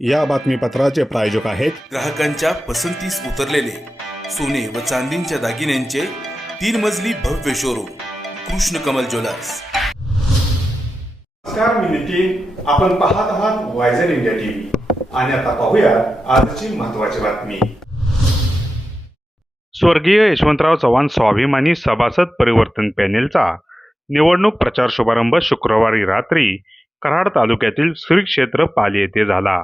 या बातमीपत्राचे प्रायोजक आहेत ग्राहकांच्या पसंतीस उतरलेले सोने व चांदीच्या दागिन्यांचे 3 मजली भव्य शोरूम कृष्ण कमल ज्वेलर्स। नमस्कार, मी नितीन। आपण पाहत आहात वायझर इंडिया टीव्ही आणि आता पाहूया आजची महत्त्वाची बातमी। स्वर्गीय यशवंतराव चव्हाण स्वाभिमानी सभासद परिवर्तन पॅनेलचा निवडणूक प्रचार शुभारंभ शुक्रवारी रात्री कराड तालुक्यातील श्री क्षेत्र पाली येथे झाला।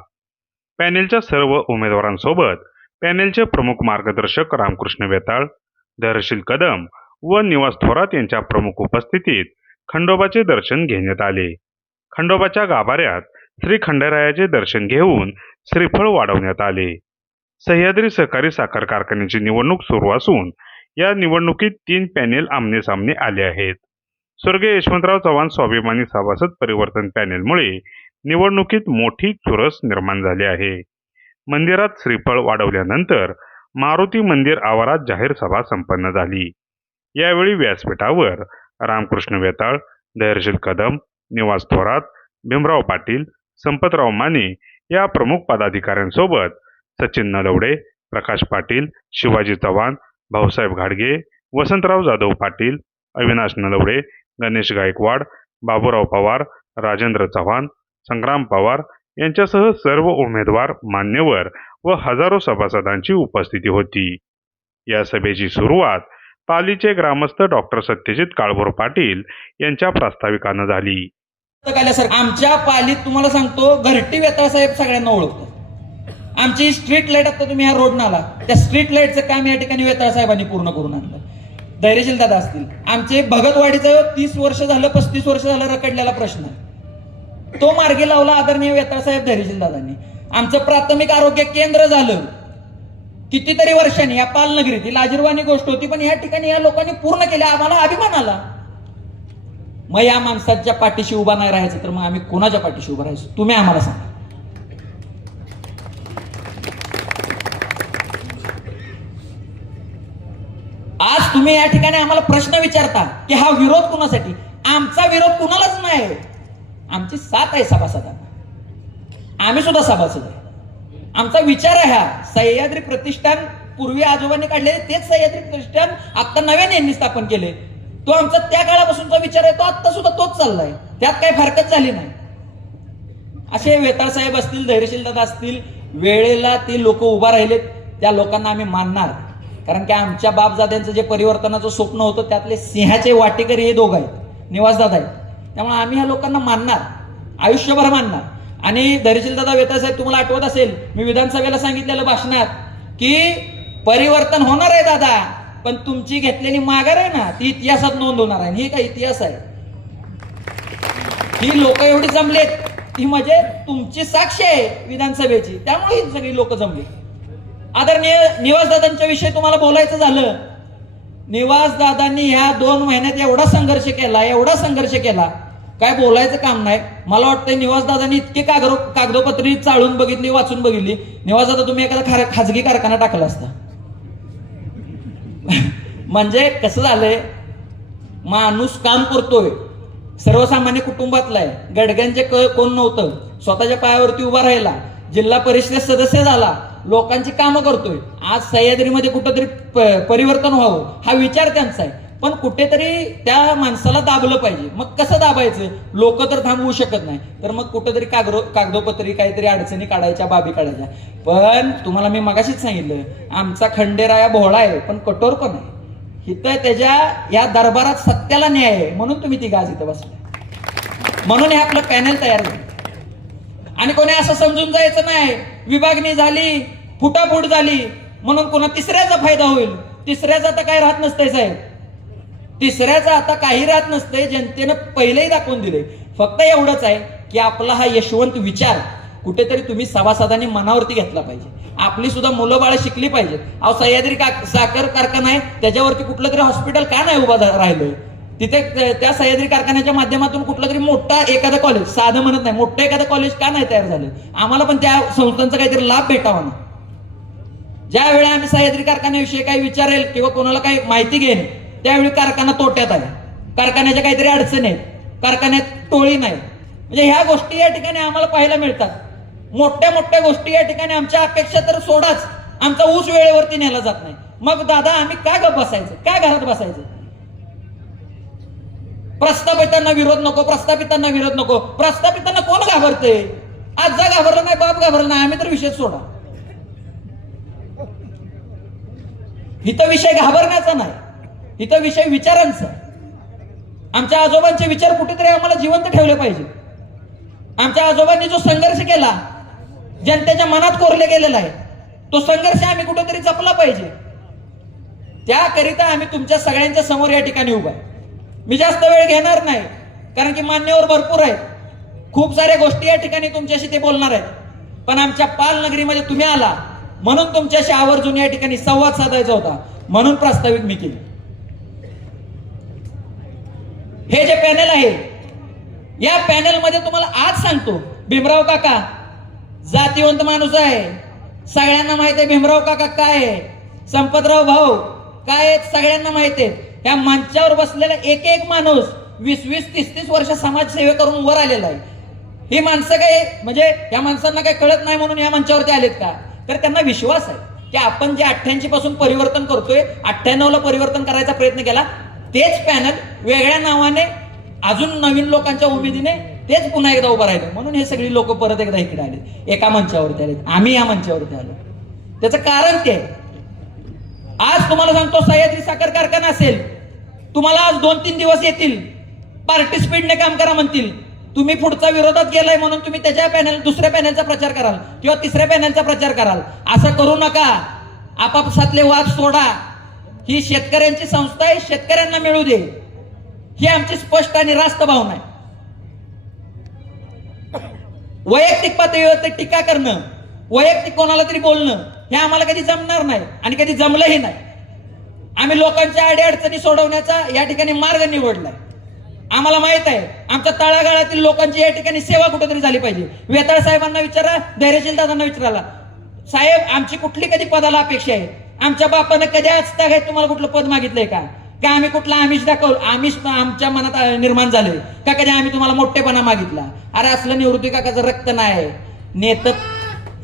पॅनेलच्या सर्व उमेदवारांसोबत पॅनेलचे प्रमुख मार्गदर्शक रामकृष्ण वेताळ, धैर्यशील कदम व निवास थोरात यांच्या प्रमुख उपस्थितीत खंडोबाचे दर्शन घेण्यात आले। खंडोबाच्या गाभाऱ्यात श्री खंडेरायाचे दर्शन घेऊन श्रीफळ वाढवण्यात आले। सह्याद्री सहकारी साखर कारखान्याची निवडणूक सुरू असून या निवडणुकीत 3 पॅनेल आमने सामने आले आहेत। स्वर्गीय यशवंतराव चव्हाण स्वाभिमानी सभासद परिवर्तन पॅनेलमुळे निवडणुकीत मोठी चुरस निर्माण झाली आहे। मंदिरात श्रीफळ वाढवल्यानंतर मारुती मंदिर आवारात जाहीर सभा संपन्न झाली। यावेळी व्यासपीठावर रामकृष्ण वेताळ, धैर्यशील कदम, निवास थोरात, भीमराव पाटील, संपतराव माने या प्रमुख पदाधिकाऱ्यांसोबत सचिन नलवडे, प्रकाश पाटील, शिवाजी चव्हाण, भाऊसाहेब घाडगे, वसंतराव जाधव पाटील, अविनाश नलवडे, गणेश गायकवाड, बाबूराव पवार, राजेंद्र चव्हाण, संग्राम पवार यांच्यासह सर्व उमेदवार, मान्यवर व हजारो सभासदांची उपस्थिती होती। या सभेची सुरुवात पालीचे ग्रामस्थ डॉक्टर सत्यजित काळभोर पाटील यांच्या प्रास्ताविकानं झाली। आमच्या पालीत तुम्हाला सांगतो, घरटी वेताळ साहेब सगळ्यांना ओळखतो। आमची स्ट्रीट लाईट, आता तुम्ही ह्या रोड नाला, त्या स्ट्रीट लाईटचं काम या ठिकाणी वेताळ साहेबांनी पूर्ण करून आणलं। धैर्यशील दादा असतील, आमचे भगतवाडीचं 30 वर्ष झालं, 35 वर्ष झालं रखडलेला प्रश्न तो मार्गी लावला आदरणीय वेताळ साहेब धैर्यशील दादांनी। आमचं प्राथमिक आरोग्य केंद्र झालं कितीतरी वर्षांनी या पालनगरीत। ही लाजिरवाणी गोष्ट होती, पण या ठिकाणी या लोकांनी पूर्ण केल्या, आम्हाला अभिमान आला। मग या माणसाच्या पाठीशी उभा नाही राहायचं तर मग आम्ही कोणाच्या पाठीशी उभा राहायचो? तुम्ही आम्हाला सांगा। आज तुम्ही या ठिकाणी आम्हाला प्रश्न विचारता की हा विरोध कुणासाठी? आमचा विरोध कुणालाच नाही, आमची साथ आहे सभासदांना, आम्ही सुद्धा सभासद आहे। आमचा विचार आहे हा सह्याद्री प्रतिष्ठान, पूर्वी आजोबांनी काढलेले तेच सह्याद्री प्रतिष्ठान आता नव्याने यांनी स्थापन केले। तो आमचा त्या काळापासूनचा विचार आहे, तो आता सुद्धा तोच चाललाय, त्यात काही फरकच झाली नाही। असे वेताळ साहेब असतील, धैर्यशील दादा असतील, वेळेला ते लोक उभा राहिलेत, त्या लोकांना आम्ही मानणार। कारण की आमच्या बापजाद्यांचं जे परिवर्तनाचं स्वप्न होतं त्यातले सिंहाचे वाटेकरी हे दोघं आहेत, निवास दादा आहेत। त्यामुळे आम्ही ह्या लोकांना मानणार, आयुष्यभर मानणार। आणि धैर्यशील दादा वेताळ साहेब, तुम्हाला आठवत असेल मी विधानसभेला सांगितलेलं भाषणात की परिवर्तन होणार आहे दादा, पण तुमची घेतलेली माघार आहे ना ती इतिहासात नोंद होणार आहे। ही काय इतिहास आहे? ही लोक एवढी जमलेत, ती म्हणजे तुमची साक्ष आहे विधानसभेची, त्यामुळे ही सगळी लोक जमली। आदरणीय निवास दादांच्या विषयी तुम्हाला बोलायचं झालं, निवास दादांनी ह्या 2 महिन्यात एवढा संघर्ष केला, काय बोलायचं काम नाही। मला वाटतं निवास दादांनी इतके कागदोपत्री चाळून बघितली, वाचून बघितली। निवास दादा, तुम्ही एखादा खाजगी कारखाना टाकला असता। म्हणजे कसं झालंय, माणूस काम करतोय, सर्वसामान्य कुटुंबातला आहे, गडग्यांचे कोण नव्हतं, स्वतःच्या पायावरती उभा राहिला, जिल्हा परिषद सदस्य झाला, लोकांची कामं करतोय। आज सह्याद्रीमध्ये कुठेतरी परिवर्तन व्हावं हा विचार त्यांचा आहे, पण कुठेतरी त्या माणसाला दाबलं पाहिजे। मग कसं दाबायचं? लोक तर थांबवू शकत नाही, तर मग कुठेतरी कागदोपत्री काहीतरी अडचणी काढायच्या, बाबी काढायच्या। पण तुम्हाला मी मगाशीच सांगितलं, आमचा खंडेराया भोळा आहे पण कठोर पण आहे। इथं त्याच्या या दरबारात सत्याला न्याय आहे, म्हणून तुम्ही ती गाज इथं बसला, म्हणून हे आपलं पॅनल तयार झालं। आणि कोणी असं समजून जायचं नाही विभागणी झाली, फुटाफूट झाली म्हणून कोणा तिसऱ्याचा फायदा होईल। तिसऱ्याचा आता काय राहत नसतंय साहेब, तिसऱ्याचा आता काही राहत नसतंय। जनतेनं पहिलेही दाखवून दिले, फक्त एवढंच आहे की आपला हा यशवंत विचार कुठेतरी तुम्ही सभासदांनी मनावरती घेतला पाहिजे। आपली सुद्धा मुलं बाळ शिकली पाहिजेत। अहो, सह्याद्री साखर कारखाना आहे, त्याच्यावरती कुठलं तरी हॉस्पिटल का नाही उभा राहिलं? तिथे त्या सह्याद्री कारखान्याच्या माध्यमातून कुठलं तरी मोठा एखादं कॉलेज, साधं म्हणत नाही, मोठं एखादं कॉलेज का नाही तयार झालं? आम्हाला पण त्या संस्थांचा काहीतरी लाभ भेटावा ना। ज्या वेळेला आम्ही सह्याद्री कारखान्याविषयी काही विचारेल किंवा कोणाला काही माहिती घेईन, त्यावेळी कारखाना तोट्यात आहे, कारखान्याच्या काहीतरी अडचणी आहेत, कारखान्यात टोळी नाही, म्हणजे ह्या गोष्टी या ठिकाणी आम्हाला पाहायला मिळतात। मोठ्या मोठ्या गोष्टी या ठिकाणी आमच्या अपेक्षा तर सोडाच, आमचा ऊस वेळेवरती नेला जात नाही. मग दादा आम्ही का गप बसायचं, का घरात बसायचं? प्रस्थापितांना विरोध नको, प्रस्थापितांना विरोध नको. प्रस्थापितांना कोण घाबरते? आजा घाबरला नाही, बाप घाबरला नाही, आम्ही तर विषय सोडा. इथं विषय घाबरण्याचा नाही, इथं विषय विचारांचा. आमच्या आजोबांचे विचार कुठेतरी आम्हाला जिवंत ठेवले पाहिजे. आमच्या आजोबांनी जो संघर्ष केला, जनतेच्या मनात कोरले गेलेला आहे, तो संघर्ष आम्ही कुठेतरी जपला पाहिजे. त्याकरिता आम्ही तुमच्या सगळ्यांच्या समोर या ठिकाणी उभा आहे. मी जास्त वेळ घेणार नाही, कारण की मान्यवर भरपूर आहेत, खूप साऱ्या गोष्टी या ठिकाणी तुमच्याशी ते बोलणार आहेत. पण आमच्या पालनगरीमध्ये तुम्ही आला म्हणून तुमच्याशी आवर्जून या ठिकाणी संवाद साधायचा होता, म्हणून प्रस्तावित मी केली. हे जे पॅनल आहे, या पॅनल मध्ये तुम्हाला आज सांगतो, भीमराव काका जातीवंत माणूस आहे, सगळ्यांना माहित आहे भीमराव काका काय आहे, संपतराव भाऊ काय आहेत, सगळ्यांना माहित आहे. या मंचावर बसलेला एक एक माणूस 20-20, 30-30 वर्ष समाजसेवा करून वर आलेला आहे. ही माणसं काय म्हणजे या माणसांना काही कळत नाही म्हणून या मंचावरती आलेत का? तर त्यांना विश्वास आहे की आपण जे 88 पासून परिवर्तन करतोय, 98 ला परिवर्तन करायचा प्रयत्न केला, तेच पॅनल वेगळ्या नावाने अजून नवीन लोकांच्या उमेदीने तेच पुन्हा एकदा उभं राहिलं. म्हणून हे सगळी लोक परत एकदा इकडे आले, एका मंचावरती आले, आम्ही या मंचावरती आलो. त्याचं कारण ते आहे. आज तुम्हाला सांगतो, सह्याद्री साखर कारखाना असेल, तुम्हाला आज 2-3 दिवस येतील, पार्टी स्पीडने काम करा म्हणतील. तुम्ही पुढचा विरोधात गेलाय म्हणून तुम्ही त्याच्या पॅनल, दुसऱ्या पॅनलचा प्रचार कराल किंवा तिसऱ्या पॅनलचा प्रचार कराल. असं करू नका. आपापसातले वाद सोडा. ही शेतकऱ्यांची संस्था आहे, शेतकऱ्यांना मिळू दे, ही आमची स्पष्ट आणि रास्त भावना आहे. वैयक्तिक पातळीवर टीका करणं, वैयक्तिक कोणाला तरी बोलणं, हे आम्हाला कधी जमणार नाही आणि कधी जमलंही नाही. आम्ही लोकांच्या अडीअडचणी सोडवण्याचा या ठिकाणी मार्ग निवडलाय. आम्हाला माहित आहे आमच्या तळागाळातील लोकांची या ठिकाणी सेवा कुठेतरी झाली पाहिजे. वेताळ साहेबांना विचारा, धैर्यशील दादांना विचाराला, साहेब आमची कुठली कधी पदाला अपेक्षा आहे? आमच्या बापानं कधी आज तुम्हाला कुठलं पद मागितलंय का? का आम्ही कुठला आमिष दाखवलं, आमिष आमच्या मनात निर्माण झाले का? कधी आम्ही तुम्हाला मोठेपणा मागितला? अरे असलं निवृत्ती काकाचं रक्त नाही,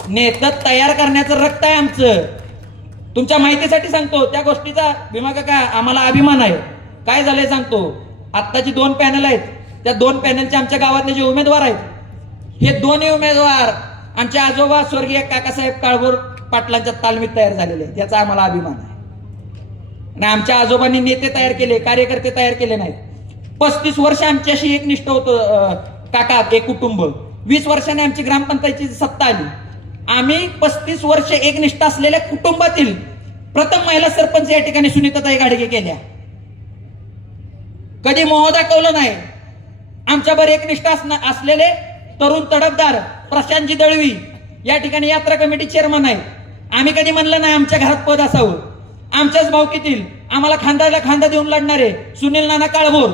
नेतत तयार करण्याचं रक्त आहे आमचं. तुमच्या माहितीसाठी सांगतो, त्या गोष्टीचा भीमा काका आम्हाला अभिमान आहे. काय झालंय सांगतो, आत्ताची 2 पॅनल आहेत, त्या 2 पॅनलचे आमच्या गावातले जे उमेदवार आहेत, हे दोन्ही उमेदवार आमचे आजोबा स्वर्गीय काकासाहेब काळभोर पाटलांच्या तालमीत तयार झालेले आहेत. याचा आम्हाला अभिमान आहे. आणि आमच्या आजोबांनी नेते तयार केले, कार्यकर्ते तयार केले नाहीत. 35 वर्ष आमच्याशी एकनिष्ठ होतं काका, एक कुटुंब. 20 वर्षांनी आमची ग्रामपंचायतीची सत्ता आली. आम्ही 35 वर्ष एकनिष्ठ असलेल्या कुटुंबातील प्रथम महिला सरपंच या ठिकाणी सुनीताताई गाडगे केल्या. कधी मोह दाखवलं नाही. आमच्यावर एकनिष्ठ असलेले तरुण तडफदार प्रशांतजी दळवी या ठिकाणी यात्रा कमिटी चेअरमन आहेत. आम्ही कधी म्हणलं नाही आमच्या घरात पद असावं. आमच्याच भावकीतील आम्हाला खांद्याला खांदा देऊन लढणारे सुनील नाना काळभोर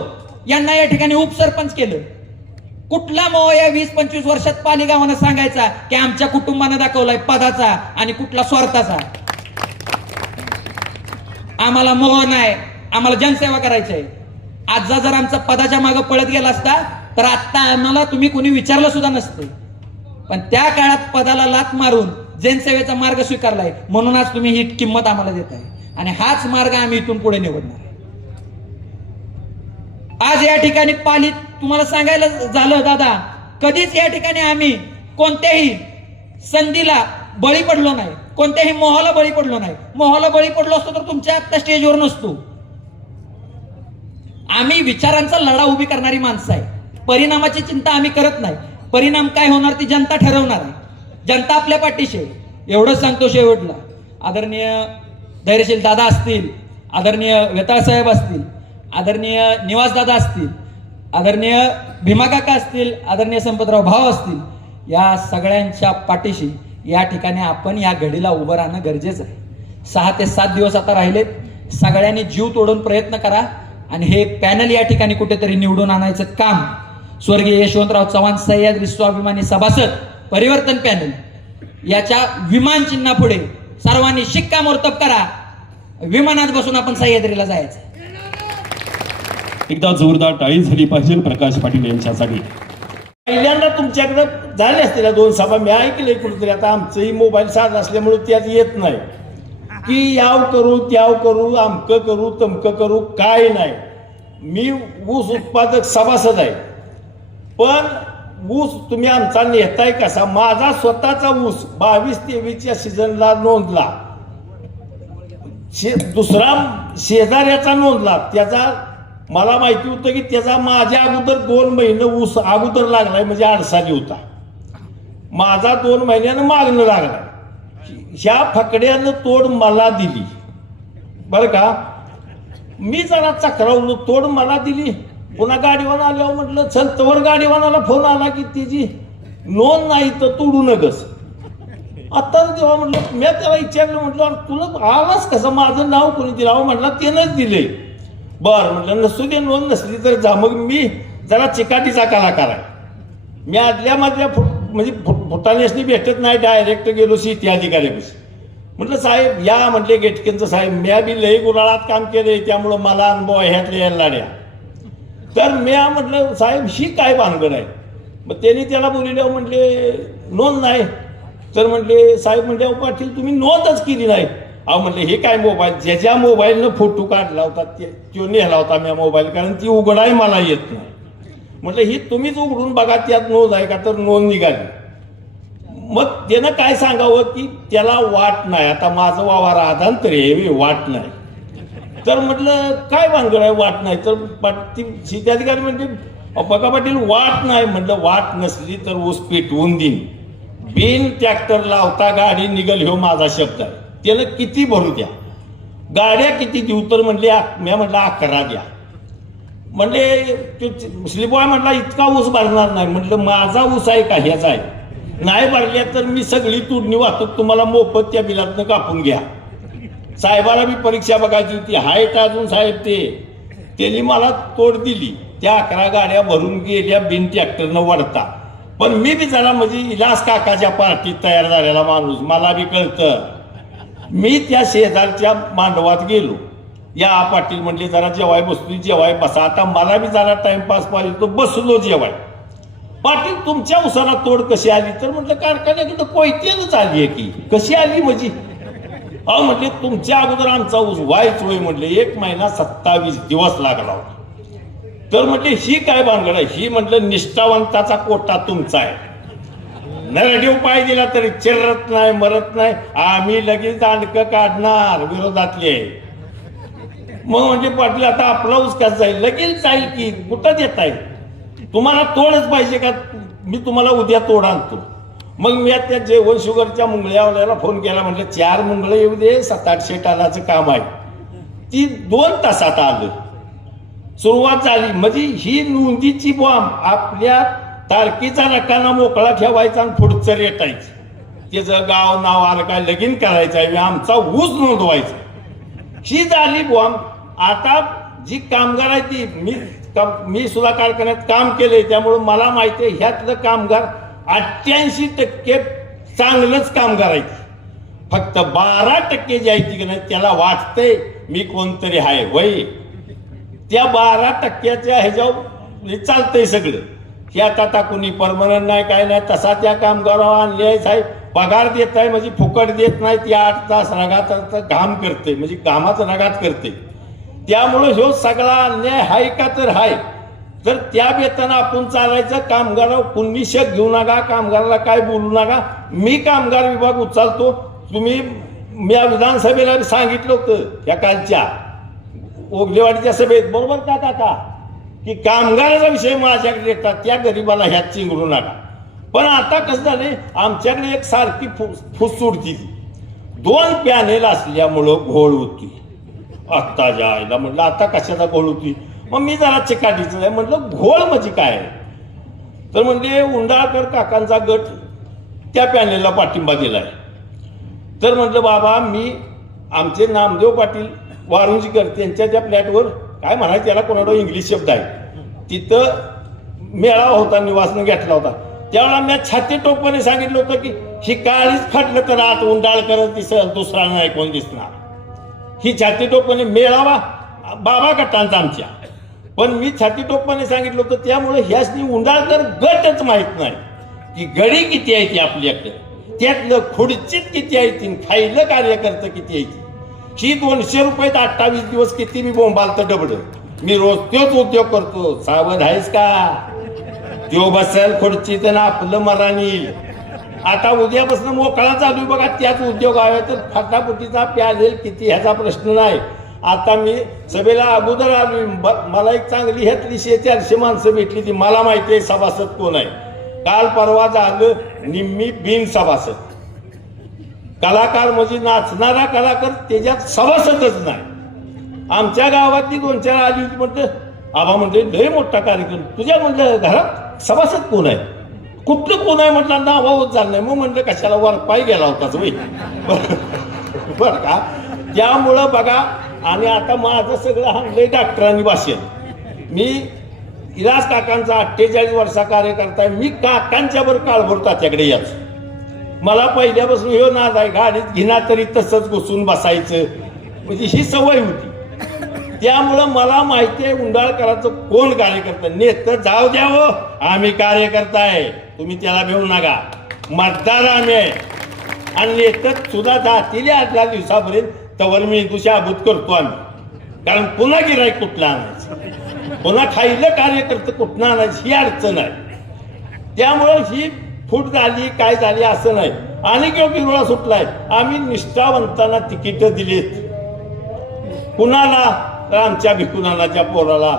यांना या ठिकाणी उपसरपंच केलं. कुठला मोह या 20-25 वर्षात पाली गावानं सांगायचा की आमच्या कुटुंबानं दाखवलाय पदाचा आणि कुठला स्वार्थाचा? आम्हाला मोह नाही, आम्हाला जनसेवा करायची आहे. आज जर आमचा पदाच्या मागे पळत गेला असता तर आता आम्हाला तुम्ही कोणी विचारलं सुद्धा नसतं. पण त्या काळात पदाला लाथ मारून जनसेवेचा मार्ग स्वीकारलाय, म्हणून आज तुम्ही ही किंमत आम्हाला देताय आणि हाच मार्ग आम्ही इथून पुढे निवडणार. आज या ठिकाणी पाली तुम्हाला सांगायला झालं दादा, कधीच या ठिकाणी आम्ही कोणत्याही संधीला बळी पडलो नाही, कोणत्याही मोहाला बळी पडलो नाही. मोहाला बळी पडलो असतो तर तुमच्या आत्ता स्टेजवर नसतो. आम्ही विचारांचा लढा उभी करणारी माणसं आहे. परिणामाची चिंता आम्ही करत नाही. परिणाम काय होणार ती जनता ठरवणार आहे. जनता आपल्या पाठीशी आहे. एवढंच सांगतो शेवटला. आदरणीय धैर्यशील दादा असतील, आदरणीय वेताळ साहेब असतील, आदरणीय निवास दादा असतील, आदरणीय भीमा काका असतील, आदरणीय संपतराव भाऊ असतील, या सगळ्यांच्या पाठीशी या ठिकाणी आपण या घडीला उभं राहणं गरजेचं आहे. 6 ते 7 दिवस आता राहिलेत. सगळ्यांनी जीव तोडून प्रयत्न करा आणि हे पॅनल या ठिकाणी कुठेतरी निवडून आणायचं काम स्वर्गीय यशवंतराव चव्हाण सह्याद्री स्वाभिमानी सभासद परिवर्तन पॅनल याच्या विमान चिन्हापुढे सर्वांनी शिक्कामोर्तब करा. विमानात बसून आपण सह्याद्रीला जायचं. एकदा जोरदार टाळी झाली पाहिजे प्रकाश पाटील यांच्यासाठी. पहिल्यांदा तुमच्याकडे झाले असतील 2 सभा मी ऐकले कुठेतरी. आता आमचंही मोबाईल साधा असल्यामुळे त्यात येत नाही की याव करू त्याव करू अमकं करू तमकं करू, काय नाही. मी ऊस उत्पादक सभासद आहे, पण ऊस तुम्ही आमचा नेताय कसा. माझा स्वतःचा ऊस 22-23च्या सीझनला नोंदला, दुसरा शेजाऱ्याचा नोंदला. त्याचा मला माहिती होतं की त्याचा माझ्या अगोदर 2 महिने ऊस अगोदर लागलाय, म्हणजे अडसाली होता. माझा 2 महिन्यानं मागणं लागला. ह्या फकड्यानं तोड मला दिली बरं का. मी जरा चक्रावलो, तोड मला दिली. पुन्हा गाडीवान आल्यावर म्हटलं चल, तवर गाडीवानाला फोन आला की त्याची नोंद नाही तर तोडू नकस. आता तेव्हा म्हटलं, मी त्याला विचारलं, म्हटलं तुला आवाज कसं, माझं नाव कोणी दिलं. म्हटलं त्यानंच दिले. बरं म्हटलं नसू दे, नोंद नसली तर जा. मग मी जरा चिकाटीचा कलाकार आहे. मी आदल्या मधल्या म्हणजे फुटानेसनी भेटत नाही, डायरेक्ट गेलो शेती अधिकाऱ्यापाशी. म्हटलं साहेब या, म्हटले गेटकेंचं साहेब, मी बी लई गुराळात काम केलंय त्यामुळं मला अनुभव ह्यातल्या यायला लाड्या. तर मी म्हटलं साहेब ही काय भानगड आहे. मग त्यांनी त्याला बोलले, म्हटले नोंद नाही. तर म्हटले साहेब म्हटले पाटील तुम्ही नोंदच केली नाही. अहो म्हटलं हे काय मोबाईल, ज्याच्या मोबाईलनं फोटो काढला होता तो नेला होता मी मोबाईल, कारण ती उघडाय मला येत नाही. म्हटलं ही तुम्हीच उघडून बघा त्यात नोंद आहे का. तर नोंद निघाली. मग त्यानं काय सांगावं की त्याला वाट नाही. आता माझं वावर आधांतरी हे वाट नाही. तर म्हटलं काय भानगड आहे वाट नाही. तर शेती अधिकारी म्हणजे बघा पाटील वाट नाही. म्हटलं वाट नसली तर ऊस पेटवून देईन, बिन ट्रॅक्टर लावता गाडी निघल, ह्यो माझा शब्द आहे. त्यानं किती भरू द्या, गाड्या किती देऊ. तर म्हणले मी म्हटलं 11 द्या. म्हणले मुस्लिम बॉय म्हटला इतका ऊस भरणार नाही. म्हटलं माझा ऊस आहे का ह्याचा आहे, नाही भरल्या तर मी सगळी तोडणी वाहतूक तुम्हाला मोफत त्या बिलातनं कापून घ्या. साहेबाला मी परीक्षा बघायची होती, हायट अजून साहेब त्यांनी मला तोड दिली. त्या 11 गाड्या भरून गेल्या बिन ट्रॅक्टरनं वडता. पण मी बी जरा म्हणजे इलास काकाच्या पार्टीत तयार झालेला माणूस, मला बी कळतं. मी त्या शेजारच्या मांडवात गेलो. या पाटील म्हणले जरा जेवाय बसलो, जेवाय बसा. आता मला बी जरा टाइमपास पाहिजे, तो बसलो जेवाय. पाटील तुमच्या उसाला तोड कशी आली. तर म्हटलं कारखान्याकडं कोयत्यानंच आली आहे की. कशी आली म्हणजे. अहो म्हटले तुमच्या अगोदर आमचा ऊस व्हायच होय. म्हटले 1 महिना 27 दिवस लागला होता. तर म्हटले ही काय भानगड आहे. ही म्हटलं निष्ठावंताचा कोटा तुमचा आहे. नरदेव पाय दिला तरी चिरत नाही, मरत नाही. आम्ही लगेच दांडकं काढणार विरोधातले. मग म्हणजे पाटील आता आपला ऊस कसं जाईल. लगेच जाईल की, कुठं देत आहे. तुम्हाला तोडच पाहिजे का, मी तुम्हाला उद्या तोड आणतो. मग मी त्या जेवण शुगरच्या मुंगळ्यावाल्याला फोन केला. म्हटलं 4 मुंगळे येऊ दे, 700-800 टनाचं काम आहे. ती 2 तासात आलं. सुरुवात झाली. म्हणजे ही नोंदीची बॉम्ब आपल्या तारखेचा रकाना मोकळा ठेवायचा आणि पुढचं रेटायचं. त्याचं गाव नाव आलं काय लगीन करायचं आहे, आमचा ऊस नोंदवायचा. ही झाली बॉम्ब. आता जी कामगार आहे ती मी सुद्धा कारखान्यात काम केलंय, त्यामुळे मला माहिती आहे ह्यातलं कामगार 88% चांगलंच कामगार आहे. फक्त 12% जे आहे ती नाही त्याला वाटतंय मी कोणतरी आहे वय. त्या 12%च्या ह्याच्यावर चालतंय सगळं. हे आता कोणी परमनंट नाही काय नाही. तसा त्या कामगारावर आणले आहे साहेब. पगार देत आहे म्हणजे फुकट देत नाही. ती 8 तास रगात घाम करते, म्हणजे घामाचं रगात करते. त्यामुळं ह्यो सगळा अन्याय हाय का तर हाय. तर त्या बेतानं आपण चालायचं. कामगारावर कुणीश घेऊ नका, कामगाराला काय बोलू नका. मी कामगार विभाग उचलतो. तुम्ही मी विधानसभेला सांगितलं होतं या कालच्या ओगलेवाडीच्या सभेत, बरोबर का काका, की कामगाराचा विषय माझ्याकडे येतात, त्या गरीबाला ह्यात चिंगरू नका. पण आता कसं झालंय, आमच्याकडे एक सारखी फुस सुटती. 2 पॅनेल असल्यामुळं घोळ होती. आत्ता जायला म्हटलं आता कशाचा घोळ होती. मग मी जरा चिकाटीचं आहे. म्हटलं घोळ म्हणजे काय. तर म्हणजे उंडाळकर काकांचा गट त्या पॅनेलला पाठिंबा दिलाय. तर म्हटलं बाबा मी आमचे नामदेव पाटील वारुंजीकर त्यांच्या त्या फ्लॅटवर काय म्हणायचं त्याला कोणाला इंग्लिश शब्द आहे, तिथं मेळावा होता, निवासनं घेतला होता. त्यावेळेला मी छाती टोपणे सांगितलं होतं की ही काळीच फाटलं तर आत उंडाळकर दिसेल, दुसरा नाही कोण दिसणार. ही छाती टोपणे मेळावा बाबा गटांचा आमच्या. पण मी छातीटोपपणे सांगितलं होतं, त्यामुळे ह्यासनी उंडाळकर गटच माहित नाही की गडी किती आहे ती आपल्याकडे, त्यातलं खुर्चीत किती आहे ती, खायलं कार्यकर्ता किती आहे ती. ही 200 रुपयात 28 दिवस किती मी बोंबालतं डबड, मी रोज तोच उद्योग करतो. सावध आहेस का? त्यो बसल खुर्चीत ना आपलं मरानी. आता उद्यापासून मोकळा चालू आहे बघा, त्याच उद्योग आहे तर फटाफटीचा प्यालेल किती ह्याचा प्रश्न नाही. आता मी सभेला अगोदर आलोय, मला एक चांगली ह्यातली 400 माणसं भेटली ती मला माहिती आहे सभासद कोण आहे. काल परवा झालं निम्मी बिन सभासद. कलाकार म्हणजे नाचणारा कलाकार त्याच्यात सभासदच नाही. आमच्या गावातली 2-4 आली होती, म्हटलं आबा म्हणते लय मोठा कार्यक्रम, तुझ्या म्हटलं घरात सभासद कोण आहे, कुठलं कोण आहे म्हटलं नावावत झालं नाही. मग म्हटलं कशाला वर पाय गेला होताच वय बरं का. त्यामुळं बघा, आणि आता माझं सगळं हाणलंय डॉक्टरांनी भाषेल. मी इलाज काकांचा 48 वर्षा कार्यकर्ता आहे. मी काकांच्या वर काळभर तात्याकडे यायचो. मला पहिल्यापासून हे नाद आहे, गाडीत घेणार तरी तसंच घुसून बसायचं, म्हणजे ही सवय होती. त्यामुळं मला माहिती आहे उंडाळकरांचं कोण कार्यकर्ता. नेतं जाऊ द्यावं, आम्ही कार्यकर्ता आहे, तुम्ही त्याला भेऊ नका. मतदार आम्ही आहे, आणि नेतं सुद्धा जातील आदल्या दिवसापर्यंत तवर मी शाबूत करतो आम्ही. कारण पुन्हा गिराईक कुठला आणायचं, पुन्हा खायलं कार्यकर्ते कुठनं आणायचं ही अडचण आहे. त्यामुळं ही फूट झाली काय झाली असं नाही. आणि किंवा पिरोळा सुटलाय. आम्ही निष्ठावंतांना तिकीट दिलीत. कुणाला तर आमच्या भिकुनानाच्या पोराला,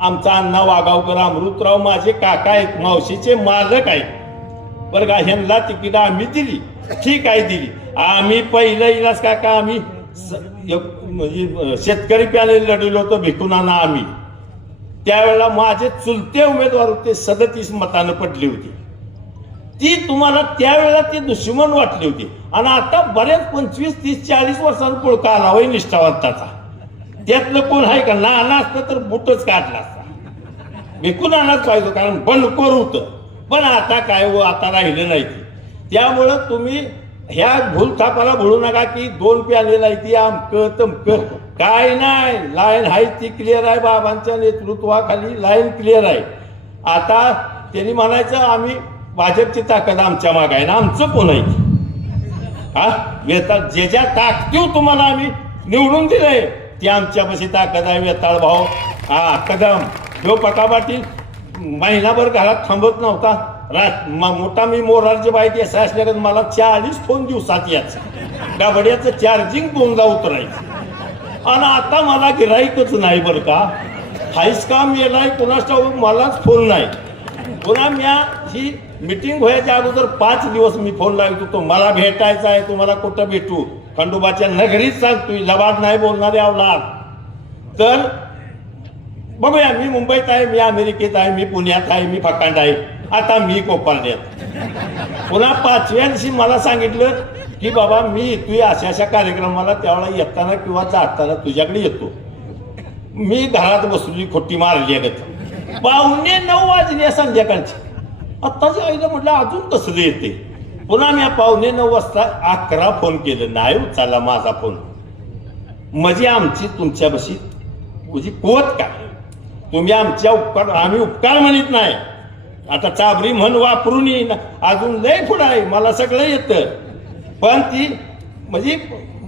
आमचा अण्णा वागावकर, अमृतराव माझे काका आहेत, मावशीचे मालक आहेत बरं का, ह्यांना तिकीट आम्ही दिली. ठीक आहे दिली. आम्ही पहिलं इलाज काका आम्ही म्हणजे शेतकरी पॅनेल लढवलं होतं भिकुनाना आम्ही. त्यावेळेला माझे चुलते उमेदवार होते, 37 मतानं पडली होती. ती तुम्हाला त्यावेळेला ती दुश्मन वाटली होती. आणि आता बरेच 25, 30, 40 वर्षांनी पुळका आला होय निष्ठावंताचा. त्यातलं कोण आहे का? नाना असतं तर बुटच काढला असता, विकून आणाच पाहिजे, कारण बंडखोर होतं. पण आता काय हो, आता राहिलं नाही. त्यामुळं तुम्ही ह्या भूलथापाला भुलू नका की 2 पॅनेल आहे ती अमकं तमकं, काय नाही. लाईन आहे ती क्लिअर आहे, बाबांच्या नेतृत्वाखाली लाईन क्लिअर आहे. आता त्यांनी म्हणायचं आम्ही भाजपची ताकद आमच्या माग आहे ना, आमचं कोण आहे हा वेताळ, ज्याच्या ताकदीव तुम्हाला आम्ही निवडून दिलंय ती आमच्यापाशी ताकद आहे. वेताळ भाऊ हा कदम जो पका पाटील महिनाभर घरात थांबत नव्हता. मोठा मी मोरारची बाईक असं असल्याकडे मला 40 फोन दिवसात यायचा, गाबड्याचं चार्जिंग 2दा उतरायचं. आणि आता मला गिराईकच नाही बरं का. हाईस काम येणार कोणाच ठाऊक, मलाच फोन नाही. पुन्हा म्या ही मिटिंग व्हायच्या अगोदर 5 दिवस मी फोन लावत होतो, मला भेटायचं आहे, तुम्हाला कुठं भेटू, खंडोबाच्या नगरीत सांगतोय, लबाड नाही बोलणारे अवलाद. तर बघूया, मी मुंबईत आहे, मी अमेरिकेत आहे, मी पुण्यात आहे, मी फकांड आहे, आता मी कोपारड्यात. पुन्हा 5व्या दिवशी मला सांगितलं की बाबा मी येतोय अशा अशा कार्यक्रमाला, त्यावेळेला येताना किंवा जाताना तुझ्याकडे येतो. मी घरात बसली खोटी मारली आहे. 8:45 वाजले संध्याकाळची. आत्ताची आईला म्हटलं अजून कसं येते. पुन्हा मी 8:45 वाजता 11 फोन केलं, नाही उचलला माझा फोन. म्हणजे आमची तुमच्यापाशी म्हणजे कोत का, तुम्ही आमच्या उपकार, आम्ही उपकार म्हणत नाही. आता चाबरी म्हण वापरून येईन, अजून लय पुढं आहे, मला सगळं येतं. पण ती म्हणजे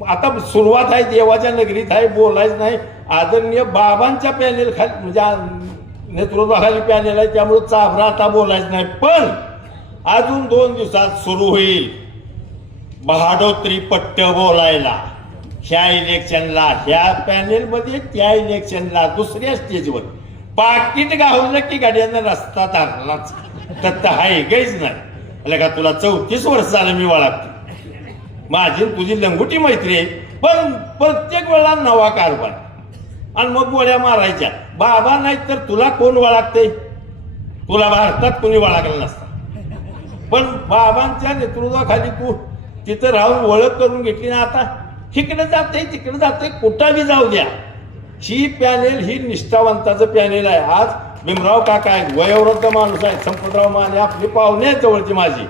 आता सुरुवात आहे, देवाच्या नगरीत आहे, बोलायच नाही. आदरणीय बाबांच्या पॅनेल खाली म्हणजे नेतृत्वाखाली पॅनेल आहे, त्यामुळे चाबरा आता बोलायच नाही. पण अजून 2 दिवसात सुरू होईल बहाडोत्री पट्ट बोलायला. ह्या इलेक्शनला ह्या पॅनेलमध्ये, त्या इलेक्शनला दुसऱ्या स्टेजवर पाकिट गावलं की गाड्यानं रस्ता धरलाच. तर हाय काहीच नाही का. तुला 34 वर्ष झालं मी वळखतो, माझी तुझी लंगोटी मैत्री आहे. पण प्रत्येक वेळा नवा कारभार आणि मग गोळ्या मारायच्या. बाबा नाही तर तुला कोण वळखते, तुला भारतात कोणी वळखलं नसतं. पण बाबांच्या नेतृत्वाखाली तू तिथं राहून ओळख करून घेतली ना. आता इकडे जाते तिकडे जाते, कुठं बी जाऊ द्या. ही पॅनेल ही निष्ठावंताचं पॅनेल आहे. आज भीमराव काका आहेत, वयोवृद्ध माणूस आहेत, संपतराव माने आपली पाहुणे आहेत जवळची माझी.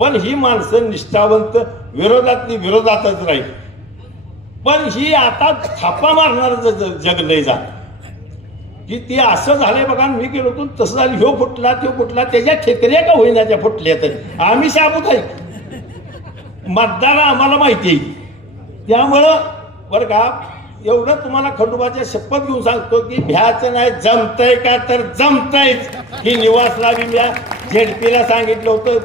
पण ही माणसं निष्ठावंत, विरोधातली विरोधातच राहील. पण ही आता थापा मारणार जग लय जात. की ती असं झालंय बघा, मी गेलो होतो तसं झालं, ह्यो फुटला तो फुटला, त्याच्या ठेकऱ्या का होईना त्या फुटल्या, तर आम्ही शाबूत आहे, मतदार आम्हाला माहिती आहे. त्यामुळं बरं का, एवढं तुम्हाला खंडोबाच्या शपथ घेऊन सांगतो की भ्याचं नाही, जमतंय का तर जमतंयच. ही निवासला मी झेडपीला सांगितलं होतं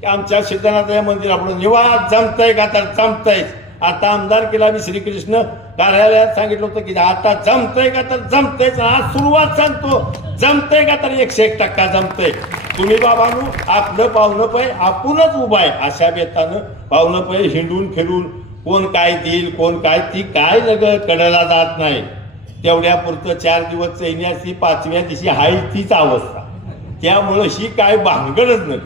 की आमच्या सिद्धनाथाच्या मंदिरापुढे निवास जमतंय का तर जमतंयच. आता आमदारकीला मी श्रीकृष्ण कार्यालयात सांगितलं होतं की आता जमतंय का तर जमतंयच. आज सुरुवात सांगतो, जमतंय का तर 101% जमतंय. तुम्ही बाबांनो आपलं पाहुणं पै आपणच उभा आहे, अशा बेतानं पाहुणं पै हिंडून फिरून कोण काय देईल कोण काय, ती काय कडला जात नाही. तेवढ्यापुरतं 4 दिवस चैन्याची 5व्या दिवशी हाय तीच अवस्था. त्यामुळं ही काय भानगडच नाही.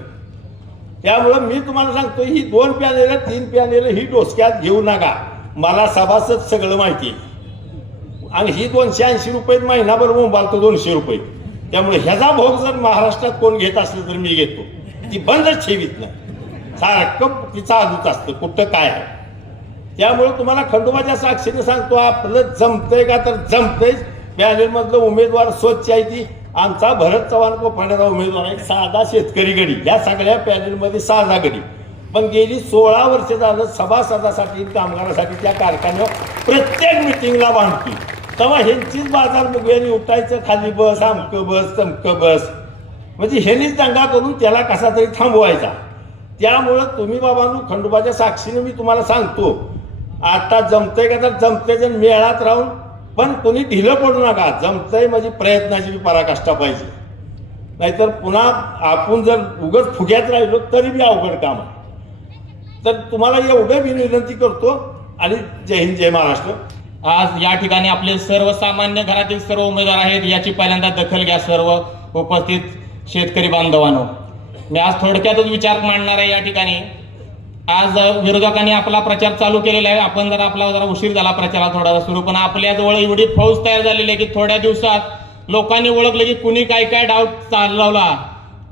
त्यामुळं मी तुम्हाला सांगतो, ही 2 पॅनेल 3 पॅनेल ही डोसक्यात घेऊ नका. मला सभासद सगळं माहिती आहे, आणि ही 280 रुपये महिनाभर मोबालतो 200 रुपये. त्यामुळे ह्याचा भोग जर महाराष्ट्रात कोण घेत असलं तर मी घेतो. ती बंदच ठेवीत नाही, सारखं ती चालूच असतं कुठं काय आहे. त्यामुळे तुम्हाला खंडोबाच्या साक्षीने सांगतो, आपलं जमतंय का तर जमतंयच. पॅनेलमधलं उमेदवार स्वच्छ आहे. ती आमचा भरत चव्हाण कोफाण्याचा उमेदवार आहे, साधा शेतकरी गडी. या सगळ्या पॅनेलमध्ये साधा गडी, पण गेली 16 वर्ष झालं सभासदासाठी कामगारासाठी त्या कारखान्यावर प्रत्येक मिटिंगला बांधतो. तेव्हा ह्यांचीच बाजार मुगव्यानी उठायचं, खाली बस आमकं बस तमकं बस, म्हणजे ह्यांनीच दंगा करून त्याला कसा तरी थांबवायचा. त्यामुळं तुम्ही बाबांनो खंडोबाच्या साक्षीने मी तुम्हाला सांगतो, आता जमतंय का तर जमतंय, जण मेळात राहून पण कोणी ढिलं पडू नका. जमतंय म्हणजे प्रयत्नाची बी पराकाष्ठा पाहिजे, नाहीतर पुन्हा आपण जर उगाच फुग्यात राहिलो तरी बी अवघड काम आहे. तर तुम्हाला एवढं मी विनंती करतो, आणि जय हिंद जय महाराष्ट्र. आज या ठिकाणी आपले सर्वसामान्य घरातील सर्व उमेदवार आहेत, याची पहिल्यांदा दखल घ्या सर्व उपस्थित शेतकरी बांधवांनो. मी आज थोडक्यातच विचार मांडणार आहे. या ठिकाणी आज विरोधकांनी आपला प्रचार चालू केलेला आहे. आपण आपला जरा उशीर झाला प्रचाराला थोडासा सुरू, पण आपल्याजवळ एवढी फौज तयार झालेली आहे की थोड्या दिवसात लोकांनी ओळखलं की कुणी काय काय डाव चालवला,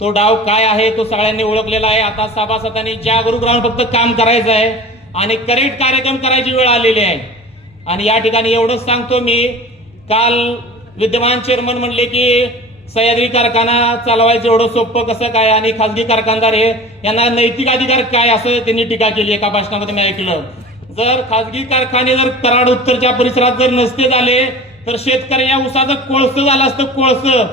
तो डाव काय आहे तो सगळ्यांनी ओळखलेला आहे. आता सभासदांनी जागरूक राहून फक्त काम करायचं आहे आणि करेक्ट कार्यक्रम करायची वेळ आलेली आहे. आणि या ठिकाणी एवढंच सांगतो मी, काल विद्यमान चेअरमन म्हणले की सह्याद्री कारखाना चालवायचं एवढं सोपं कसं काय, आणि खासगी कारखानदार हे यांना नैतिक अधिकार काय, असं त्यांनी टीका केली एका भाषणामध्ये मी ऐकलं. जर खासगी कारखाने जर कराड उत्तरच्या परिसरात जर नसते झाले तर शेतकऱ्या उसाचं कोळसं झालं असतं, कोळसं.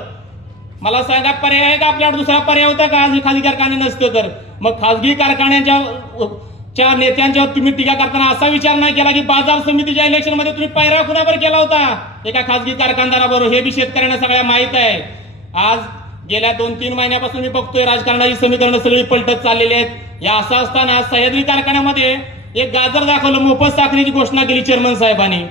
मला सांगा, पर्याय आहे का आपल्याकडे? दुसरा पर्याय होता का आज खासगी कारखाने नसते तर? मग खासगी कारखान्यांच्या नेत्यांच्यावर तुम्ही टीका करताना असा विचार नाही केला की बाजार समितीच्या इलेक्शन मध्ये तुम्ही पैरा कुणावर केला होता? एका खासगी कारखानदाराबरोबर. हे बी शेतकऱ्यांना सगळ्या माहित आहे. आज गेल्या 2-3 महिन्यापासून मी बघतोय राजकारणाची समीकरणं सगळी पलटत चाललेली आहेत. या असं असताना सह्याद्री कारखान्यामध्ये एक गाजर दाखवलं, मोफत साखरेची घोषणा केली चेअरमन साहेबांनी.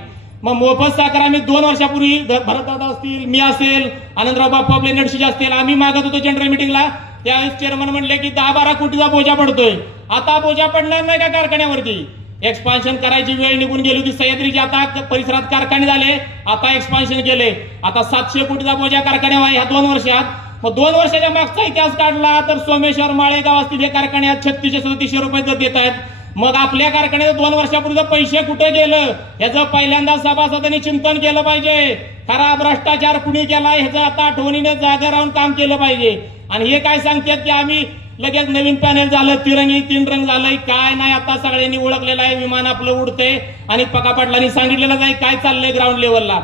मग मोफत साखर आम्ही 2 वर्षापूर्वी भरतदादा असतील, मी असेल, आनंदराव बाप्पा आपले नडशीचे असतील, आम्ही मागत होतो जनरल मिटिंगला. त्यावेळेस चेअरमन म्हणले की 10-12 कोटीचा बोजा पडतोय. आता बोजा पडणार नाही का कारखान्यावरती? एक्सपान्शन करायची वेळ निघून गेली होती सह्याद्रीची. आता परिसरात कारखाने झाले, आता एक्सपान्शन केले. आता 700 कोटीचा बोजा कारखान्यावर ह्या 2 वर्षात. मग 2 वर्षाच्या मागचा इतिहास काढला तर सोमेश्वर, माळेगाव असतील हे कारखान्यात 3600-3700 रुपये दर देत आहेत. मग आपल्या कारखान्यात 2 वर्षापूर्वीचं पैसे कुठे गेलं ह्याचं पहिल्यांदा सभासदांनी चिंतन केलं पाहिजे. खरा भ्रष्टाचार कुणी केला ह्याचं आता आठवणीने जागा राहून काम केलं पाहिजे. आणि हे काय सांगतात की आम्ही लगेच नवीन पॅनेल झालं, तिरंगी 3 रंग झालंय, काय नाही. आता सगळ्यांनी ओळखलेलं आहे, विमान आपलं उडतंय. आणि पका पाटलांनी सांगितलेलं आहे काय चाललंय ग्राउंड लेवलला.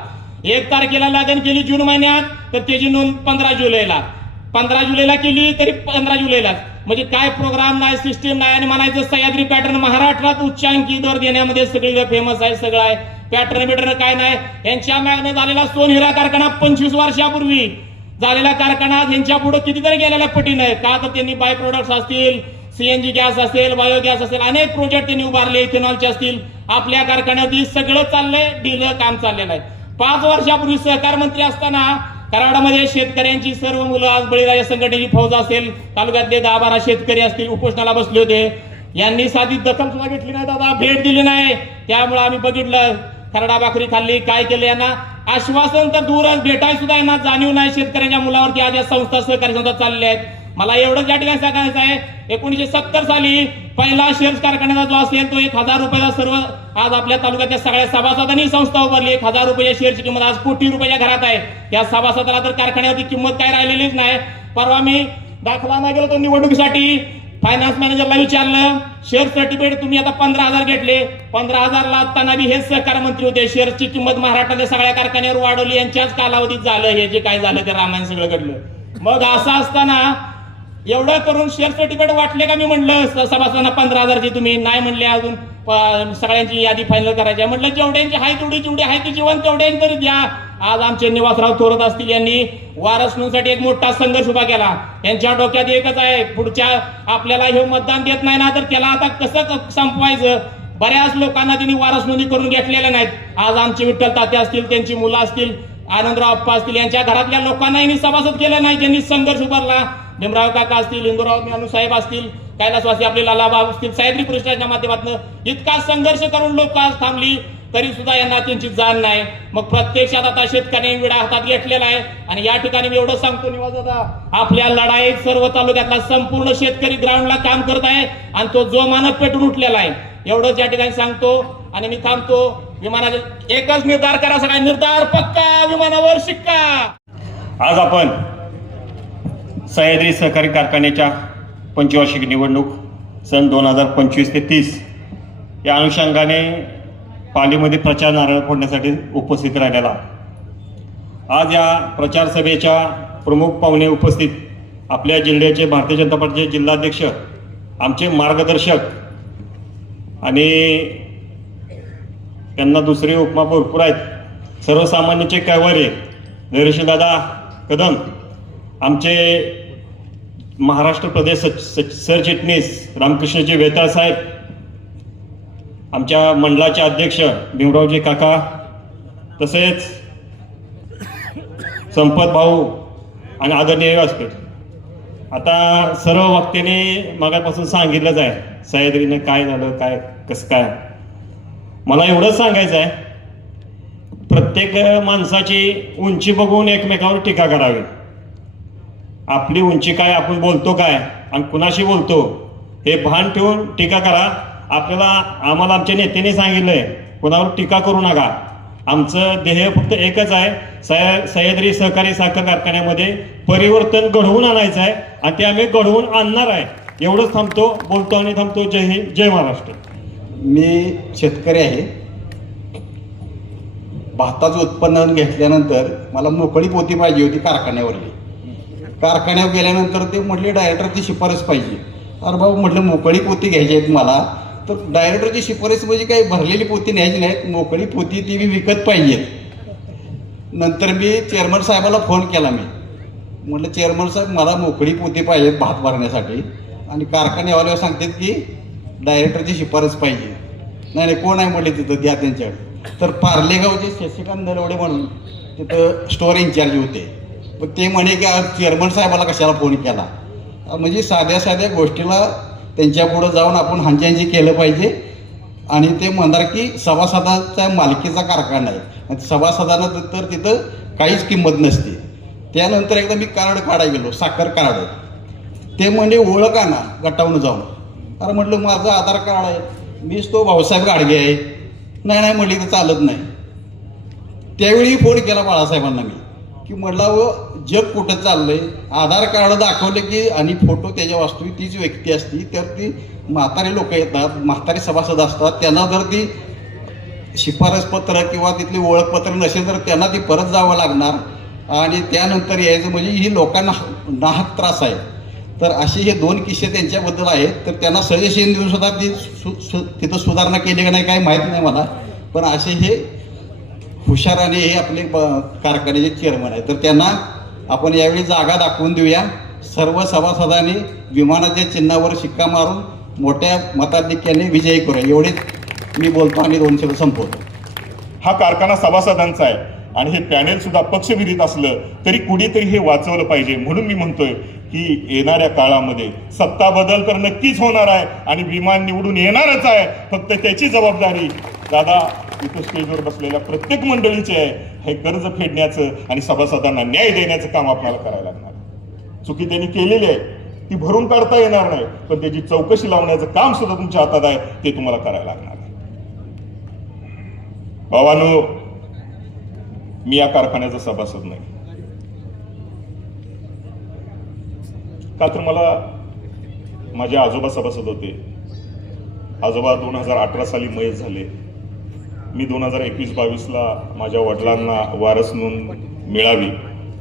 1 तारखेला लागण केली जून महिन्यात, तर त्याची नोंद 15 जुलैला. 15 जुलैला केली तरी 15 जुलैलाच. म्हणजे काय प्रोग्राम नाही, सिस्टीम नाही. आणि म्हणायचं सह्याद्री पॅटर्न महाराष्ट्रात उच्चांकी दर देण्यामध्ये सगळी फेमस आहे, सगळं आहे. पॅटर्न बिटर्न काय नाही. यांच्या मागणं झालेला सोनहिरा कारखाना 25 वर्षापूर्वी झालेला कारखाना यांच्या पुढे कितीतरी गेलेल्या पटीनं आहे. का तर त्यांनी बाय प्रोडक्ट्स असतील, सीएनजी गॅस असेल, बायोगॅस असेल, अनेक प्रोजेक्ट त्यांनी उभारले, इथेनॉलचे असतील. आपल्या कारखान्यात सगळं चाललंय, डील काम चाललेलं आहे. 5 वर्षापूर्वी सहकार मंत्री असताना कराडामध्ये शेतकऱ्यांची सर्व मुलं, आज बळीराजा संघटनेची फौज असेल, तालुक्यातले 10-12 शेतकरी असतील, उपोषणाला बसले होते. यांनी साधी दखल सुद्धा घेतली नाही, दादा भेट दिली नाही. त्यामुळे आम्ही बघितलं, खरडा भाकरी खाल्ली, काय केलं. यांना आश्वासन तर दूरच, भेटाय सुद्धा यांना जाणीव नाही. शेतकऱ्यांच्या मुलावरती आज या संस्था, सहकारी संस्था चालल्या आहेत. मला एवढंच या ठिकाणी सांगायचं आहे, 1970 साली पहिला शेअर्स कारखान्याचा जो असेल तो 1,000 रुपयाचा सर्व आज आपल्या तालुक्याच्या सगळ्या सभासदांनी संस्था उभारली. 1,000 रुपयाच्या शेअरची किंमत आज कोटी रुपयाच्या घरात आहे. त्या सभासदाला तर कारखान्यावरती किंमत काय राहिलेलीच नाही. परवा मी दाखला नाही गेलो तो निवडणुकीसाठी, फायनान्स मॅनेजरला विचारलं, शेअर सर्टिफिकेट तुम्ही आता 15,000 घेतले, 15,000 लादताना बी हेच सहकार मंत्री होते. शेअरची किंमत महाराष्ट्रातल्या सगळ्या कारखान्यावर वाढवली, यांच्याच कालावधीत झालं हे जे काय झालं ते रामायण सगळं घडलं. मग असं असताना एवढं करून शेअर सर्टिफिकेट वाटले का? मी म्हणलं सभासदांना 15,000ची, तुम्ही नाही म्हणले अजून सगळ्यांची यादी फायनल करायची आहे. म्हटलं जेवढ्यांची आहे जेवढी आहे ती जीवन तेवढ्यांनी तरी द्या. आज आमचे निवासराव थोरात असतील, यांनी वारस नोंदसाठी एक मोठा संघर्ष उभा केला. यांच्या डोक्यात एकच आहे, पुढच्या आपल्याला हे मतदान देत नाही ना तर त्याला आता कसं संपवायचं. बऱ्याच लोकांना त्यांनी वारस नोंदणी करून घेतलेल्या नाहीत. आज आमचे विठ्ठल तात्या असतील, त्यांची मुलं असतील, आनंदराव अप्पा असतील, यांच्या घरातल्या लोकांना यांनी सभासद केलं नाही. त्यांनी संघर्ष उभारला. भीमराव काका असतील, इंदुराव मेनूसाहेब असतील, कैलासवासी आपले लालाबाब असतील, सह्याद्री परिषदेच्या माध्यमातून इतका संघर्ष करून लोक आज थांबली तरी सुद्धा यांना त्यांची जाण नाही. मग प्रत्यक्षात आता शेतकऱ्यांनी विडा हातात घेतलेला आहे. आणि या ठिकाणी मी एवढं सांगतो निवास दादा, आपल्या लढाईत सर्व तालुक्यातला संपूर्ण शेतकरी ग्राउंडला काम करत आहे आणि तो जोमानं पेटून उठलेला आहे. एवढंच या ठिकाणी सांगतो आणि मी थांबतो. विमानाचे एकच निर्धार करा, सगळा निर्धार पक्का, विमानावर शिक्का. आज आपण सह्याद्री सहकारी कारखान्याच्या पंचवार्षिक निवडणूक सन 2025 ते 30 या अनुषंगाने पालीमध्ये प्रचार नारळ फोडण्यासाठी उपस्थित राहिलेला. आज या प्रचार सभेच्या प्रमुख पाहुणे उपस्थित आपल्या जिल्ह्याचे भारतीय जनता पार्टीचे जिल्हाध्यक्ष, आमचे मार्गदर्शक आणि त्यांना दुसरे उपमा भरपूर आहेत, सर्वसामान्यांचे कैवारे नरेशदादा कदम, आमचे महाराष्ट्र प्रदेश सरचिटणीस रामकृष्णजी वेताळ साहेब, आमच्या मंडळाचे अध्यक्ष भीमरावजी काका, तसेच संपत भाऊ आणि आदरणीय व्यासपीठ. आता सर्व वक्त्याने मागापासून सांगितलंच आहे सह्याद्रीनं काय झालं, काय कसं काय. मला एवढंच सांगायचं आहे, प्रत्येक माणसाची उंची बघून एकमेकावर टीका करावी. आपली उंची काय, आपण बोलतो काय आणि कुणाशी बोलतो हे भान ठेवून टीका करा. आम्हाला आमच्या नेत्याने सांगितलंय कुणावर टीका करू नका. आमचं ध्येय फक्त एकच आहे, सह्याद्री सहकारी साखर कारखान्यामध्ये परिवर्तन घडवून आणायचं आहे आणि ते आम्ही घडवून आणणार आहे. एवढंच थांबतो, बोलतो आणि थांबतो. जय हिंद, जय महाराष्ट्र. मी शेतकरी आहे. भाताचं उत्पन्न घेतल्यानंतर मला मोकळी पोती पाहिजे होती कारखान्यावरली. कारखान्यावर गेल्यानंतर ते म्हटले डायरेक्टरची शिफारस पाहिजे. अरे बाबा म्हटलं मोकळी पोती घ्यायची आहेत मला, तर डायरेक्टरची शिफारस म्हणजे काही भरलेली पोती न्यायची नाहीत, मोकळी पोती ती मी विकत पाहिजेत. नंतर मी चेअरमन साहेबाला फोन केला. मी म्हटलं चेअरमन साहेब मला मोकळी पोती पाहिजेत भात भरण्यासाठी आणि कारखान्यावाल्यावर सांगतात की डायरेक्टरची शिफारस पाहिजे. नाही नाही कोण आहे म्हटले तिथं द्या त्यांच्याकडे. तर पार्लेगावचे शशिकांत नरवडे म्हणून तिथं स्टोअर इन्चार्ज होते. मग ते म्हणे की आज चेअरमन साहेबाला कशाला फोन केला. म्हणजे साध्या साध्या गोष्टीला त्यांच्या पुढं जाऊन आपण हांजी केलं पाहिजे. आणि ते म्हणणार की सभासदाच्या मालकीचा कारखाना आहे आणि सभासदांना तर तिथं काहीच किंमत नसते. त्यानंतर एकदा मी कार्ड काढायला गेलो, साखर कार्ड. ते म्हणजे ओळखा ना गटावून जाऊन. अरे म्हटलं माझं आधार कार्ड आहे, मीच तो भाऊसाहेब गाडगे आहे. नाही नाही म्हटली तर चालत नाही. त्यावेळी फोन केला बाळासाहेबांना मी की म्हटलं जग कुठं चाललंय. आधार कार्ड दाखवले की आणि फोटो त्याच्या वास्तविक तीच व्यक्ती असती, तर ती म्हातारे लोक येतात, म्हातारे सभासद असतात, त्यांना जर ती शिफारसपत्र किंवा तिथली ओळखपत्र नसेल तर त्यांना ती परत जावं लागणार आणि त्यानंतर यायचं. म्हणजे ही लोकांना नाहक त्रास आहे. तर असे हे 2 किस्से त्यांच्याबद्दल आहेत. तर त्यांना सजेशन देऊन सुद्धा ती तिथं सुधारणा केली का नाही काही माहीत नाही मला, पण असे हे हुशार आणि हे आपले कारखान्याचे चेअरमन आहेत. तर त्यांना आपण यावेळी जागा दाखवून देऊया. सर्व सभासदांनी विमानाच्या चिन्हावर शिक्का मारून मोठ्या मताधिक्याने विजयी करूया. एवढेच मी बोलतो आणि 2 शब्द संपवतो. हा कारखाना सभासदांचा आहे आणि हे पॅनेल सुद्धा पक्षविरहित असलं तरी कुणीतरी हे वाचवलं पाहिजे. म्हणून मी म्हणतोय की येणाऱ्या काळामध्ये सत्ता बदल तर नक्कीच होणार आहे आणि विमान निवडून येणारच आहे. फक्त त्याची जबाबदारी दादा इथं स्टेजवर बसलेल्या प्रत्येक मंडळीचे आहे. हे कर्ज फेडण्याचं आणि सभासदांना न्याय देण्याचं काम आपल्याला करायला लागणार. चुकी त्यांनी केलेली आहे ती भरून काढता येणार नाही, पण त्याची चौकशी लावण्याचं काम सुद्धा तुमच्या हातात आहे, ते तुम्हाला करायला लागणार आहे. भावांनो, मी या कारखान्याचा सभासद नाही, का तर मला माझे आजोबा सभासद होते. आजोबा 2018 साली मयत झाले. मी 2021-22ला माझ्या वडिलांना वारस नोंद मिळावी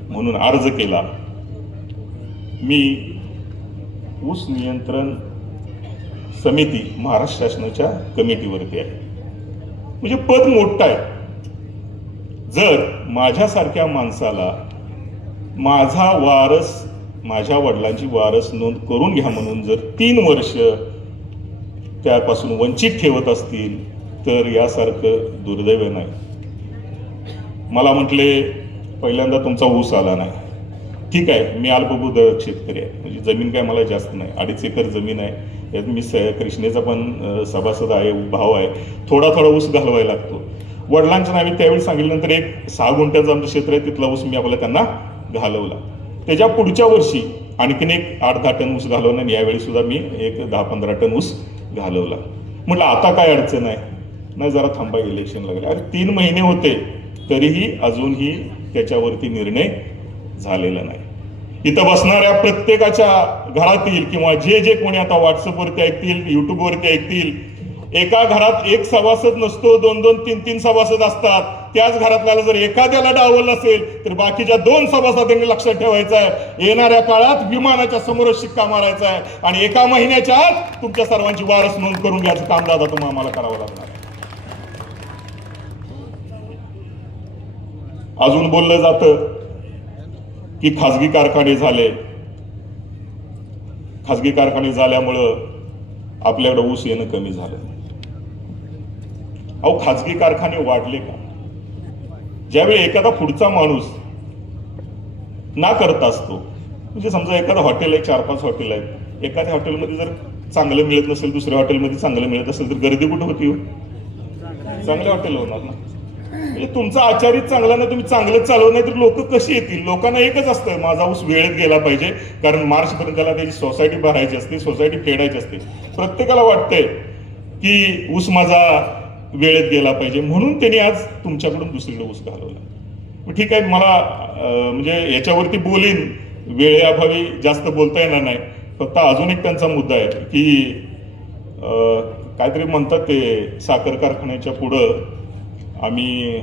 म्हणून अर्ज केला. मी ऊस नियंत्रण समिती महाराष्ट्र शासनाच्या कमिटीवरती आहे. म्हणजे पद मोठं आहे. जर माझ्यासारख्या माणसाला माझा वारस, माझ्या वडिलांची वारस नोंद करून घ्या म्हणून जर 3 वर्ष त्यापासून वंचित ठेवत असतील तर यासारखं दुर्दैव नाही. मला म्हटले पहिल्यांदा तुमचा ऊस आला नाही. ठीक आहे, मी अल्पभूधारक शेतकरी आहे, म्हणजे जमीन काय मला जास्त नाही, 2.5 एकर जमीन आहे. यात मी कृष्णेचा पण सभासद आहे, भाव आहे. थोडा ऊस घालवायला लागतो. वडिलांच्या नावे त्यावेळी सांगितल्यानंतर एक 6 गुंठ्याचं आमचं क्षेत्र आहे, तिथला ऊस मी आपल्याला त्यांना घालवला. त्याच्या पुढच्या वर्षी आणखीन एक 8-10 टन ऊस घालवला आणि यावेळी सुद्धा मी एक 10-15 टन ऊस घालवला. म्हटलं आता काय अडचण आहे, नाही जरा थांबा, इलेक्शन लागले. अरे 3 महिने होते तरीही अजूनही त्याच्यावरती निर्णय झालेला नाही. इथं बसणाऱ्या प्रत्येकाच्या घरातील किंवा जे कोणी आता व्हॉट्सअपवरती ऐकतील, युट्यूबवरती ऐकतील, एका घरात एक सभासद नसतो, 2-2, 3-3 सभासद असतात. त्याच घरातल्याला जर एखाद्याला डावललं असेल तर बाकीच्या 2 सभासदांनी लक्षात ठेवायचं आहे. येणाऱ्या काळात विमानाच्या समोरच शिक्का मारायचा आहे आणि 1 महिन्याच्या आत तुमच्या सर्वांची वारस नोंद करून घ्यायचं काम दादा तुम्हाला आम्हाला करावं लागणार आहे. अजून बोललं जातं की खाजगी कारखाने झाले, खाजगी कारखाने झाल्यामुळं आपल्याकडे ऊस येणं कमी झालं. अहो, खाजगी कारखाने वाढले का? ज्यावेळी एखादा पुढचा माणूस ना करता असतो, म्हणजे समजा एखादा हॉटेल आहे, 4-5 हॉटेल आहेत, एखाद्या हॉटेलमध्ये जर चांगलं मिळत नसेल, दुसऱ्या हॉटेलमध्ये चांगलं मिळत असेल तर गर्दी कुठं होती? चांगल्या हॉटेल होणार ना. म्हणजे तुमचा आचार्य चांगला ना, तुम्ही चांगलं चालवत नाही तर लोक कशी येतील? लोकांना एकच असतं, माझा ऊस वेळेत गेला पाहिजे, कारण मार्चपर्यंत त्याला त्याची सोसायटी भरायची असते, सोसायटी फेडायची असते. प्रत्येकाला वाटतंय की ऊस माझा वेळेत गेला पाहिजे, म्हणून त्यांनी आज तुमच्याकडून दुसरीकडे ऊस घालवला. ठीक आहे, मला म्हणजे याच्यावरती बोलीन, वेळेअभावी जास्त बोलता येणार नाही. फक्त अजून एक त्यांचा मुद्दा आहे की काहीतरी म्हणतात ते साखर कारखान्याच्या पुढं आम्ही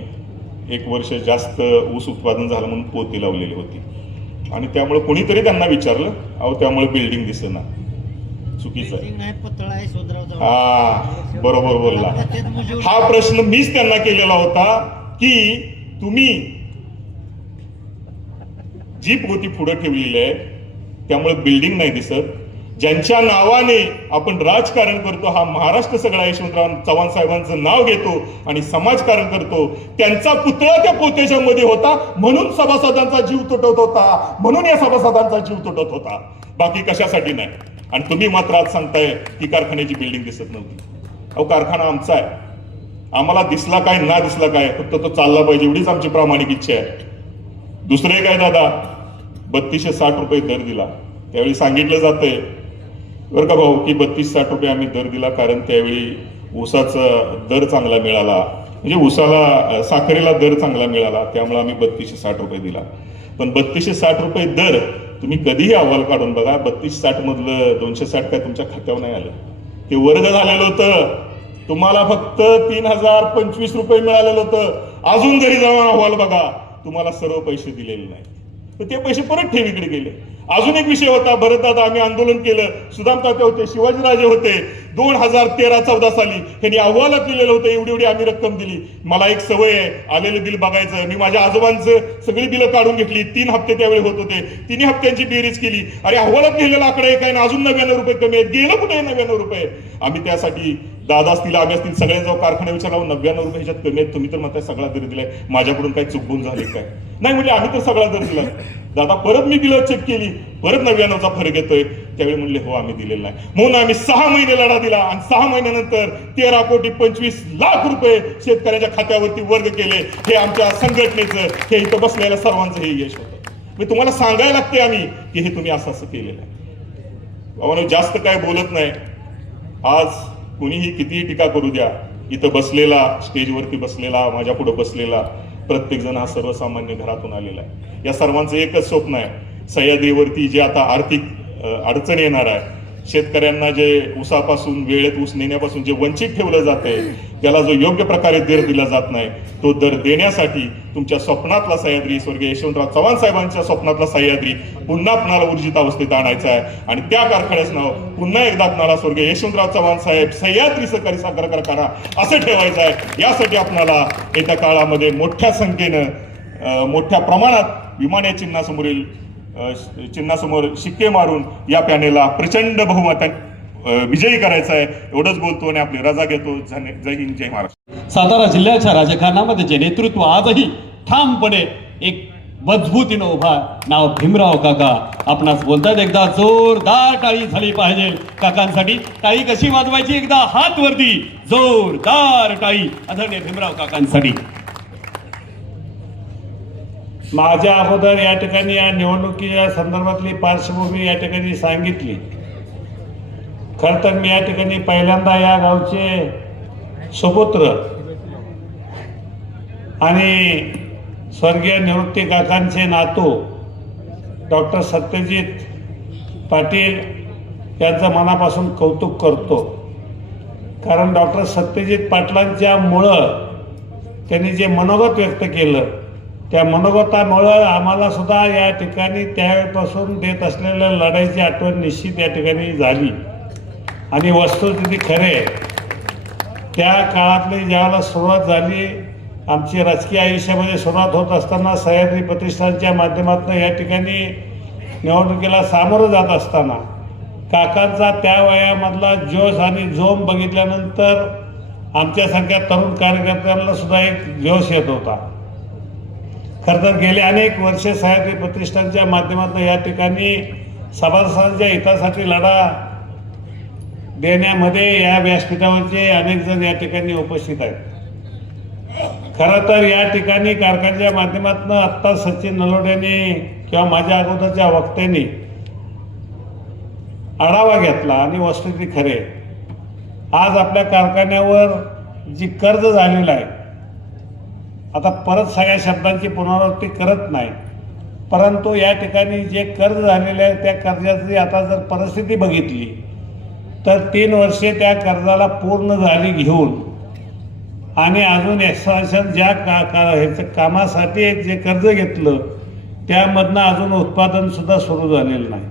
1 वर्ष जास्त ऊस उत्पादन झालं म्हणून पोती लावलेली होती आणि त्यामुळे कोणीतरी त्यांना विचारलं, अहो त्यामुळे बिल्डिंग दिसेना. चुकीचं आहे. हा, बरोबर बोलला. हा प्रश्न मीच त्यांना केलेला होता की तुम्ही जी पोती पुढे ठेवलेली आहे त्यामुळे बिल्डिंग नाही दिसत. ज्यांच्या नावाने आपण राजकारण करतो, हा महाराष्ट्र सगळा यशवंतराव चव्हाण साहेबांचं नाव घेतो आणि समाजकारण करतो, त्यांचा पुतळा त्या पोत्याच्या मध्ये होता म्हणून सभासदांचा जीव तुटत होता, म्हणून या सभासदांचा जीव तुटत होता, बाकी कशासाठी नाही. आणि तुम्ही मात्र आज सांगताय की कारखान्याची बिल्डिंग दिसत नव्हती. अहो, कारखाना आमचा आहे, आम्हाला दिसला काय ना दिसला काय, फक्त तो चालला पाहिजे एवढीच आमची प्रामाणिक इच्छा आहे. दुसरे काय दादा, 3260 रुपये दर दिला. त्यावेळी सांगितलं जातंय बरं का भाऊ की 3260 रुपये आम्ही दर दिला, कारण त्यावेळी ऊसाचा दर चांगला मिळाला, म्हणजे ऊसाला साखरेला दर चांगला मिळाला, त्यामुळे आम्ही 3260 रुपये दिला. पण 3260 रुपये दर तुम्ही कधीही अहवाल काढून बघा, 3260 मधलं 260 काय तुमच्या खात्यावर नाही आलं. ते वर्ग झालेलं होतं, तुम्हाला फक्त 3025 रुपये मिळालेलं होतं. अजून जरी जाऊन अहवाल बघा, तुम्हाला सर्व पैसे दिलेले नाही, तर ते पैसे परत ठेवीकडे गेले. अजून एक विषय होता, भरतदादा आम्ही आंदोलन केलं, सुदाम तात्या होते, शिवाजीराजे होते, 2013-14 साली त्यांनी अहवालात लिहिलेलं होतं एवढी आम्ही रक्कम दिली. मला एक सवय आहे आलेलं बिल बघायचं. मी माझ्या आजोबांचं सगळी बिलं काढून घेतली, 3 हप्ते त्यावेळी होत होते, 3 हप्त्यांची बेरीज केली. अरे अहवालात लिहिलेला आकडा एक आहे ना, अजून 99 रुपये कमी आहेत, गेलं कुठे 99 रुपये? आम्ही त्यासाठी दादा असतील, आम्ही असतील, सगळ्यांचा कारखाना विचारावं 99 रुपये ह्याच्यात कमी आहेत, तुम्ही तर म्हणताय सगळा दर दिलाय, माझ्याकडून काही चुकून झाली काय? नाही म्हणजे आम्ही तर सगळा दर दिला. दादा परत मी बिलं चेक केली, परत 99चा फरक येतोय. त्यावेळी म्हणले हो आम्ही दिलेला नाही. म्हणून आम्ही 6 महिने लढा दिला आणि 6 महिन्यानंतर 13,25,00,000 रुपये शेतकऱ्याच्या खात्यावरती वर्ग केले. हे आमच्या संघटनेचं, हे इथं बसलेल्या सर्वांचं हे यश होतं. मी तुम्हाला सांगायला लागते आम्ही की हे तुम्ही असं केलेलं आहे. भावांनो, जास्त काय बोलत नाही. आज कुणीही कितीही टीका करू द्या, इथं बसलेला, स्टेजवरती बसलेला, माझ्या पुढे बसलेला प्रत्येक जण हा सर्वसामान्य घरातून आलेला आहे. या सर्वांचं एकच स्वप्न आहे, सह्याद्रीवरती जे आता आर्थिक अडचण येणार आहे, शेतकऱ्यांना जे ऊसापासून, वेळेत ऊस नेण्यापासून जे वंचित ठेवलं जाते, त्याला जो योग्य प्रकारे दर दिला जात नाही, तो दर देण्यासाठी तुमच्या स्वप्नातला सह्याद्री, स्वर्गीय यशवंतराव चव्हाण साहेबांच्या स्वप्नातला सह्याद्री पुन्हा आपणाला ऊर्जित अवस्थेत आणायचा आहे. आणि त्या कारखान्याचं नाव पुन्हा एकदा आपणाला स्वर्गीय यशवंतराव चव्हाण साहेब सह्याद्री सहकारी साखर कारखाना असं ठेवायचं आहे. यासाठी आपणाला येत्या काळामध्ये मोठ्या संख्येनं, मोठ्या प्रमाणात विमाने चिन्हासमोर शिक्के मारून या पॅनेलला प्रचंड बहुमताने विजयी करायचा आहे. एवढंच बोलतो आणि आपली रजा घेतो. जय हिंद, जय महाराष्ट्र. सातारा जिल्ह्याच्या राजकारणामध्ये जे नेतृत्व आजही ठामपणे एक मजबूतीनं उभा, नाव भीमराव काका. आपणास बोलतात, एकदा जोरदार टाळी झाली पाहिजे काकांसाठी. टाळी कशी वाजवायची? एकदा हात वरती, जोरदार टाळी आदरणीय भीमराव काकांसाठी. माझ्या अगोदर या ठिकाणी या निवडणुकीच्या संदर्भातली पार्श्वभूमी या ठिकाणी सांगितली. खरं तर मी या ठिकाणी पहिल्यांदा या गावचे सुपुत्र आणि स्वर्गीय निवृत्ती काकांचे नातू डॉक्टर सत्यजित पाटील यांचं मनापासून कौतुक करतो. कारण डॉक्टर सत्यजित पाटलांच्या मुळं त्यांनी जे मनोगत व्यक्त केलं, त्या मनोगतामुळं आम्हाला सुद्धा या ठिकाणी त्यावेळेपासून देत असलेल्या लढाईची आठवण निश्चित या ठिकाणी झाली. आणि वस्तुस्थिती खरे, त्या काळातली ज्यावेळेला सुरुवात झाली, आमची राजकीय आयुष्यामध्ये सुरुवात होत असताना सह्याद्री प्रतिष्ठानच्या माध्यमातून या ठिकाणी निवडणुकीला सामोरं जात असताना काकांचा त्या वयामधला जोश आणि जोम बघितल्यानंतर आमच्यासारख्या तरुण कार्यकर्त्यांना सुद्धा एक जोश येत होता. खरं तर गेले अनेक वर्षे सह्याद्री प्रतिष्ठानच्या माध्यमातून या ठिकाणी सभासदांच्या हितासाठी लढा देण्यामध्ये या व्यासपीठावरचे अनेक जण या ठिकाणी उपस्थित आहेत. खरं तर या ठिकाणी कारखान्याच्या माध्यमातून आत्ता सचिन नलोड्याने किंवा माझ्या अगोदरच्या वक्त्यांनी आढावा घेतला आणि वस्तुस्थिती खरे. आज आपल्या कारखान्यावर जी कर्ज झालेलं आहे, आता परत सगळ्या शब्दांची पुनरावृत्ती करत नाही, परंतु या ठिकाणी जे कर्ज झालेले आहे त्या कर्जाची आता जर परिस्थिती बघितली तर 3 वर्षे त्या कर्जाला पूर्ण झाली घेऊन आणि अजून एक्सपान्शन ज्या ह्याचं कामासाठी जे कर्ज घेतलं त्यामधनं अजून उत्पादनसुद्धा सुरू झालेलं नाही.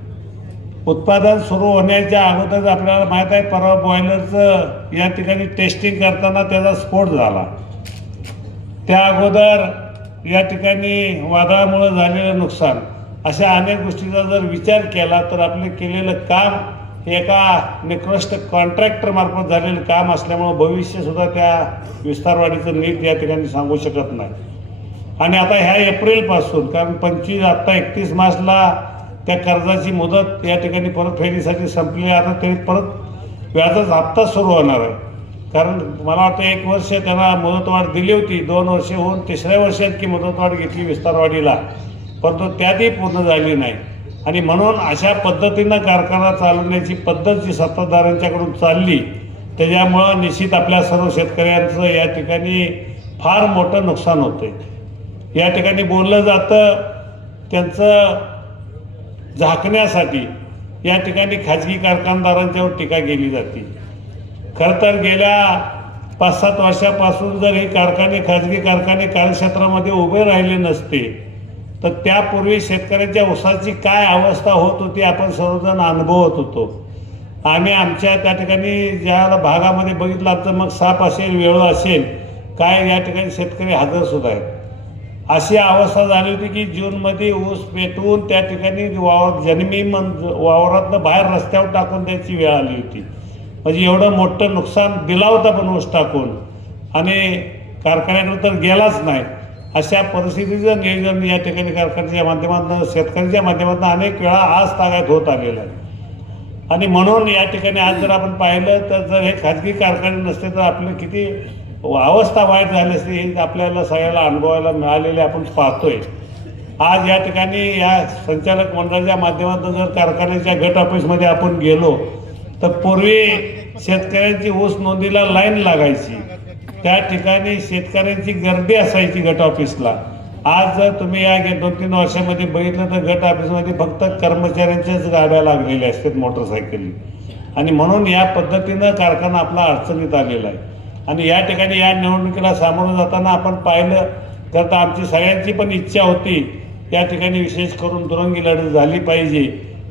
उत्पादन सुरू होण्याच्या अगोदर आपल्याला माहीत आहे, परवा बॉयलरचं या ठिकाणी टेस्टिंग करताना त्याचा स्फोट झाला. त्या अगोदर या ठिकाणी वादळामुळे झालेलं नुकसान, अशा अनेक गोष्टीचा जर विचार केला तर आपलं केलेलं काम एका निकृष्ट कॉन्ट्रॅक्टर मार्फत झालेलं काम असल्यामुळं भविष्यसुद्धा त्या विस्तारवाढीचं नीट या ठिकाणी सांगू शकत नाही. आणि आता ह्या एप्रिलपासून, कारण 31 मार्चला त्या कर्जाची मुदत या ठिकाणी परतफेडीसाठी संपली, आता ते परत व्याजाचा हप्ता सुरू होणार आहे. कारण मला वाटतं 1 वर्ष त्यांना मुदतवाढ दिली होती, 2 वर्षे होऊन 3ऱ्या वर्षात की मुदतवाढ घेतली विस्तारवाढीला, परंतु त्यातही पूर्ण झाली नाही. आणि म्हणून अशा पद्धतीनं कारखाना चालवण्याची पद्धत जी सत्ताधाऱ्यांच्याकडून चालली, त्याच्यामुळं निश्चित आपल्या सर्व शेतकऱ्यांचं या ठिकाणी फार मोठं नुकसान होतं. या ठिकाणी बोललं जातं, त्यांचं झाकण्यासाठी या ठिकाणी खाजगी कारखानदारांच्यावर टीका केली जाते. खरं तर गेल्या 5-7 वर्षापासून जर हे खाजगी कारखाने कार्यक्षेत्रामध्ये उभे राहिले नसते तर त्यापूर्वी शेतकऱ्यांच्या ऊसाची काय अवस्था होत होती आपण सर्वजण अनुभवत होतो. आम्ही आमच्या त्या ठिकाणी ज्या भागामध्ये बघितलं, आमचं मग साप असेल, वेळू असेल, काय या ठिकाणी शेतकरी हजरसुद्धा आहेत. अशी अवस्था झाली होती की जूनमध्ये ऊस पेटवून त्या ठिकाणी वावरातनं बाहेर रस्त्यावर टाकून त्याची वेळ आली होती. म्हणजे एवढं मोठं नुकसान दिला होता पण ऊस टाकून, आणि कारखान्याकडे तर गेलाच नाही. अशा परिस्थितीचं नियोजन या ठिकाणी कारखान्याच्या माध्यमातून, शेतकऱ्यांच्या माध्यमातून अनेक वेळा आज तागायत होत आलेलं आहे. आणि म्हणून या ठिकाणी आज जर आपण पाहिलं तर जर हे खाजगी कारखाने नसते तर आपलं किती अवस्था वाईट झाली असती, हे आपल्याला सगळ्याला अनुभवायला मिळालेले आपण पाहतोय. आज या ठिकाणी या संचालक मंडळाच्या माध्यमातून जर कारखान्याच्या गट ऑफिसमध्ये आपण गेलो तर पूर्वी शेतकऱ्यांची ऊस नोंदीला लाईन लागायची, त्या ठिकाणी शेतकऱ्यांची गर्दी असायची गट ऑफिसला. आज जर तुम्ही या 2-3 वर्षामध्ये बघितलं तर गट ऑफिसमध्ये फक्त कर्मचाऱ्यांच्याच गाड्या लागलेल्या असतात मोटरसायकली, आणि म्हणून या पद्धतीनं कारखाना आपला अडचणीत आलेला आहे. आणि या ठिकाणी या निवडणुकीला सामोरं जाताना आपण पाहिलं तर आमची सगळ्यांची पण इच्छा होती या ठिकाणी विशेष करून दुरंगी लढत झाली पाहिजे,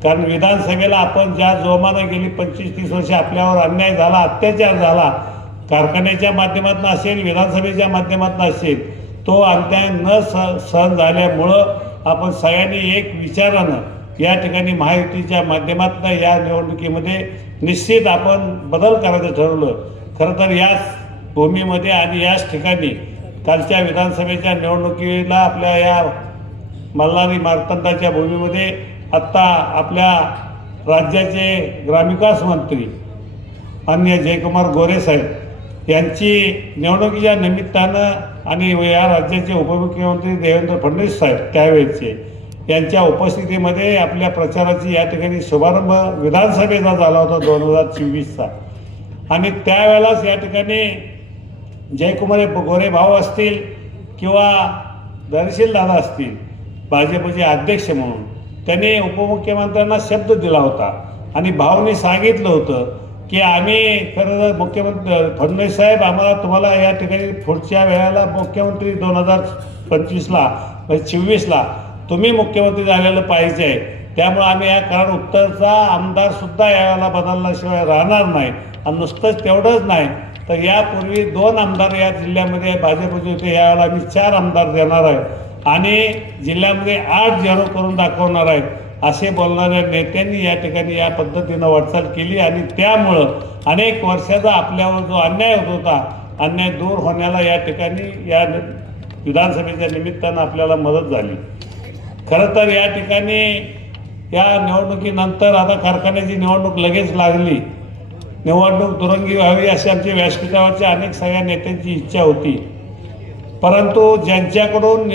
कारण विधानसभेला आपण ज्या जोमानं गेली 25-30 वर्षे आपल्यावर अन्याय झाला, अत्याचार झाला, कारखान्याच्या माध्यमातून असेल, विधानसभेच्या माध्यमातून असेल, तो अन्याय न सहन झाल्यामुळं आपण सगळ्यांनी एक विचारानं या ठिकाणी महायुतीच्या माध्यमातून या निवडणुकीमध्ये निश्चित आपण बदल करायचं ठरवलं. खरं तर याच भूमीमध्ये आणि याच ठिकाणी कालच्या विधानसभेच्या निवडणुकीला आपल्या या मल्हारी मार्तंडाच्या भूमीमध्ये आत्ता आपल्या राज्याचे ग्रामविकास मंत्री माननीय जयकुमार गोरे साहेब यांची निवडणुकीच्या निमित्तानं आणि या राज्याचे उपमुख्यमंत्री देवेंद्र फडणवीस साहेब त्यावेळेचे यांच्या उपस्थितीमध्ये आपल्या प्रचाराची या ठिकाणी शुभारंभ विधानसभेचा झाला होता 2024चा. आणि त्यावेळेलाच या ठिकाणी जयकुमार गोरे भाऊ असतील किंवा धैर्यशील दादा असतील, भाजपचे अध्यक्ष म्हणून त्यांनी उपमुख्यमंत्र्यांना शब्द दिला होता आणि भाऊनी सांगितलं होतं की आम्ही खरं तर मुख्यमंत्री फडणवीस साहेब आम्हाला तुम्हाला या ठिकाणी पुढच्या वेळेला मुख्यमंत्री 2025ला 26ला तुम्ही मुख्यमंत्री झालेलं पाहिजे आहे, त्यामुळे आम्ही या कराड उत्तरचा आमदारसुद्धा यावेळेला बदलल्याशिवाय राहणार नाही. आणि नुसतंच तेवढंच नाही तर यापूर्वी 2 आमदार या जिल्ह्यामध्ये भाजपचे होते, यावेळेला आम्ही 4 आमदार देणार आहे आणि जिल्ह्यामध्ये 8 झेरो करून दाखवणार आहेत असे बोलणाऱ्या नेत्यांनी या ठिकाणी या पद्धतीनं वाटचाल केली. आणि त्यामुळं अनेक वर्षाचा आपल्यावर जो अन्याय होत होता, अन्याय दूर होण्याला या ठिकाणी या विधानसभेच्या निमित्तानं आपल्याला मदत झाली. खरं तर या ठिकाणी या निवडणुकीनंतर आता कारखान्याची निवडणूक लगेच लागली, निवडणूक दुरंगी व्हावी अशी आमच्या व्यासपीठावरच्या अनेक सगळ्या नेत्यांची इच्छा होती. परंतु ज्यांच्याकडून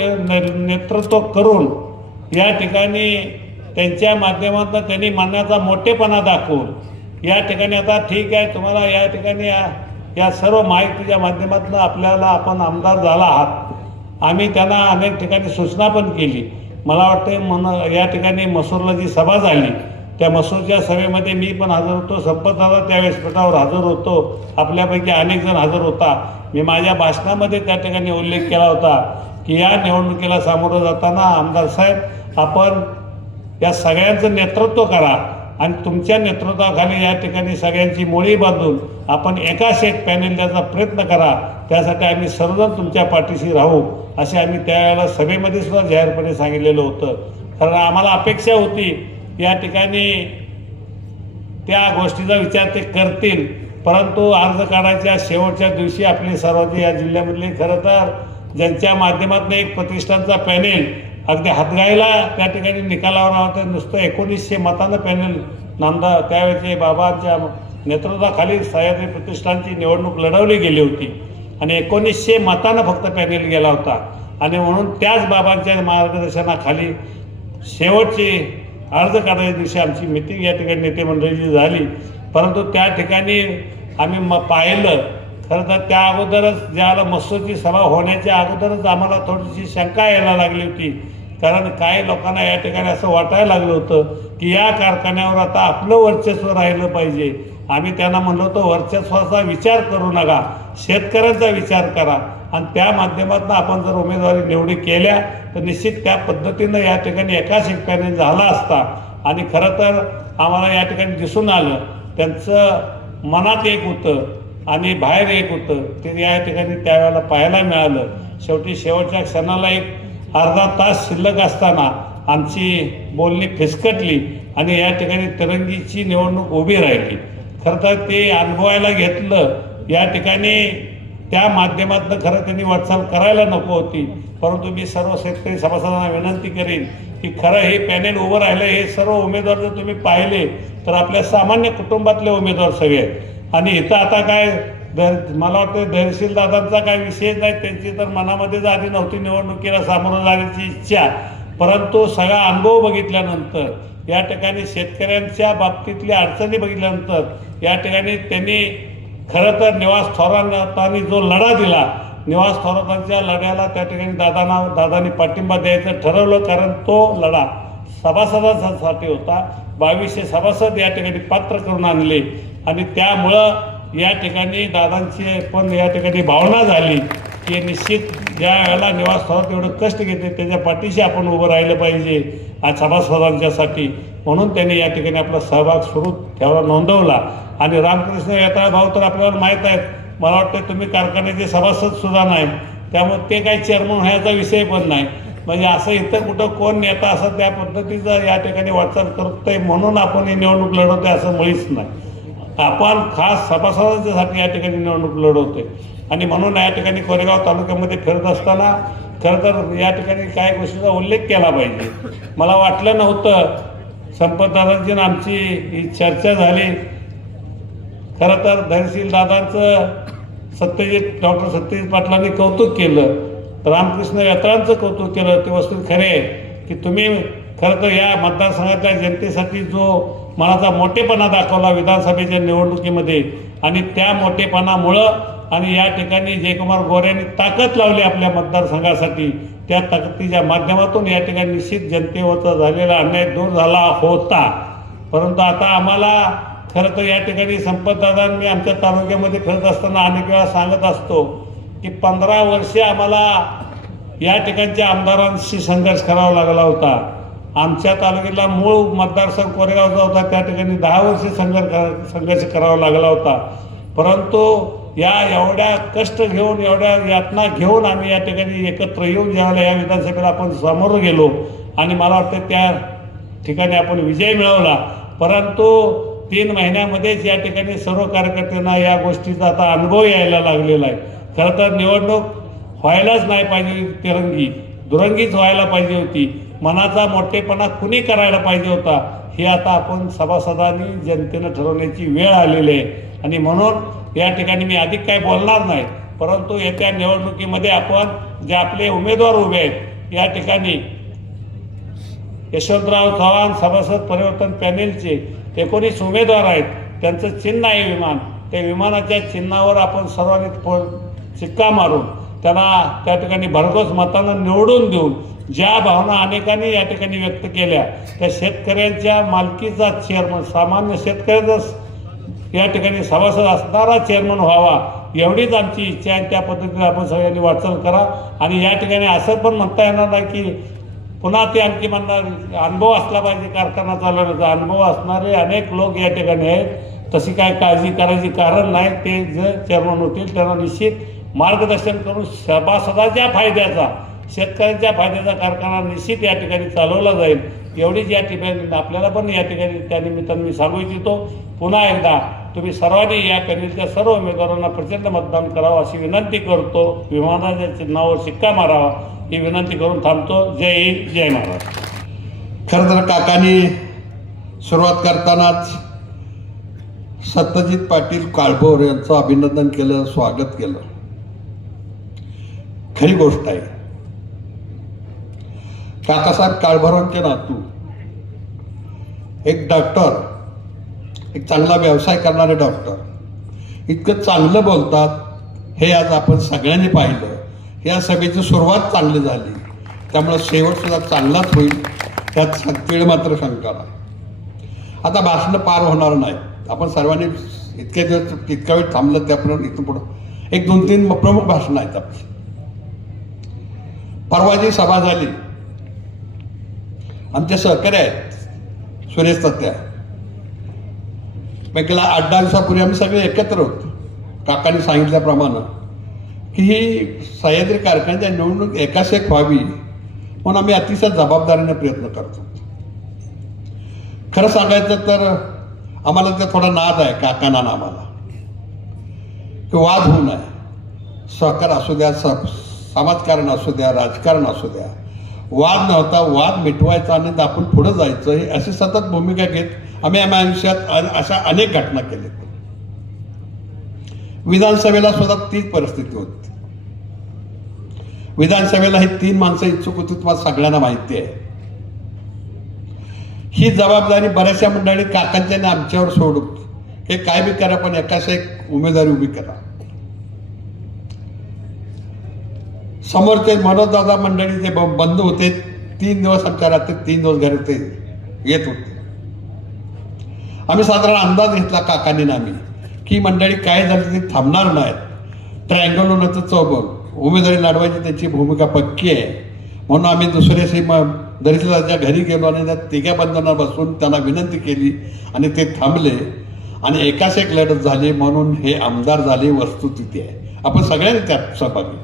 नेतृत्व करून या ठिकाणी त्यांच्या माध्यमातून त्यांनी मनाचा मोठेपणा दाखवून या ठिकाणी आता ठीक आहे तुम्हाला या ठिकाणी या सर्व माहितीच्या माध्यमातून आपल्याला आपण आमदार झाला आहात, आम्ही त्यांना अनेक ठिकाणी सूचना पण केली. मला वाटतं या ठिकाणी मसूरला जी सभा झाली त्या मसूरच्या सभेमध्ये मी पण हजर होतो, संपतदादा त्या व्यासपीठावर हजर होतो, आपल्यापैकी अनेक जण हजर होता. मी माझ्या भाषणामध्ये त्या ठिकाणी उल्लेख केला होता की या निवडणुकीला सामोरं जाताना आमदार साहेब आपण या सगळ्यांचं नेतृत्व करा आणि तुमच्या नेतृत्वाखाली या ठिकाणी सगळ्यांची मोळी बांधून आपण एकाच एक पॅनेल द्यायचा प्रयत्न करा, त्यासाठी आम्ही सर्वजण तुमच्या पाठीशी राहू असे आम्ही त्यावेळेला सभेमध्ये सुद्धा जाहीरपणे सांगितलेलं होतं. कारण आम्हाला अपेक्षा होती या ठिकाणी त्या गोष्टीचा विचार ते करतील, परंतु अर्ज काढायच्या शेवटच्या दिवशी आपले सर्वांचे या जिल्ह्यामधले खरं तर ज्यांच्या माध्यमातून एक प्रतिष्ठानचा पॅनेल अगदी हातगाईला त्या ठिकाणी निकालावर होता, नुसतं 1900 मतानं पॅनेल नामदार त्यावेळेचे बाबांच्या नेतृत्वाखाली सह्याद्री प्रतिष्ठानची निवडणूक लढवली गेली होती आणि 1900 मतानं फक्त पॅनेल गेला होता. आणि म्हणून त्याच बाबांच्या मार्गदर्शनाखाली शेवटची अर्ज काढायच्या दिवशी आमची मिटिंग या ठिकाणी नेते मंडळीची झाली. परंतु त्या ठिकाणी आम्ही पाहिलं खरं तर त्या अगोदरच ज्याला मसूरची सभा होण्याच्या अगोदरच आम्हाला थोडीशी शंका यायला लागली होती, कारण काही लोकांना या ठिकाणी असं वाटायला लागलं होतं की या कारखान्यावर आता आपलं वर्चस्व राहिलं पाहिजे. आम्ही त्यांना म्हणलो होतो वर्चस्वाचा विचार करू नका, शेतकऱ्यांचा विचार करा आणि त्या माध्यमातून आपण जर उमेदवारी निवडी केल्या तर निश्चित त्या पद्धतीनं या ठिकाणी एकाच एक पॅनेल झाला असता. आणि खरं तर आम्हाला या ठिकाणी दिसून आलं त्यांचं मनात एक होतं आणि बाहेर एक होतं, ते या ठिकाणी त्यावेळेला पाहायला मिळालं. शेवटी शेवटच्या क्षणाला एक अर्धा तास शिल्लक असताना आमची बोलणी फिसकटली आणि या ठिकाणी तिरंगीची निवडणूक उभी राहिली. खरं तर ते अनुभवायला घेतलं या ठिकाणी त्या माध्यमातून खरं त्यांनी वाटचाल करायला नको होती. परंतु मी सर्व शेतकरी सभासदांना विनंती करीन की खरं हे पॅनेल उभं राहिलं, हे सर्व उमेदवार जर तुम्ही पाहिले तर आपल्या सामान्य कुटुंबातले उमेदवार सगळे आहेत. आणि इथं आता काय मला वाटतं धैर्यशील दादांचा काय विषय नाही, त्यांची तर मनामध्येच आधी नव्हती निवडणुकीला सामोरं जाण्याची इच्छा, परंतु सगळा अनुभव बघितल्यानंतर, या ठिकाणी शेतकऱ्यांच्या बाबतीतली अडचणी बघितल्यानंतर, या ठिकाणी त्यांनी खरं तर निवास थोरातांनी जो लढा दिला, निवास थोरातांच्या लढ्याला त्या ठिकाणी दादांनी पाठिंबा द्यायचं ठरवलं, कारण तो लढा सभासदांसाठी होता. 2200 सभासद या ठिकाणी पात्र करून आणले आणि त्यामुळं या ठिकाणी दादांची पण या ठिकाणी भावना झाली की निश्चित ज्या वेळेला निवास थोरात एवढं कष्ट घेते त्याच्या पाठीशी आपण उभं राहिलं पाहिजे आज सभासदांच्यासाठी. म्हणून त्यांनी या ठिकाणी आपला सहभाग सुरू ठेवला, नोंदवला. आणि रामकृष्ण येताळ भाऊ तर आपल्याला माहीत आहेत, मला वाटतं तुम्ही कारखान्याचे सभासद सुद्धा नाही, त्यामुळे ते काही चेअरमन होण्याचा विषय पण नाही. म्हणजे असं इतर कुठं कोण नेता असं त्या पद्धतीचं या ठिकाणी वाटचाल करतोय म्हणून आपण ही निवडणूक लढवतोय असं मुळीच नाही. आपण खास सभासदांच्यासाठी या ठिकाणी निवडणूक लढवतोय. आणि म्हणून या ठिकाणी कोरेगाव तालुक्यामध्ये फिरत असताना खरं तर या ठिकाणी काही गोष्टीचा उल्लेख केला पाहिजे. मला वाटलं नव्हतं, संपतदादांची आमची ही चर्चा झाली. खरं तर धैर्यशील दादांचं डॉक्टर सत्यजित पाटलांनी कौतुक केलं, रामकृष्ण यात्रांचं कौतुक केलं. ते वस्तू खरे आहे की तुम्ही खरं तर या मतदारसंघातल्या जनतेसाठी जो मनाचा मोठेपणा दाखवला विधानसभेच्या निवडणुकीमध्ये, आणि त्या मोठेपणामुळं आणि या ठिकाणी जयकुमार गोऱ्यांनी ताकद लावली आपल्या मतदारसंघासाठी, त्या ताकदीच्या माध्यमातून या ठिकाणी निश्चित जनतेवरचा झालेला अन्याय दूर झाला होता. परंतु आता आम्हाला खरं तर या ठिकाणी संपतदादांनी आमच्या तालुक्यामध्ये फिरत असताना अनेक वेळा सांगत असतो की 15 वर्षे आम्हाला या ठिकाणच्या आमदारांशी संघर्ष करावा लागला होता. आमच्या तालुक्याला मूळ मतदारसंघ कोरेगावचा होता, त्या ठिकाणी 10 वर्षे संघर्ष करावा लागला होता. परंतु या एवढ्या कष्ट घेऊन, एवढ्या यातना घेऊन आम्ही या ठिकाणी एकत्र येऊन ज्यावेळेला या विधानसभेला आपण समोर गेलो आणि मला वाटतं त्या ठिकाणी आपण विजय मिळवला. परंतु 3 महिन्यामध्येच या ठिकाणी सर्व कार्यकर्त्यांना या गोष्टीचा आता अनुभव यायला लागलेला आहे. खरं तर निवडणूक व्हायलाच नाही पाहिजे तिरंगी, दुरंगीच व्हायला पाहिजे होती. मनाचा मोठेपणा कुणी करायला पाहिजे होता हे आता आपण सभासदांनी जनतेनं ठरवण्याची वेळ आलेली आहे. आणि म्हणून या ठिकाणी मी अधिक काही बोलणार नाही, परंतु येत्या निवडणुकीमध्ये आपण जे आपले उमेदवार उभे आहेत या ठिकाणी यशवंतराव चव्हाण सभासद परिवर्तन पॅनेलचे 19 उमेदवार आहेत. त्यांचं चिन्ह आहे विमान, त्या विमानाच्या चिन्हावर आपण सर्वांनी शिक्का मारून त्यांना त्या ठिकाणी भरघोस मतानं निवडून देऊन ज्या भावना अनेकांनी या ठिकाणी व्यक्त केल्या, त्या शेतकऱ्यांच्या मालकीचा चेअरमन, सामान्य शेतकऱ्याचा या ठिकाणी सभासद असणारा चेअरमन व्हावा एवढीच आमची इच्छा आहे. त्या पद्धतीने आपण सगळ्यांनी वाटचाल करा. आणि या ठिकाणी असं पण म्हणता येणार नाही की पुन्हा ते आणखी म्हणणार अनुभव असला पाहिजे, कारखाना चालवण्याचा अनुभव असणारे अनेक लोक या ठिकाणी आहेत. तशी काय काळजी करायची कारण नाही. ते जर चेअरमन होतील त्यांना निश्चित मार्गदर्शन करून सभासदाच्या फायद्याचा, शेतकऱ्यांच्या फायद्याचा कारखाना निश्चित या ठिकाणी चालवला जाईल एवढीच या ठिकाणी आपल्याला पण या ठिकाणी त्यानिमित्तानं मी सांगू इच्छितो. पुन्हा एकदा तुम्ही सर्वांनी या पॅनेलच्या सर्व उमेदवारांना प्रचंड मतदान करावं अशी विनंती करतो. विमानाच्या चिन्हावर शिक्का मारावा ही विनंती करून थांबतो. जय हिंद, जय महाराष्ट्र. खरं तर काकांनी सुरुवात करतानाच सत्यजित पाटील काळभोर यांचं अभिनंदन केलं, स्वागत केलं. खरी गोष्ट आहे. काकासाहेब काळभोरांचे नातू, एक डॉक्टर, एक चांगला व्यवसाय करणारे डॉक्टर, इतकं चांगलं बोलतात हे आज आपण सगळ्यांनी पाहिलं. या सभेची सुरुवात चांगली झाली, त्यामुळे शेवटसुद्धा चांगलाच होईल त्यात तीळ मात्र शंका नाही. आता भाषणं पार होणार नाहीत. आपण सर्वांनी इतक्या वेळ थांबलं त्याप्रमाणे इथून पुढं 1-2-3 प्रमुख भाषणं आहेत आपली. परवा जी सभा झाली, आमचे सहकारी आहेत सुरेश तत्या, गेल्या 8-10 दिवसापूर्वी आम्ही सगळे एकत्र होतो. काकांनी सांगितल्याप्रमाणे की ही सह्याद्री कारखान्याच्या निवडणूक एकाच एक व्हावी म्हणून आम्ही अतिशय जबाबदारीने प्रयत्न करतो. खरं सांगायचं तर आम्हाला ते थोडा नाद आहे काकांना ना आम्हाला की वाद होऊ नये. सहकार असू द्या, समाजकारण असू द्या, राजकारण असू द्या, वाद नव्हता, वाद मिटवायचा आणि आपण पुढं जायचं ही अशी सतत भूमिका घेत आम्ही आम्ही आयुष्यात अशा अनेक घटना केल्या. विधानसभेला सुद्धा तीच परिस्थिती होती. विधानसभेला ही 3 माणसं इच्छुक होती, तुम्हाला सगळ्यांना माहिती आहे. ही जबाबदारी बऱ्याचशा मंडळी काकांच्या आमच्यावर सोडून हे काय बी करा पण एकाच एक उमेदवारी उभी करा. समोरचे मनोजदादा मंडळी जे बंद होते 3 दिवस आमच्या रात्री 3 दिवस घरी ते येत होते. आम्ही साधारण अंदाज घेतला काकांनी ना आम्ही की मंडळी काय झाली ती थांबणार नाहीत. ट्रायंगल होण्याचं चौबल उमेदवारी लढवायची त्यांची भूमिका पक्की आहे म्हणून आम्ही दुसऱ्याशी दरिद्राच्या घरी गेलो आणि त्या तिघ्या बंधनावर बसून त्यांना विनंती केली आणि ते थांबले आणि एकाच एक लढत झाली म्हणून हे आमदार झाले. वस्तुस्थिती आहे, आपण सगळ्यांनी त्यात सहभागी.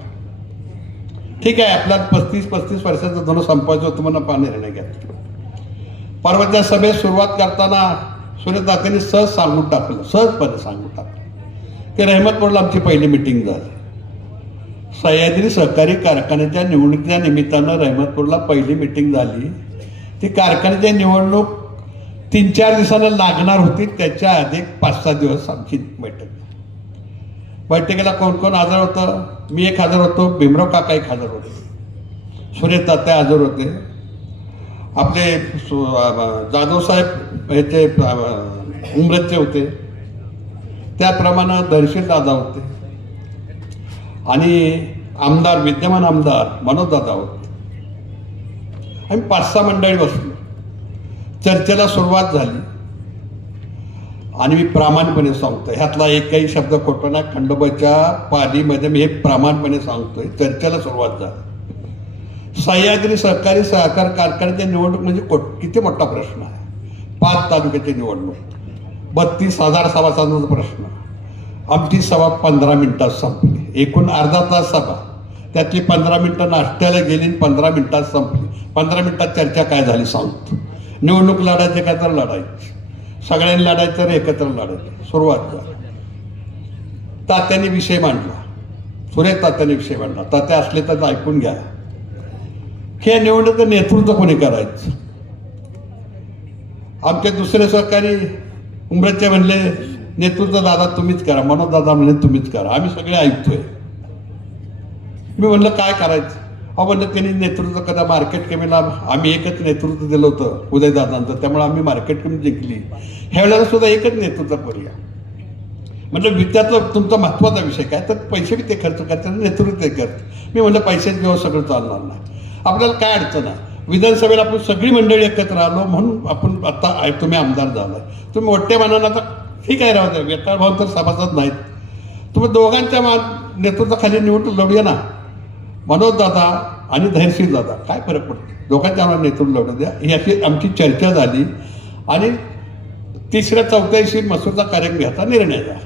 ठीक आहे, आपल्याला 35 वर्षाचं दोन संपायचं होतं म्हणून निर्णय घेतला. परवाच्या सभेत सुरुवात करताना सुरेशदादांनी सहजपणे सांगून टाकलं की रहमतपूरला आमची पहिली मिटिंग झाली. सह्याद्री सहकारी कारखान्याच्या निवडणुकीच्या निमित्तानं रहमतपूरला पहिली मिटिंग झाली. ती कारखान्याची निवडणूक 3-4 दिवसाला लागणार होती. त्याच्या आधी 5-6 दिवस आमची बैठकीला कोण कोण हजर होतं? मी एक हजर होतो, भीमराव काका एक हजर होते, सुरेश तात्या हजर होते, आपले जाधव साहेब ह्याचे उमरतचे होते, त्याप्रमाणे दर्शील दादा होते आणि आमदार विद्यमान आमदार मनोजदादा होते. आम्ही 5-6 मंडळी बसलो. चर्चेला सुरुवात झाली आणि मी प्रामाणिकपणे सांगतोय ह्यातला एकही शब्द खोटा नाही. खंडोबाच्या पालीमध्ये मी हे प्रामाणिकपणे सांगतोय. चर्चेला सुरुवात झाली. सह्याद्री सहकारी सहकार कारखान्याची निवडणूक म्हणजे किती मोठा प्रश्न आहे. 5 तालुक्याची निवडणूक, 32,000 सभासदांचा प्रश्न. आमची सभा 15 मिनिटात संपली. एकूण अर्धा तास सभा, त्यातली 15 मिनिटं नाश्त्याला गेली, 15 मिनिटात संपली. 15 मिनिटात चर्चा काय झाली सांगतो. निवडणूक लढायचे काय तर लढायची, सगळ्यांनी लढायचं तर एकत्र लढायचं. सुरुवात झाली. तात्याने विषय मांडला, सुरेश तात्याने विषय मांडला. तात्या असले तर ऐकून घ्या. हे निवडणुकीचं नेतृत्व कोणी करायचं? आमचे दुसरे सहकारी उमरतचे म्हणले नेतृत्व दादा तुम्हीच करा, मनोजदादा म्हणले तुम्हीच करा. आम्ही सगळे ऐकतोय. मी म्हणलं काय करायचं? म्हणलं त्यांनी नेतृत्व करा. मार्केट कमीला आम्ही एकच नेतृत्व दिलं होतं उदयदादांचं, त्यामुळे आम्ही मार्केट कमी जिंकली. ह्या वेळेला सुद्धा एकच नेतृत्व करूया. म्हटलं त्यातलं तुमचा महत्त्वाचा विषय काय? तर पैसे बी ते खर्च करतात, नेतृत्व ते करते. मी म्हणलं पैशाच घेऊन सगळं चालणार नाही. आपल्याला काय अडचण आहे? विधानसभेला आपण सगळी मंडळी एकत्र आलो म्हणून आपण आता तुम्ही आमदार झालाय. तुम्ही मोठ्या मानानं आता ठीक आहे, राहू द्या. वेताळ भाऊ तर सभासद नाहीत. तुम्ही दोघांच्या नेतृत्वाखाली निवडणूक लढूया ना. मनोजदादा आणि धैर्यशील दादा, काय फरक पडतो? दोघांच्या नेतृत्व लढू द्या. याची आमची चर्चा झाली आणि 3ऱ्या-4थ्या दिवशी मसूरचा कार्यक्रम घ्यायचा निर्णय झाला.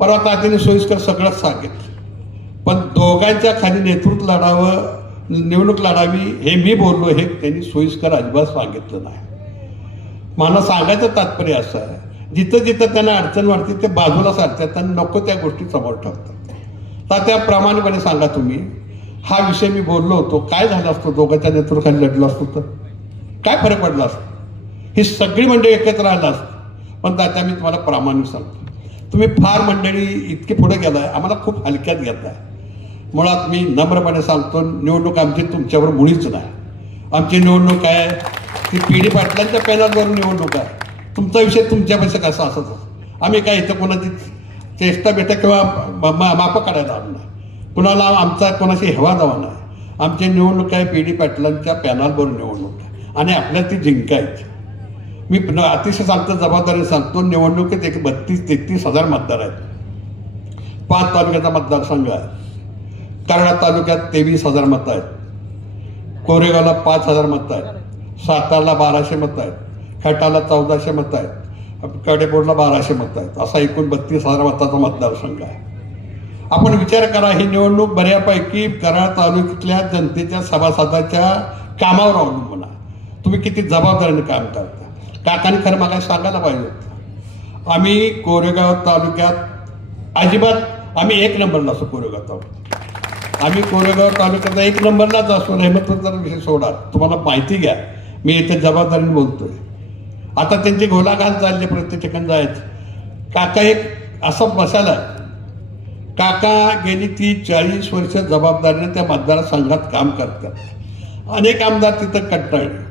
परवा तात्याने सोयीस्कर सगळंच सांगितलं, पण दोघांच्या खाली नेतृत्व लढावं, निवडणूक लढावी हे मी बोललो, हे त्यांनी सोयीस्कर अजिबात सांगितलं नाही. मला सांगायचं तात्पर्य असं आहे, जिथं जिथं त्यांना अडचण वाटते ते बाजूला सारतात आणि नको त्या गोष्टी समोर ठेवतात. तर त्या प्रामाणिकपणे सांगा तुम्ही, हा विषय मी बोललो होतो, काय झालं असतो? दोघांच्या नेतृत्वाखाली लढलो असतो तर काय फरक पडला असतो? ही सगळी मंडळी एकत्र आलं असतं. पण तात्या मी तुम्हाला प्रामाणिक सांगतो, तुम्ही फार मंडळी इतके पुढे गेलाय, आम्हाला खूप हलक्यात घेताय. मुळात मी नम्रपणे सांगतो, निवडणूक आमची तुमच्यावर मुळीच नाही. आमची निवडणूक आहे ती PD पाटलांच्या पॅनलवरून निवडणूक आहे. तुमचा विषय तुमच्यापेक्षा कसा असत. आम्ही काय इथं कोणाची चेष्टा बेटा किंवा मापं काढायला आलो नाही. कुणाला आमचा कोणाशी हेवा दावा नाही. आमची निवडणूक आहे PD पाटलांच्या पॅनलवरून निवडणूक आहे आणि आपल्याला ती जिंकायची. मी अतिशय सांगतो, जबाबदारीने सांगतो, निवडणुकीत 32-33 हजार मतदार आहेत. 5 तालुक्याचा मतदारसंघ आहे. कराड तालुक्यात 23,000 मतं आहेत. कोरेगावला 5,000 मतं आहेत. सातारला 1200 मतं आहेत. खटाला 1400 मतं आहेत. कडेपूरला 1200 मतं आहेत. असा एकूण 32,000 मताचा मतदारसंघ आहे. आपण विचार करा, ही निवडणूक बऱ्यापैकी कराड तालुक्यातल्या जनतेच्या सभासदाच्या कामावर अवलंबून आहे. तुम्ही किती जबाबदारीने काम करता. काकांनी खरं मला सांगायला पाहिजे होतं. आम्ही कोरेगाव तालुक्यात अजिबात आम्ही 1 नंबरला असो. कोरेगाव तालुक्यात आम्ही कोरेगाव तालुक्याचा 1 नंबरलाच असतो. रहमतपूरचा विषय सोडा, तुम्हाला माहिती घ्या, मी इथे जबाबदारीने बोलतोय. आता त्यांची घोलाघाल चालली, प्रत्येक ठिकाणी जायचं. काका एक असं बसायला, काका गेली 30-40 वर्ष जबाबदारीने त्या मतदारसंघात काम करतात. अनेक आमदार तिथं कंटाळले.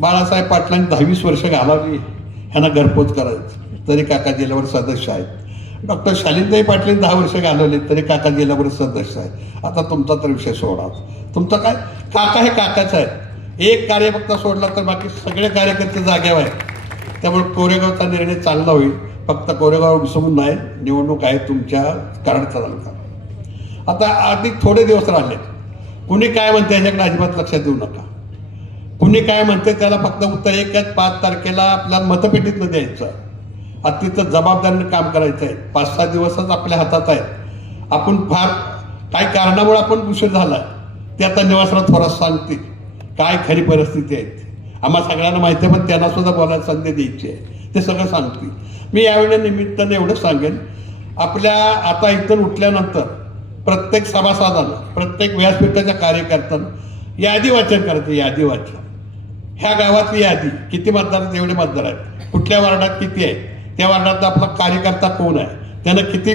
बाळासाहेब पाटलांनी 10-20 वर्ष घालावी ह्यांना घरपोच करायचं, तरी काका जिल्ह्यावर सदस्य आहेत. डॉक्टर शालिंताई पाटलांनी 10 वर्ष घालवले, तरी काका जिल्ह्यावर सदस्य आहे. आता तुमचा तर विषय सोडा, तुमचा काय, काका हे काकाच आहे. एक कार्यकर्ता सोडला तर बाकी सगळे कार्यकर्ते जागेवर आहेत. त्यामुळे कोरेगावचा निर्णय चांगला होईल. फक्त कोरेगाव विसरून नाही, निवडणूक आहे तुमच्या कराड तालुका. आता अधिक थोडे दिवस राहिले. कुणी काय म्हणते याच्याकडे अजिबात लक्षात देऊ नका. कुणी काय म्हणते त्याला फक्त उत्तर एक आहे, 5 तारखेला आपल्याला मतपेटीतनं द्यायचं. आता तिथं जबाबदारीने काम करायचं आहे. 5-6 दिवसच आपल्या हातात आहेत. आपण फार काही कारणामुळे आपण उशीर झाला, ते आता निवासराव थोरात सांगतील काय खरी परिस्थिती आहे. आम्हा सगळ्यांना माहिती आहे, पण त्यांना सुद्धा बोलायला संधी द्यायची आहे, ते सगळं सांगतील. मी यावेळी निमित्ताने एवढं सांगेन, आपल्या आता इथून उठल्यानंतर प्रत्येक सभासदानं, प्रत्येक व्यासपीठाच्या कार्यकर्त्यानं यादी वाचन करायचं. यादी वाचन, ह्या गावातली यादी, किती मतदार, एवढे मतदार आहेत, कुठल्या वार्डात किती आहे, त्या वार्डातला आपला कार्यकर्ता कोण आहे, त्यानं किती,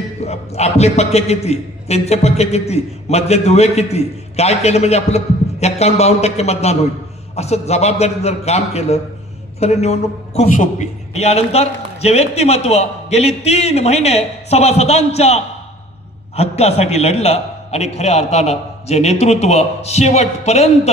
आपले पक्के किती, त्यांचे पक्के किती, मधले दुवे किती, काय केलं म्हणजे आपलं 51-52% मतदान होईल. असं जबाबदारी जर काम केलं तर निवडणूक खूप सोपी. यानंतर जे व्यक्तिमत्व गेली 3 महिने सभासदांच्या हक्कासाठी लढलं आणि खऱ्या अर्थानं जे नेतृत्व शेवटपर्यंत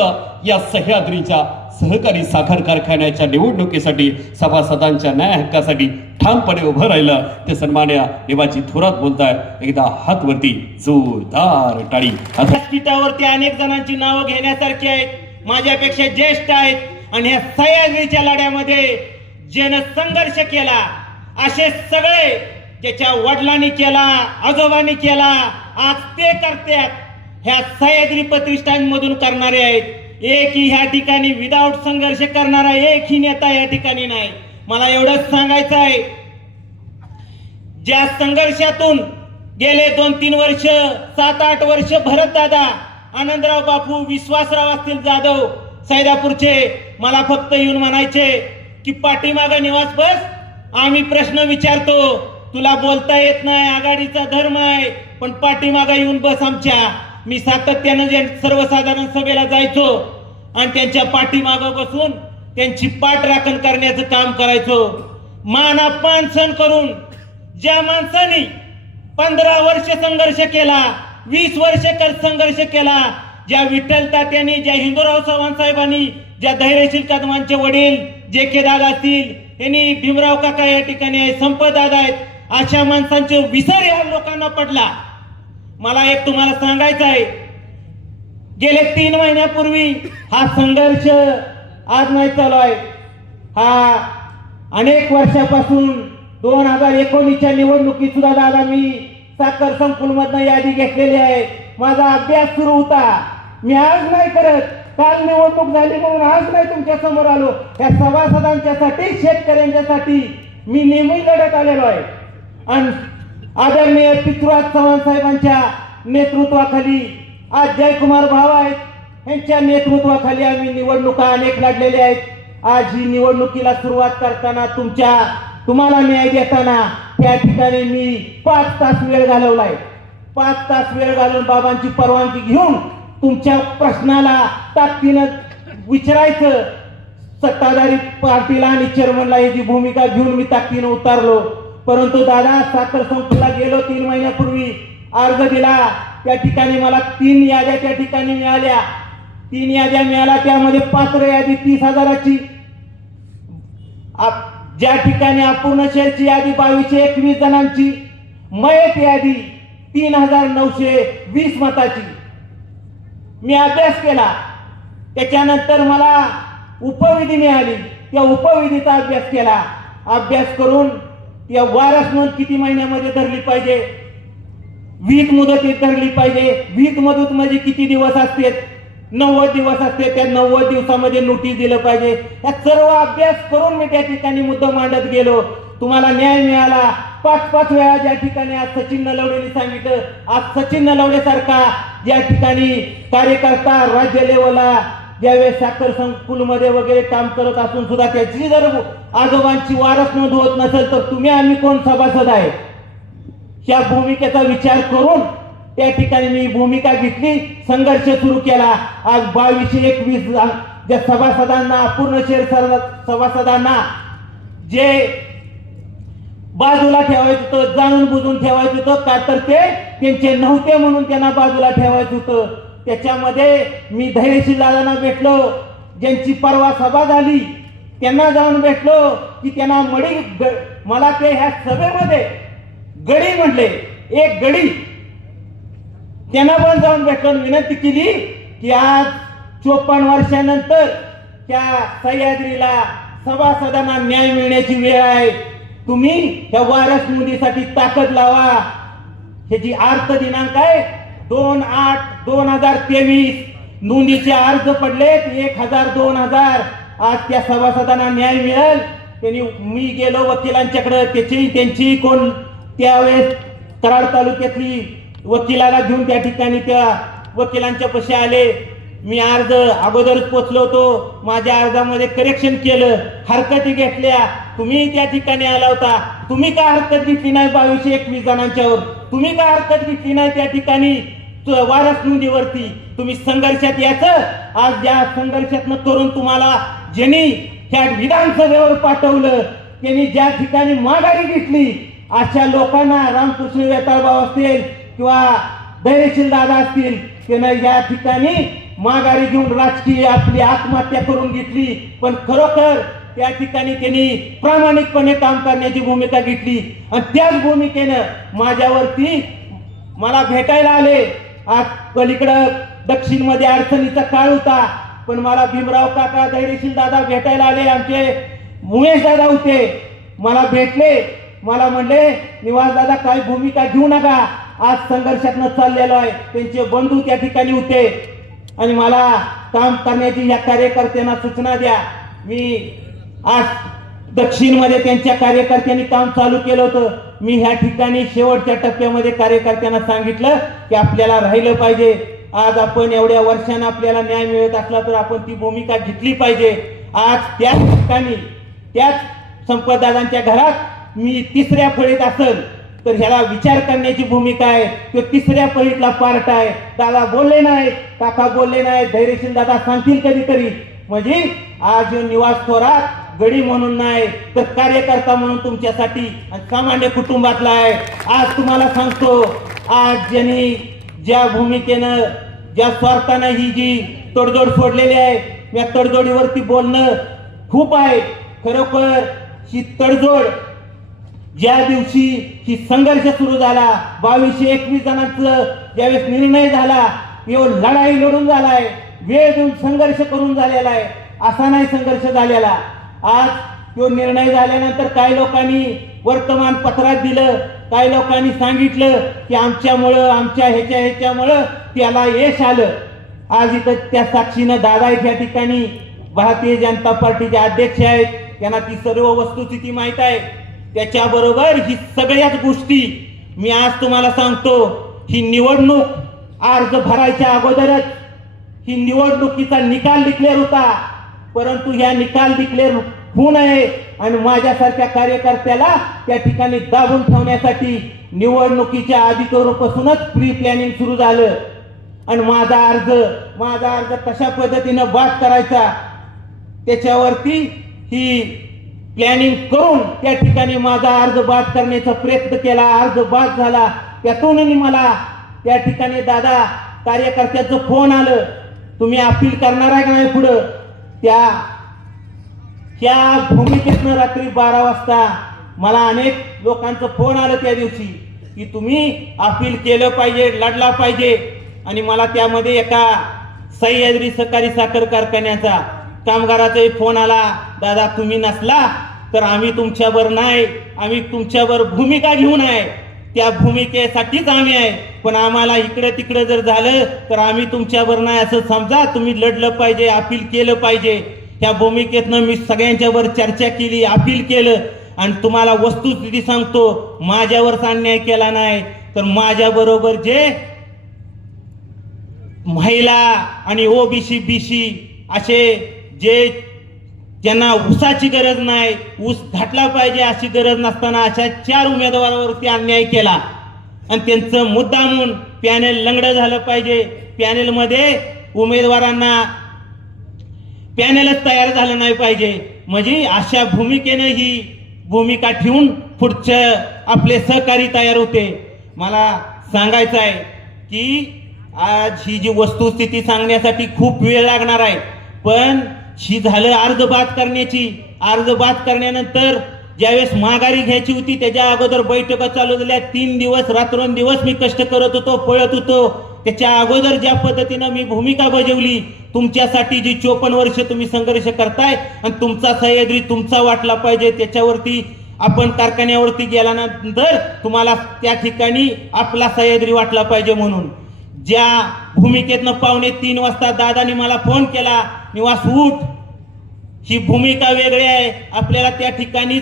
या सह्याद्रीच्या सहकारी साखर कारखान्याच्या निवडणुकीसाठी सभासदांच्या न्याय हक्कासाठी ठामपणे उभं राहिलं, ते सन्मान्य निवाजी थोरात बोलताय. एकदा हातवरती जोरदार टाळी. व्यासपीठावरती अनेक जणांची नावं घेण्यासारखी आहेत, माझ्यापेक्षा ज्येष्ठ आहेत, आणि ह्या सह्याद्रीच्या लढ्यामध्ये ज्यानं संघर्ष केला, असे सगळे ज्याच्या वडिलांनी केला, आजोबांनी केला, आज ते करतात, ह्या सह्याद्री प्रतिष्ठानमधून करणारे आहेत. एकही ह्या ठिकाणी विदाऊट संघर्ष करणारा एकही नेता या ठिकाणी नाही. मला एवढंच सांगायचं आहे, ज्या संघर्षातून गेले 2-3 वर्ष, 7-8 वर्ष भरतदादा, आनंदराव बापू, विश्वासराव असतील जाधव सैदापूरचे, मला फक्त येऊन म्हणायचे की पाठीमागं निवास बस, आम्ही प्रश्न विचारतो, तुला बोलता येत नाही, आघाडीचा धर्म आहे, पण पाठीमागं येऊन बस आमच्या. मी सातत्यानं सर्वसाधारण सभेला जायचो आणि त्यांच्या पाठीमागं बसून त्यांची पाठराखण करण्याचं काम करायचो. मान अपमान सहन करून ज्या माणसाने 15 वर्ष संघर्ष केला, 20 वर्ष संघर्ष केला, ज्या विठ्ठल तात्यांनी, ज्या हिंदूराव चव्हाण साहेबांनी, ज्या धैर्यशील कदमांचे वडील जे के दादा असतील, यांनी भीमराव काका या ठिकाणी आहे, संपत दादा आहेत, अशा माणसांचे विसर या लोकांना पडला. मला एक तुम्हाला सांगायचं आहे, गेले 3 महिन्यापूर्वी हा संघर्ष आज नाही चालू आहे. हा अनेक वर्षापासून 2019च्या निवडणुकीत सुद्धा दादा मी साखर संकुलमधनं यादी घेतलेली आहे. माझा अभ्यास सुरू होता. मी आज नाही करत, काल निवडणूक झाली म्हणून आज नाही तुमच्या समोर आलो. या सभासदांच्यासाठी, शेतकऱ्यांच्यासाठी मी नेहमी लढत आलेलो आहे. आणि आदरणीय पृथ्वीराज चव्हाण साहेबांच्या नेतृत्वाखाली, आज जयकुमार भाव आहेत, यांच्या नेतृत्वाखाली आम्ही निवडणुका अनेक लढलेल्या आहेत. आज ही निवडणुकीला सुरुवात करताना, तुम्हाला न्याय देताना त्या ठिकाणी मी 5 तास वेळ घालवलाय. 5 तास वेळ घालून बाबांची परवानगी घेऊन तुमच्या प्रश्नाला ताकदीनं विचारायचं, सत्ताधारी पार्टीला आणि चेअरमनला याची भूमिका घेऊन मी ताकदीनं उतारलो. परंतु दादा, साखर संकुलला गेलो 3 महिन्यापूर्वी, अर्ज दिला, त्या ठिकाणी मला 3 याद्या त्या ठिकाणी मिळाल्या. 3 याद्या मिळाल्या, त्यामध्ये पात्र यादी 30,000ची, ज्या ठिकाणी अपूर्ण शेअरची यादी 2221 जणांची, मयत यादी 3,920 मताची. मी अभ्यास केला, त्याच्यानंतर मला उपविधी मिळाली, त्या उपविधीचा अभ्यास केला. अभ्यास करून त्या वारस नोंद किती महिन्यामध्ये धरली पाहिजे, वीज मुदतीत धरली पाहिजे. वीज मुदत म्हणजे किती दिवस असते, 90 दिवस असते, त्या 90 दिवसामध्ये नोटीस दिलं पाहिजे. या सर्व अभ्यास करून मी त्या ठिकाणी मुद्दा मांडत गेलो. तुम्हाला न्याय मिळाला. 5-5 वेळा ज्या ठिकाणी आज सचिन नलवडेंनी सांगितलं, आज सचिन नलवडेसारखा ज्या ठिकाणी कार्यकर्ता राज्य लेवलला ज्यावेळेस साखर संकुलमध्ये वगैरे काम करत असून सुद्धा त्याची जर आजोबांची वारस नोंद होत नसेल तर तुम्ही आम्ही कोण सभासद आहे, या भूमिकेचा विचार करून त्या ठिकाणी मी भूमिका घेतली, संघर्ष सुरू केला. आज 2221 ज्या सभासदांना अपूर्ण शेअर सभासदांना जे बाजूला ठेवायचं होतं, जाणून बुजून ठेवायचं होतं, का तर ते त्यांचे नव्हते म्हणून त्यांना बाजूला ठेवायचं होतं. त्याच्यामध्ये मी धैर्यशील दादांना भेटलो, ज्यांची परवा सभा झाली त्यांना जाऊन भेटलो की त्यांना मला ते ह्या सभेमध्ये गडी म्हणले, एक गडी. त्यांना पण जाऊन भेटलो, विनंती केली की आज 54 वर्षानंतर त्या सह्याद्रीला सभासदांना न्याय मिळण्याची वेळ आहे. तुम्ही त्या वारस नोंदीसाठी ताकद लावा. ह्याची अर्थ दिनांक आहे 2/8/2023. नोंदीचे अर्ज पडलेत 1000-2000. आज त्या सभासदांना न्याय मिळेल. त्यांनी मी गेलो वकिलांच्याकडे, त्यांची कोण त्यावेळेस कराड तालुक्यातली वकिलाला घेऊन त्या ठिकाणी त्या वकिलांच्या पाशी आले. मी अर्ज अगोदरच पोचलो होतो, माझ्या अर्जामध्ये करेक्शन केलं, हरकती घेतल्या. तुम्ही त्या ठिकाणी आला होता, तुम्ही का हरकत घेतली नाही 2221 जणांच्यावर? तुम्ही का हरकत घेतली नाही त्या ठिकाणी वारस नोंदीवरती? तुम्ही संघर्षात याचं. आज या संघर्षातनं करून तुम्हाला ज्यांनी ह्या विधानसभेवर पाठवलं, त्यांनी ज्या ठिकाणी माघारी घेतली, अशा लोकांना रामकृष्ण वेताळभाऊ असतील किंवा धैर्यशील दादा असतील, त्यांना या ठिकाणी माघारी घेऊन राजकीय आपली आत्महत्या करून घेतली. पण खरोखर त्या ठिकाणी त्यांनी प्रामाणिकपणे काम करण्याची भूमिका घेतली आणि त्याच भूमिकेनं माझ्यावरती मला भेटायला आले. आज पलीकडं दक्षिण मध्ये अडचणीचा काळ होता, पण मला भीमराव काका धैर्यशील दादा भेटायला आले. आमचे मुळेश दादा होते, मला भेटले. मला म्हणले निवास दादा काही भूमिका घेऊ नका, आज संघर्षातनं चाललेलो आहे. त्यांचे बंधू त्या ठिकाणी होते आणि मला काम करण्याची या कार्यकर्त्यांना सूचना द्या. मी आज दक्षिण मध्ये त्यांच्या कार्यकर्त्यांनी काम चालू केलं होतं. मी ह्या ठिकाणी शेवटच्या टप्प्यामध्ये कार्यकर्त्यांना सांगितलं की आपल्याला राहिलं पाहिजे. आज आपण एवढ्या वर्षांना आपल्याला न्याय मिळत असला तर आपण ती भूमिका घेतली पाहिजे. आज त्याच ठिकाणी त्याच संपतदादांच्या घरात मी तिसऱ्या फळीत असेल तर ह्याला विचार करण्याची भूमिका आहे. तो तिसऱ्या फळीतला पार्ट आहे. दादा बोलले नाही, काका बोलले नाही, धैर्यशील दादा सांगतील कधीतरी. म्हणजे आज निवास थोरात गडी म्हणून नाही तर कार्यकर्ता म्हणून तुमच्यासाठी सामान्य कुटुंबातला आहे. आज तुम्हाला सांगतो, आज ज्यांनी ज्या भूमिकेनं ज्या स्वार्थानं ही जी तडजोड सोडलेली आहे, या तडजोडीवरती बोलणं खूप आहे. खरोखर ही तडजोड ज्या दिवशी ही संघर्ष सुरू झाला, 2221 जणांचं ज्यावेळेस निर्णय झाला, यो लढाई लढून झालाय, वेळ देऊन संघर्ष करून झालेला आहे, असा नाही संघर्ष झालेला. आज तो निर्णय झाल्यानंतर काही लोकांनी वर्तमानपत्रात दिलं, काही लोकांनी सांगितलं की आमच्यामुळं आमच्या ह्याच्यामुळं त्याला यश आलं. आज इथं त्या साक्षीनं दादा या ठिकाणी भारतीय जनता पार्टीचे अध्यक्ष आहेत, त्यांना ती सर्व वस्तुस्थिती माहीत आहे. त्याच्याबरोबर ही सगळ्याच गोष्टी मी आज तुम्हाला सांगतो. ही निवडणूक अर्ज भरायच्या अगोदरच ही निवडणुकीचा निकाल डिक्लेअर होता, परंतु ह्या निकाल डिक्लेअर होऊ नये आणि माझ्यासारख्या कार्यकर्त्याला त्या ठिकाणी दाबून ठेवण्यासाठी निवडणुकीच्या आधीपासूनच प्री प्लॅनिंग सुरू झालं. आणि माझा अर्ज कशा पद्धतीनं बाद करायचा त्याच्यावरती ही प्लॅनिंग करून त्या ठिकाणी माझा अर्ज बाद करण्याचा प्रयत्न केला. अर्ज बाद झाला. त्यातूनही मला त्या ठिकाणी दादा कार्यकर्त्याचं फोन आलं, तुम्ही अपील करणार आहे का नाही पुढं? त्या भूमिकेतनं रात्री 12 वाजता मला अनेक लोकांचं फोन आलं त्या दिवशी की तुम्ही अपील केलं पाहिजे, लढला पाहिजे. आणि मला त्यामध्ये एका सह्याद्री सहकारी साखर कारखान्याचा कामगाराचाही फोन आला, दादा तुम्ही नसला तर आम्ही तुमच्यावर नाही, आम्ही तुमच्यावर भूमिका घेऊन आहे, त्या भूमिकेसाठीच आम्ही आहे, पण आम्हाला इकडे तिकडे जर झालं तर आम्ही तुमच्यावर नाही असं समजा, तुम्ही लढलं पाहिजे, अपील केलं पाहिजे. त्या भूमिकेतनं मी सगळ्यांच्यावर चर्चा केली, अपील केलं. आणि तुम्हाला वस्तुस्थिती सांगतो, माझ्यावरच अन्याय केला नाही तर माझ्याबरोबर जे महिला आणि ओबीसी बीसी असे जे ज्यांना ऊसाची गरज नाही, ऊस घातला पाहिजे अशी गरज नसताना अशा 4 उमेदवारावरती अन्याय केला. आणि त्यांचं मुद्दामून पॅनेल लंगडं झालं पाहिजे. पॅनेलमध्ये उमेदवारांना पॅनलच तयार झालं नाही पाहिजे. म्हणजे अशा भूमिकेनं ही भूमिका ठेवून पुढचं आपले सहकारी तयार होते. मला सांगायचं आहे की आज ही जी वस्तुस्थिती सांगण्यासाठी खूप वेळ लागणार आहे, पण ही झालं अर्ज बाद करण्याची. अर्ज बाद करण्यानंतर ज्यावेळेस माघारी घ्यायची होती त्याच्या अगोदर बैठका चालू झाल्या. 3 दिवस रात्रंदिवस मी कष्ट करत होतो, पळत होतो. त्याच्या अगोदर ज्या पद्धतीनं मी भूमिका बजावली, तुमच्यासाठी जी 54 वर्ष तुम्ही संघर्ष करताय आणि तुमचा सह्याद्री तुमचा वाटला पाहिजे, त्याच्यावरती आपण कारखान्यावरती गेल्यानंतर तुम्हाला त्या ठिकाणी आपला सह्याद्री वाटला पाहिजे. म्हणून ज्या भूमिकेतनं 2:45 वाजता दादानी मला फोन केला, निवास उठ, ही भूमिका वेगळी आहे, आपल्याला त्या ठिकाणी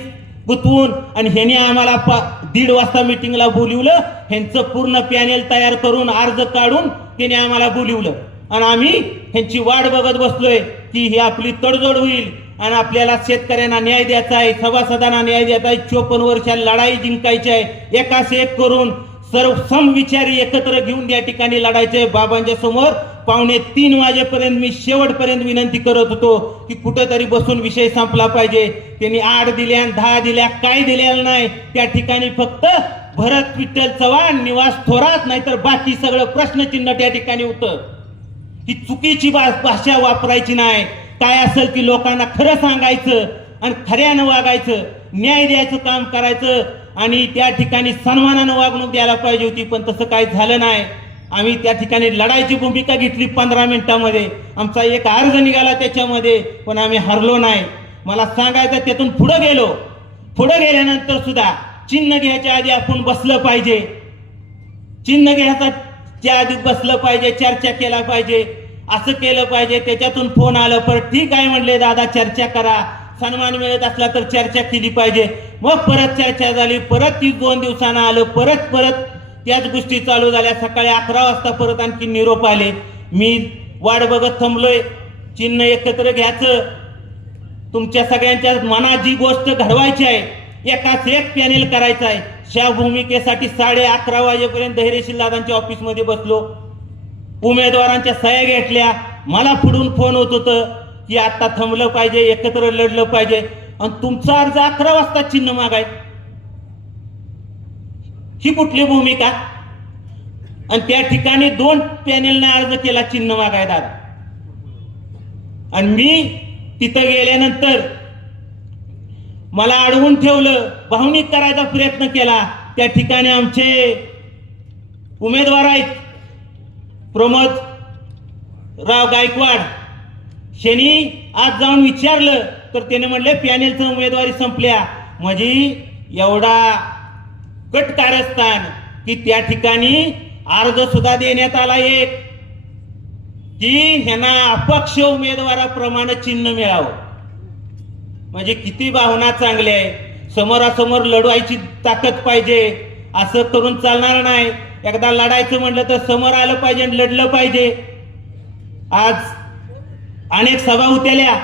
गुंतवून, आणि ह्याने आम्हाला 1:30 वाजता मिटिंगला बोलवलं. ह्यांचं पूर्ण पॅनेल तयार करून अर्ज काढून त्याने आम्हाला बोलवलं आणि आम्ही ह्यांची वाट बघत बसलोय की ही आपली तडजोड होईल आणि आपल्याला शेतकऱ्यांना न्याय द्यायचा आहे, सभासदांना न्याय द्यायचा आहे. 54 वर्ष लढाई जिंकायची आहे. एकास एक करून सर्व समविचारी एकत्र घेऊन त्या ठिकाणी लढायचे. बाबांच्या समोर 2:45 वाजेपर्यंत मी शेवटपर्यंत विनंती करत होतो की कुठेतरी बसून विषय संपला पाहिजे. त्यांनी 8 दिल्या 10 दिल्या, काय दिलेलं नाही. त्या ठिकाणी फक्त भरत विठ्ठल चव्हाण, निवास थोरात, नाहीतर बाकी सगळं प्रश्नचिन्ह त्या ठिकाणी होतं. ही चुकीची भाषा वापरायची नाही. काय असेल की लोकांना खरं सांगायचं आणि खऱ्यानं वागायचं, न्याय द्यायचं काम करायचं आणि त्या ठिकाणी सन्मानानं वागणूक द्यायला पाहिजे होती, पण तसं काही झालं नाही. आम्ही त्या ठिकाणी लढायची भूमिका घेतली. 15 मिनिटांमध्ये आमचा एक अर्ज निघाला त्याच्यामध्ये, पण आम्ही हरलो नाही. मला सांगायचं त्यातून पुढे गेलो. पुढे गेल्यानंतर सुद्धा चिन्ह घ्यायच्या आधी आपण बसलं पाहिजे. चिन्ह घ्यायच्या आधी बसलं पाहिजे, चर्चा केला पाहिजे, असं केलं पाहिजे. त्याच्यातून फोन आलं, पर ठीक आहे म्हणले दादा, चर्चा करा, सन्मान मिळत असला तर चर्चा केली पाहिजे. मग परत चर्चा झाली. परत 2 दिवसानं आलं. परत त्याच गोष्टी चालू झाल्या. सकाळी 11 वाजता परत आणखी निरोप आले. मी वाट बघत थांबलोय. चिन्ह एकत्र घ्यायचं, तुमच्या सगळ्यांच्या मनात जी गोष्ट घडवायची आहे, एकाच एक पॅनेल करायचं आहे. त्या भूमिकेसाठी 11:30 वाजेपर्यंत धैर्यशील दादांच्या ऑफिसमध्ये बसलो. उमेदवारांच्या सह्या घेतल्या. मला पुढून फोन होत होतं की आता थांबलं पाहिजे, एकत्र लढलं पाहिजे. आणि तुमचा अर्ज 11 वाजता चिन्ह मागाय, ही कुठली भूमिका? आणि त्या ठिकाणी 2 पॅनेलने अर्ज केला चिन्ह मागाय दादा. आणि मी तिथं गेल्यानंतर मला अडवून ठेवलं, भावनिक करायचा प्रयत्न केला. त्या ठिकाणी आमचे उमेदवार आहेत प्रमोद राव गायकवाड, शनी आज जाऊन विचारलं तर त्याने म्हणले पॅनेलचं उमेदवारी संपल्या. म्हणजे एवढा कट कारस्थान की त्या ठिकाणी अर्ज सुद्धा देण्यात आला एक की ह्यांना अपक्ष उमेदवाराप्रमाणे चिन्ह मिळावं. म्हणजे किती भावना चांगली आहे. समोरासमोर लढवायची ताकद पाहिजे. असं करून चालणार नाही. एकदा लढायचं म्हटलं तर समोर आलं पाहिजे आणि लढलं पाहिजे. आज अनेक सभा होत्याल्या,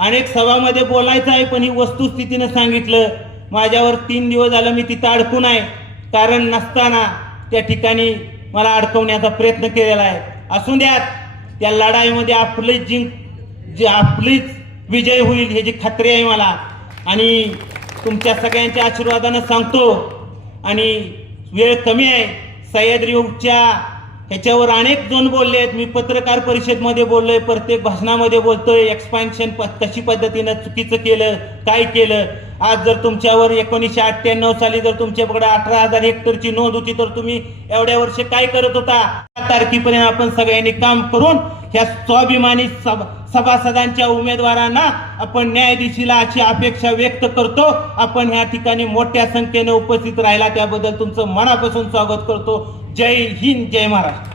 अनेक सभामध्ये बोलायचं आहे, पण ही वस्तुस्थितीनं सांगितलं. माझ्यावर 3 दिवस झालं मी तिथं अडकून आहे. कारण नसताना त्या ठिकाणी मला अडकवण्याचा प्रयत्न केलेला आहे. असू द्यात, त्या लढाईमध्ये आपलीच विजय होईल ह्याची खात्री आहे मला. आणि तुमच्या सगळ्यांच्या आशीर्वादानं सांगतो. आणि वेळ कमी आहे. सह्याद्रीच्या ह्याच्यावर अनेक जण बोलले आहेत. मी पत्रकार परिषदेमध्ये बोललोय, प्रत्येक भाषणामध्ये बोलतोय. एक्सपान्शन कशी पद्धतीनं चुकीचं केलं, काय केलं. आज जर तुमच्यावर 1998 साली जर तुमच्याकडे 18,000 हेक्टरची नोंद होती तर तुम्ही एवढ्या वर्ष काय करत होता? 7 तारखेपर्यंत आपण सगळ्यांनी काम करून ह्या स्वाभिमानी सभासदांच्या उमेदवारांना आपण न्याय दिशीला अशी अपेक्षा व्यक्त करतो. आपण ह्या ठिकाणी मोठ्या संख्येने उपस्थित राहिला त्याबद्दल तुमचं मनापासून स्वागत करतो. जय हिंद, जय महाराष्ट्र.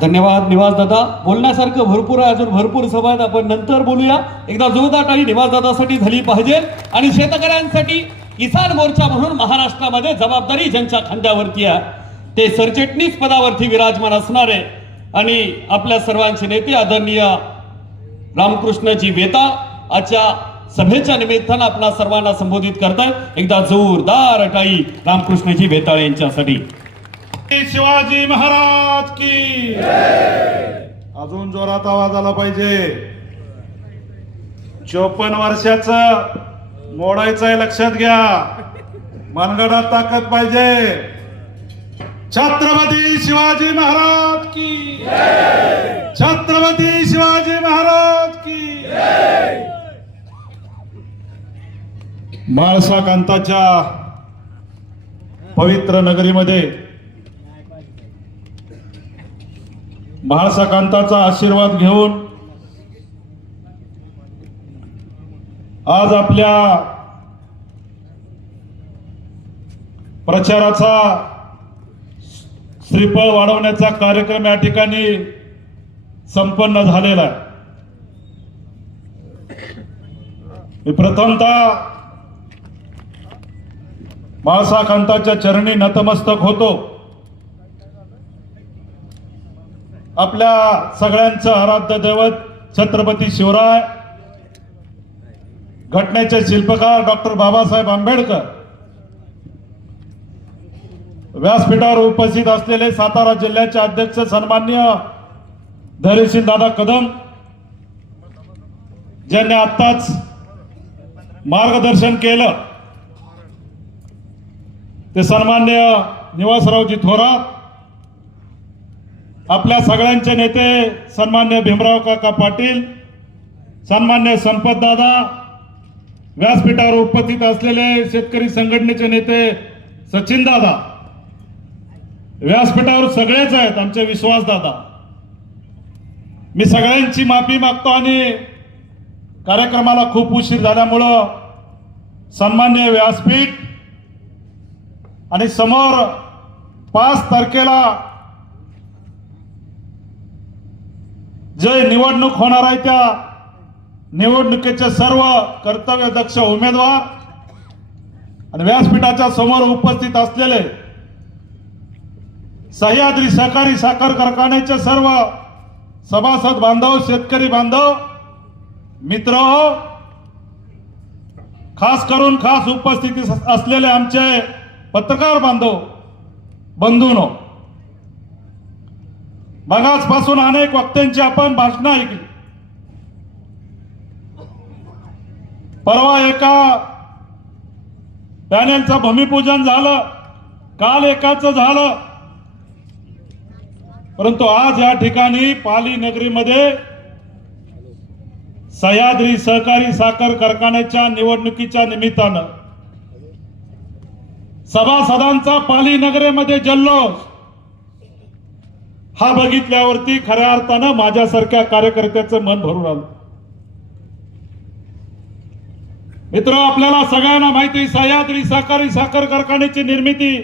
धन्यवाद निवास दादा. बोलण्यासारखं भरपूर आहे, अजून भरपूर संवाद आपण नंतर बोलूया. एकदा जोरदार टाळी निवास दादासाठी झाली पाहिजे. आणि शेतकऱ्यांसाठी किसान मोर्चा म्हणून महाराष्ट्रामध्ये जबाबदारी ज्यांच्या खांद्यावरती आहे ते सरचिटणीस पदावरती विराजमान असणारे आणि आपल्या सर्वांचे नेते आदरणीय रामकृष्णजी वेता आजच्या सभेच्या निमित्तानं आपल्या सर्वांना संबोधित करतात. एकदा जोरदार टाळी रामकृष्णजी वेताळ यांच्यासाठी. शिवाजी महाराज की अजून जोरात आवाज आला पाहिजे. 54 वर्षाचं मोडायचं आहे, लक्षात घ्या. मनगडात ताकद पाहिजे. छत्रपती शिवाजी महाराज की, छत्रपती शिवाजी महाराज की. म्हाळसा कांताच्या पवित्र नगरीमध्ये म्हाळसा कांताचा आशीर्वाद घेऊन आज आपल्या प्रचाराचा श्रीफळ वाढवण्याचा कार्यक्रम या ठिकाणी संपन्न झालेला आहे. मी प्रथमतः म्हाळसा कांताच्या चरणी नतमस्तक होतो. आपल्या सगळ्यांचं आराध्य दैवत छत्रपती शिवराय, घटनेचे शिल्पकार डॉक्टर बाबासाहेब आंबेडकर, व्यासपीठावर उपस्थित असलेले सातारा जिल्ह्याचे अध्यक्ष सन्माननीय धैर्यशील दादा कदम, ज्यांनी आत्ताच मार्गदर्शन केलं, ते सन्माननीय निवासरावजी थोरात, आपल्या सगळ्यांचे नेते सन्मान्य भीमराव काका पाटील, सन्मान्य संपत दादा, व्यासपीठावर उपस्थित असलेले शेतकरी संघटनेचे नेते सचिन दादा, व्यासपीठावर सगळेच आहेत आमचे विश्वास दादा. मी सगळ्यांची माफी मागतो आणि कार्यक्रमाला खूप उशीर झाल्यामुळं सन्मान्य व्यासपीठ आणि समोर 5 तारखेला जे निवडणूक होणार आहे त्या निवडणुकीचे सर्व कर्तव्यदक्ष उमेदवार आणि व्यासपीठाच्या समोर उपस्थित असलेले सह्याद्री सहकारी साखर कारखान्याचे सर्व सभासद बांधव, शेतकरी बांधव, मित्र, खास करून खास उपस्थिती असलेले आमचे पत्रकार बांधव, बंधूंनो, मगाचपासून अनेक वक्त्यांची आपण भाषणं ऐकली. परवा एका पॅनेलचं भूमिपूजन झालं, काल एकाचं झालं, परंतु आज या ठिकाणी पाली नगरीमध्ये सह्याद्री सहकारी साखर कारखान्याच्या निवडणुकीच्या निमित्तानं सभासदांचा पाली नगरीमध्ये जल्लोष हा बघितल्यावरती खऱ्या अर्थानं माझ्यासारख्या कार्यकर्त्याचं मन भरून आलं. मित्र, आपल्याला सगळ्यांना माहिती, सह्याद्री सहकारी साखर कारखान्याची निर्मिती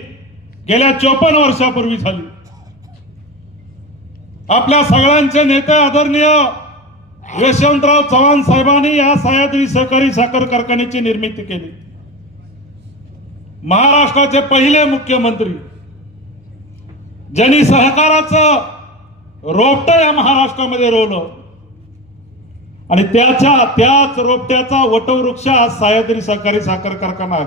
गेल्या 54 वर्षापूर्वी झाली. आपल्या सगळ्यांचे नेते आदरणीय यशवंतराव चव्हाण साहेबांनी या सह्याद्री सहकारी साखर कारखान्याची निर्मिती केली. महाराष्ट्राचे पहिले मुख्यमंत्री, ज्यांनी सहकाराचं रोपटं या महाराष्ट्रामध्ये रोवलं आणि त्याच रोपट्याचा वटवृक्ष आज सह्याद्री सहकारी साखर कारखाना आहे.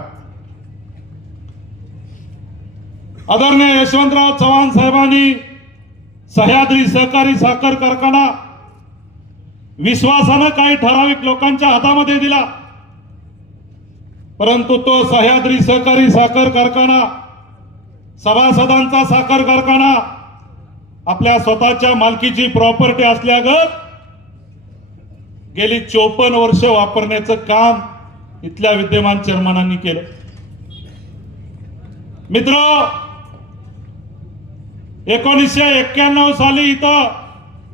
आदरणीय यशवंतराव चव्हाण साहेबांनी सह्याद्री सहकारी साखर कारखाना विश्वासानं काही ठराविक लोकांच्या हातामध्ये दिला, परंतु तो सह्याद्री सहकारी साखर कारखाना, सभासदांचा साखर कारखाना, आपल्या स्वतःच्या मालकीची प्रॉपर्टी असल्यागत गेली 54 वर्ष वापरण्याचं काम इथल्या विद्यमान चेअरमनांनी केलं. मित्र, 1991 साली इथं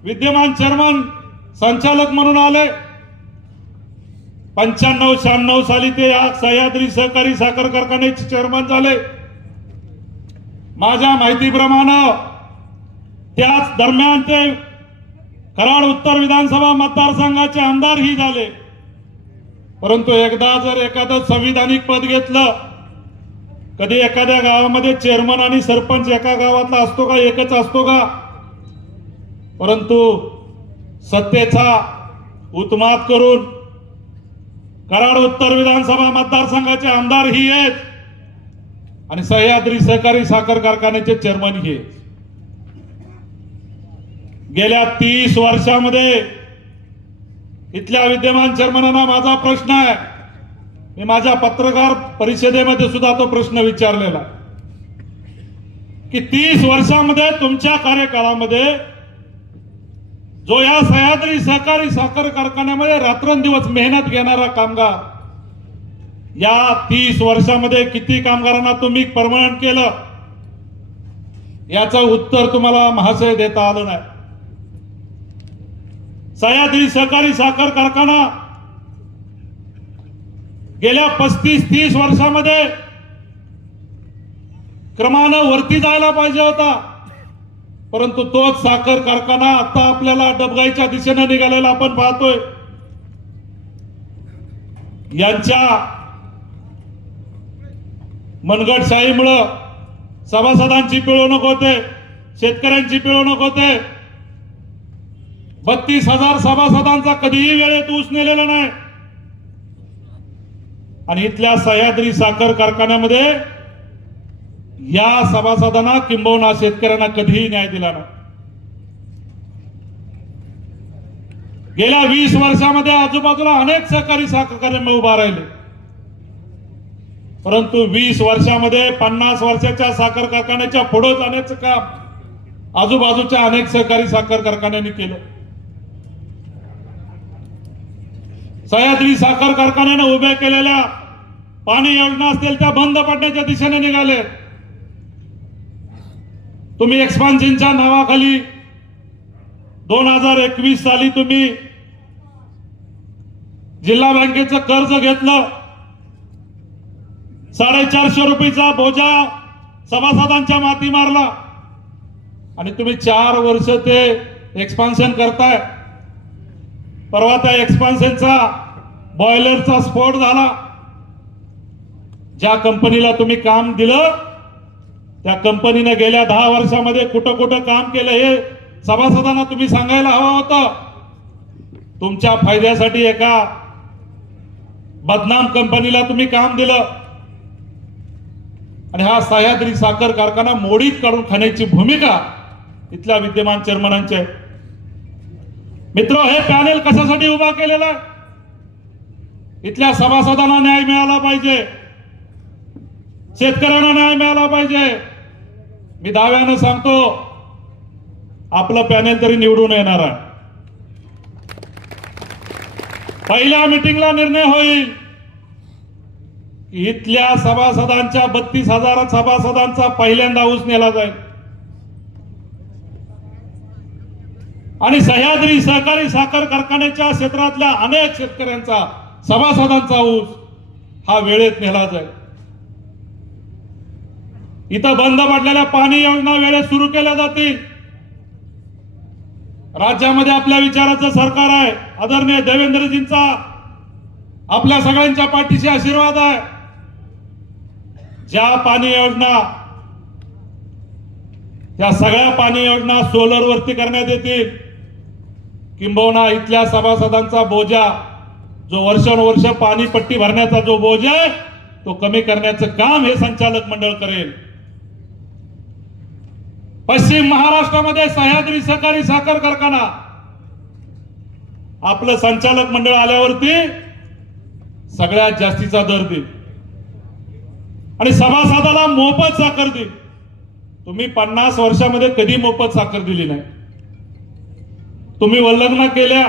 विद्यमान चेअरमन संचालक म्हणून आले. 95-96 साली ते या सह्याद्री सहकारी साखर कारखान्याचे चेअरमन झाले. माझ्या माहितीप्रमाणे त्याच दरम्यान ते कराड उत्तर विधानसभा मतदारसंघाचे आमदारही झाले. परंतु एकदा जर एखादं संविधानिक पद घेतलं, कधी एखाद्या गावामध्ये चेअरमन आणि सरपंच एका गावातला असतो का, एकच असतो का? परंतु सत्तेचा उत्माद करून कराड उत्तर विधानसभा मतदारसंघाचे आमदारही आहेत आणि सह्याद्री सहकारी साखर कारखान्याचे चेअरमन हे. गेल्या 30 वर्षामध्ये इथल्या विद्यमान चेअरमनांना माझा प्रश्न आहे, मी माझ्या पत्रकार परिषदेमध्ये सुद्धा तो प्रश्न विचारलेला की 30 वर्षामध्ये तुमच्या कार्यकाळामध्ये जो या सह्याद्री सहकारी साखर कारखान्यामध्ये रात्रंदिवस मेहनत घेणारा कामगार, या 30 वर्षामध्ये किती कामगारांना तुम्ही परमनंट केलं, याचं उत्तर तुम्हाला महाशय देता आलं नाही. सह्याद्री सहकारी साखर कारखाना गेल्या 35-30 वर्षामध्ये क्रमानं वरती जायला पाहिजे होता, परंतु तोच साखर कारखाना आता आपल्याला डबघाईच्या दिशेने निघालेला आपण पाहतोय. यांच्या मनगटशाहीमुळं सभासदांची पिळवणूक होते, शेतकऱ्यांची पिळवणूक होते. 32,000 सभासदांचा कधीही वेळेत ऊस नेलेला नाही. आणि इथल्या सह्याद्री साखर कारखान्यामध्ये या सभासदांना किंबहुना शेतकऱ्यांना कधीही न्याय दिला नाही. गेल्या 20 वर्षामध्ये आजूबाजूला अनेक सहकारी साखर कारखाने उभा राहिले, परंतु 20 वर्षामध्ये 50 वर्षाच्या साखर कारखान्याच्या पुढे जाण्याचं काम आजूबाजूच्या अनेक सहकारी साखर कारखान्यांनी केलं. सह्याद्री साखर कारखान्याने उभ्या केलेल्या पाणी योजना असतील त्या बंद पडण्याच्या दिशेने निघाले. तुम्ही एक्सपान्शनच्या नावाखाली 2021 साली तुम्ही जिल्हा बँकेचं कर्ज घेतलं, 450 रुपयाचा बोजा सभासदांच्या माती मारला आणि तुम्ही 4 वर्ष ते एक्सपान्शन करताय. परवा त्या एक्सपान्शनचा बॉयलरचा स्फोट झाला. ज्या कंपनीला तुम्ही काम दिलं त्या कंपनीने गेल्या 10 वर्षामध्ये कुठं कुठं काम केलं हे सभासदांना तुम्ही सांगायला हवं होतं. तुमच्या फायद्यासाठी एका बदनाम कंपनीला तुम्ही काम दिलं आणि हा सह्याद्री साखर कारखाना मोडीत काढून खाण्याची भूमिका इथल्या विद्यमान चेअरमनांची आहे. मित्र, हे पॅनेल कशासाठी उभा केलेलं आहे? इथल्या सभासदांना न्याय मिळाला पाहिजे, शेतकऱ्यांना न्याय मिळाला पाहिजे. मी दाव्यानं सांगतो, आपलं पॅनेल तरी निवडून येणार आहे. पहिल्या मीटिंगला निर्णय होईल की इथल्या सभासदांच्या 32,000 सभासदांचा पहिल्यांदा ऊस नेला जाईल आणि सह्याद्री सहकारी साखर कारखान्याच्या क्षेत्रातल्या अनेक शेतकऱ्यांचा सभासदांचा ऊस हा वेळेत नेला जाईल. इथं बंद पडलेल्या पाणी योजना वेळेत सुरू केल्या जातील. राज्यामध्ये आपल्या विचाराचं सरकार आहे. आदरणीय देवेंद्रजींचा आपल्या सगळ्यांच्या पाठीशी आशीर्वाद आहे. ज्या पाणी योजना, त्या सगळ्या पाणी योजना सोलर वरती करण्यात येतील. किंबहुना इथल्या सभासदांचा बोजा, जो वर्षानुवर्ष पाणी पट्टी भरण्याचा जो बोजा आहे तो कमी करण्याचं काम हे संचालक मंडळ करेल. पश्चिम महाराष्ट्रामध्ये सह्याद्री सहकारी साखर कारखाना, आपलं संचालक मंडळ आल्यावरती सगळ्यात जास्तीचा दर देईल आणि सभासदाला मोफत साखर देईल. तुम्ही 50 वर्षामध्ये कधी मोफत साखर दिली नाही. तुम्ही वल्लग्न केल्या,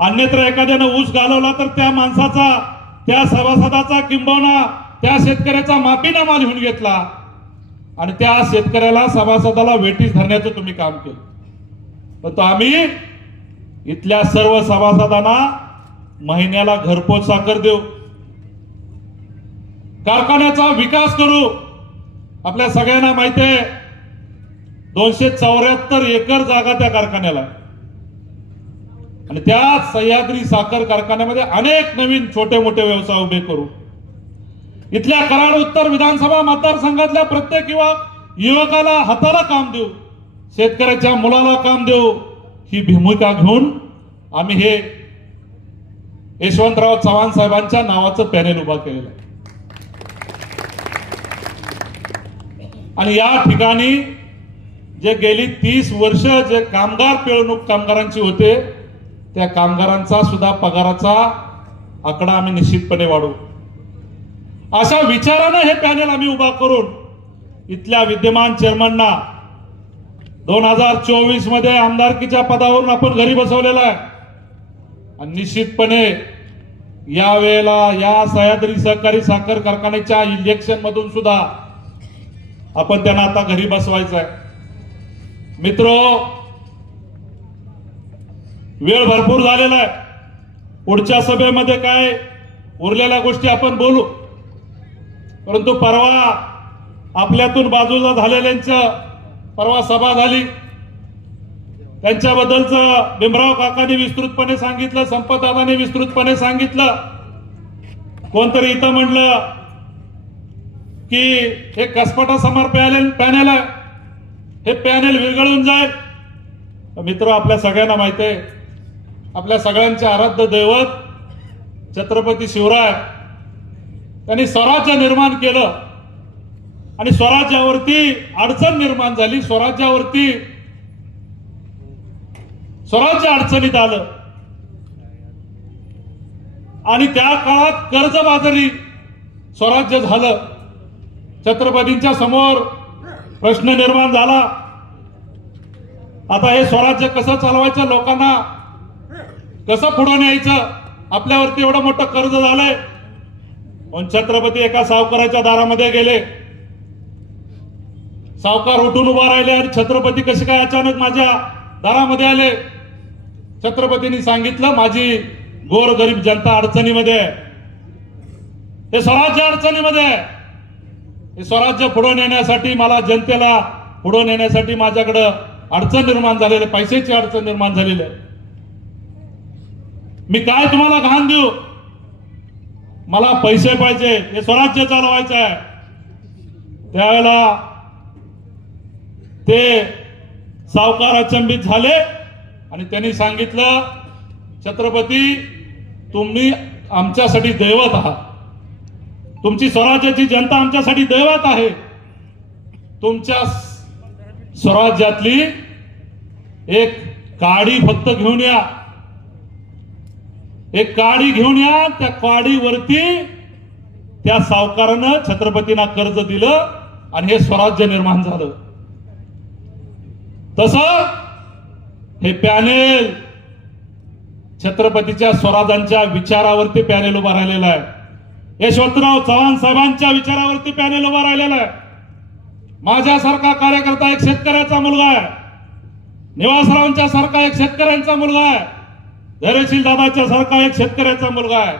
अन्यत्र एखाद्यानं ऊस घालवला तर त्या माणसाचा, त्या सभासदाचा किंबहुना त्या शेतकऱ्याचा माफीनामा लिहून घेतला आणि त्या शेतकऱ्याला, सभासदाला वेठीस धरण्याचं तुम्ही काम केलं. पण तो आम्ही इथल्या सर्व सभासदांना महिन्याला घरपोच साखर देऊ, कारखान्याचा विकास करू. आपल्या सगळ्यांना माहिती आहे 274 एकर जागा त्या कारखान्याला आणि त्या सह्याद्री साखर कारखान्यामध्ये अनेक नवीन छोटे मोठे व्यवसाय उभे करू. इथल्या कराड उत्तर विधानसभा मतदारसंघातल्या प्रत्येक युवकाला हाताला काम देऊ, शेतकऱ्याच्या मुलाला काम देऊ. ही भूमिका घेऊन आम्ही हे यशवंतराव चव्हाण साहेबांच्या नावाचं पॅनेल उभा केलेलं आहे. आणि या ठिकाणी जे गेली 30 वर्ष जे कामगार पिळवणूक कामगारांची होते, त्या कामगारांचा सुद्धा पगाराचा आकडा आम्ही निश्चितपणे वाढवू. अशा विचारानं हे पॅनेल आम्ही उभा करून इथल्या विद्यमान चेअरमनना 2024 मध्ये आमदारकीच्या पदावरून आपण घरी बसवलेला आहे. आणि निश्चितपणे यावेळेला या सह्याद्री सहकारी साखर कारखान्याच्या इलेक्शन मधून सुद्धा आपण त्यांना आता घरी बसवायचं आहे. मित्रो, वेळ भरपूर झालेला आहे. पुढच्या सभेमध्ये काय उरलेल्या गोष्टी आपण बोलू, परंतु परवा आपल्यातून बाजूला झालेल्यांचं परवा सभा झाली, त्यांच्याबद्दलचं भीमराव काकांनी विस्तृतपणे सांगितलं, संपतदादांनी विस्तृतपणे सांगितलं. कोणतरी इथं म्हणलं की हे कसपटासमोर पॅनेल आहे, हे पॅनेल विरघळून जाईल. मित्र, आपल्या सगळ्यांना माहिती आहे, आपल्या सगळ्यांचे आराध्य दैवत छत्रपती शिवराय त्यांनी स्वराज्य निर्माण केलं आणि स्वराज्यावरती अडचण निर्माण झाली, स्वराज्य अडचणीत आलं आणि त्या काळात कर्जबाजारी स्वराज्य झालं. छत्रपतींच्या समोर प्रश्न निर्माण झाला, आता हे स्वराज्य कसं चालवायचं, लोकांना कसं पुढे न्यायचं, आपल्यावरती एवढं मोठं कर्ज झालंय. पण छत्रपती एका सावकाराच्या दारामध्ये गेले, सावकार उठून उभा राहिले आणि छत्रपती कसे काय अचानक माझ्या दारामध्ये आले. छत्रपतींनी सांगितलं, माझी गोरगरीब जनता अडचणीमध्ये आहे, हे स्वराज्य अडचणीमध्ये आहे, हे स्वराज्य पुढे नेण्यासाठी, मला जनतेला पुढे नेण्यासाठी माझ्याकडं अडचण निर्माण झालेली, पैशाची अडचण निर्माण झालेली आहे. मी काय तुम्हाला घाण देऊ, मला पैसे पाहिजे, हे स्वराज्य चालवायचं आहे. त्यावेळेला ते सावकार अचंबित झाले आणि त्यांनी सांगितलं, छत्रपती, तुम्ही आमच्यासाठी दैवत आहात, तुमची स्वराज्याची जनता आमच्यासाठी दैवत आहे. तुमच्या स्वराज्यातली एक काडी फक्त घेऊन या, एक काडी घेऊन या. त्या काडीवरती त्या सावकारानं छत्रपतींना कर्ज दिलं आणि हे स्वराज्य निर्माण झालं. तसं हे पॅनेल छत्रपतीच्या स्वराज्यांच्या विचारावरती पॅनेल उभा राहिलेला आहे. यशवंतराव चव्हाण साहेबांच्या विचारावरती पॅनेल उभा राहिलेला आहे. माझ्यासारखा कार्यकर्ता एक शेतकऱ्याचा मुलगा आहे, निवासरावांच्या सारखा एक शेतकऱ्यांचा मुलगा आहे, धैर्यशील दादाच्या सारखा एक शेतकऱ्याचा मुलगा आहे.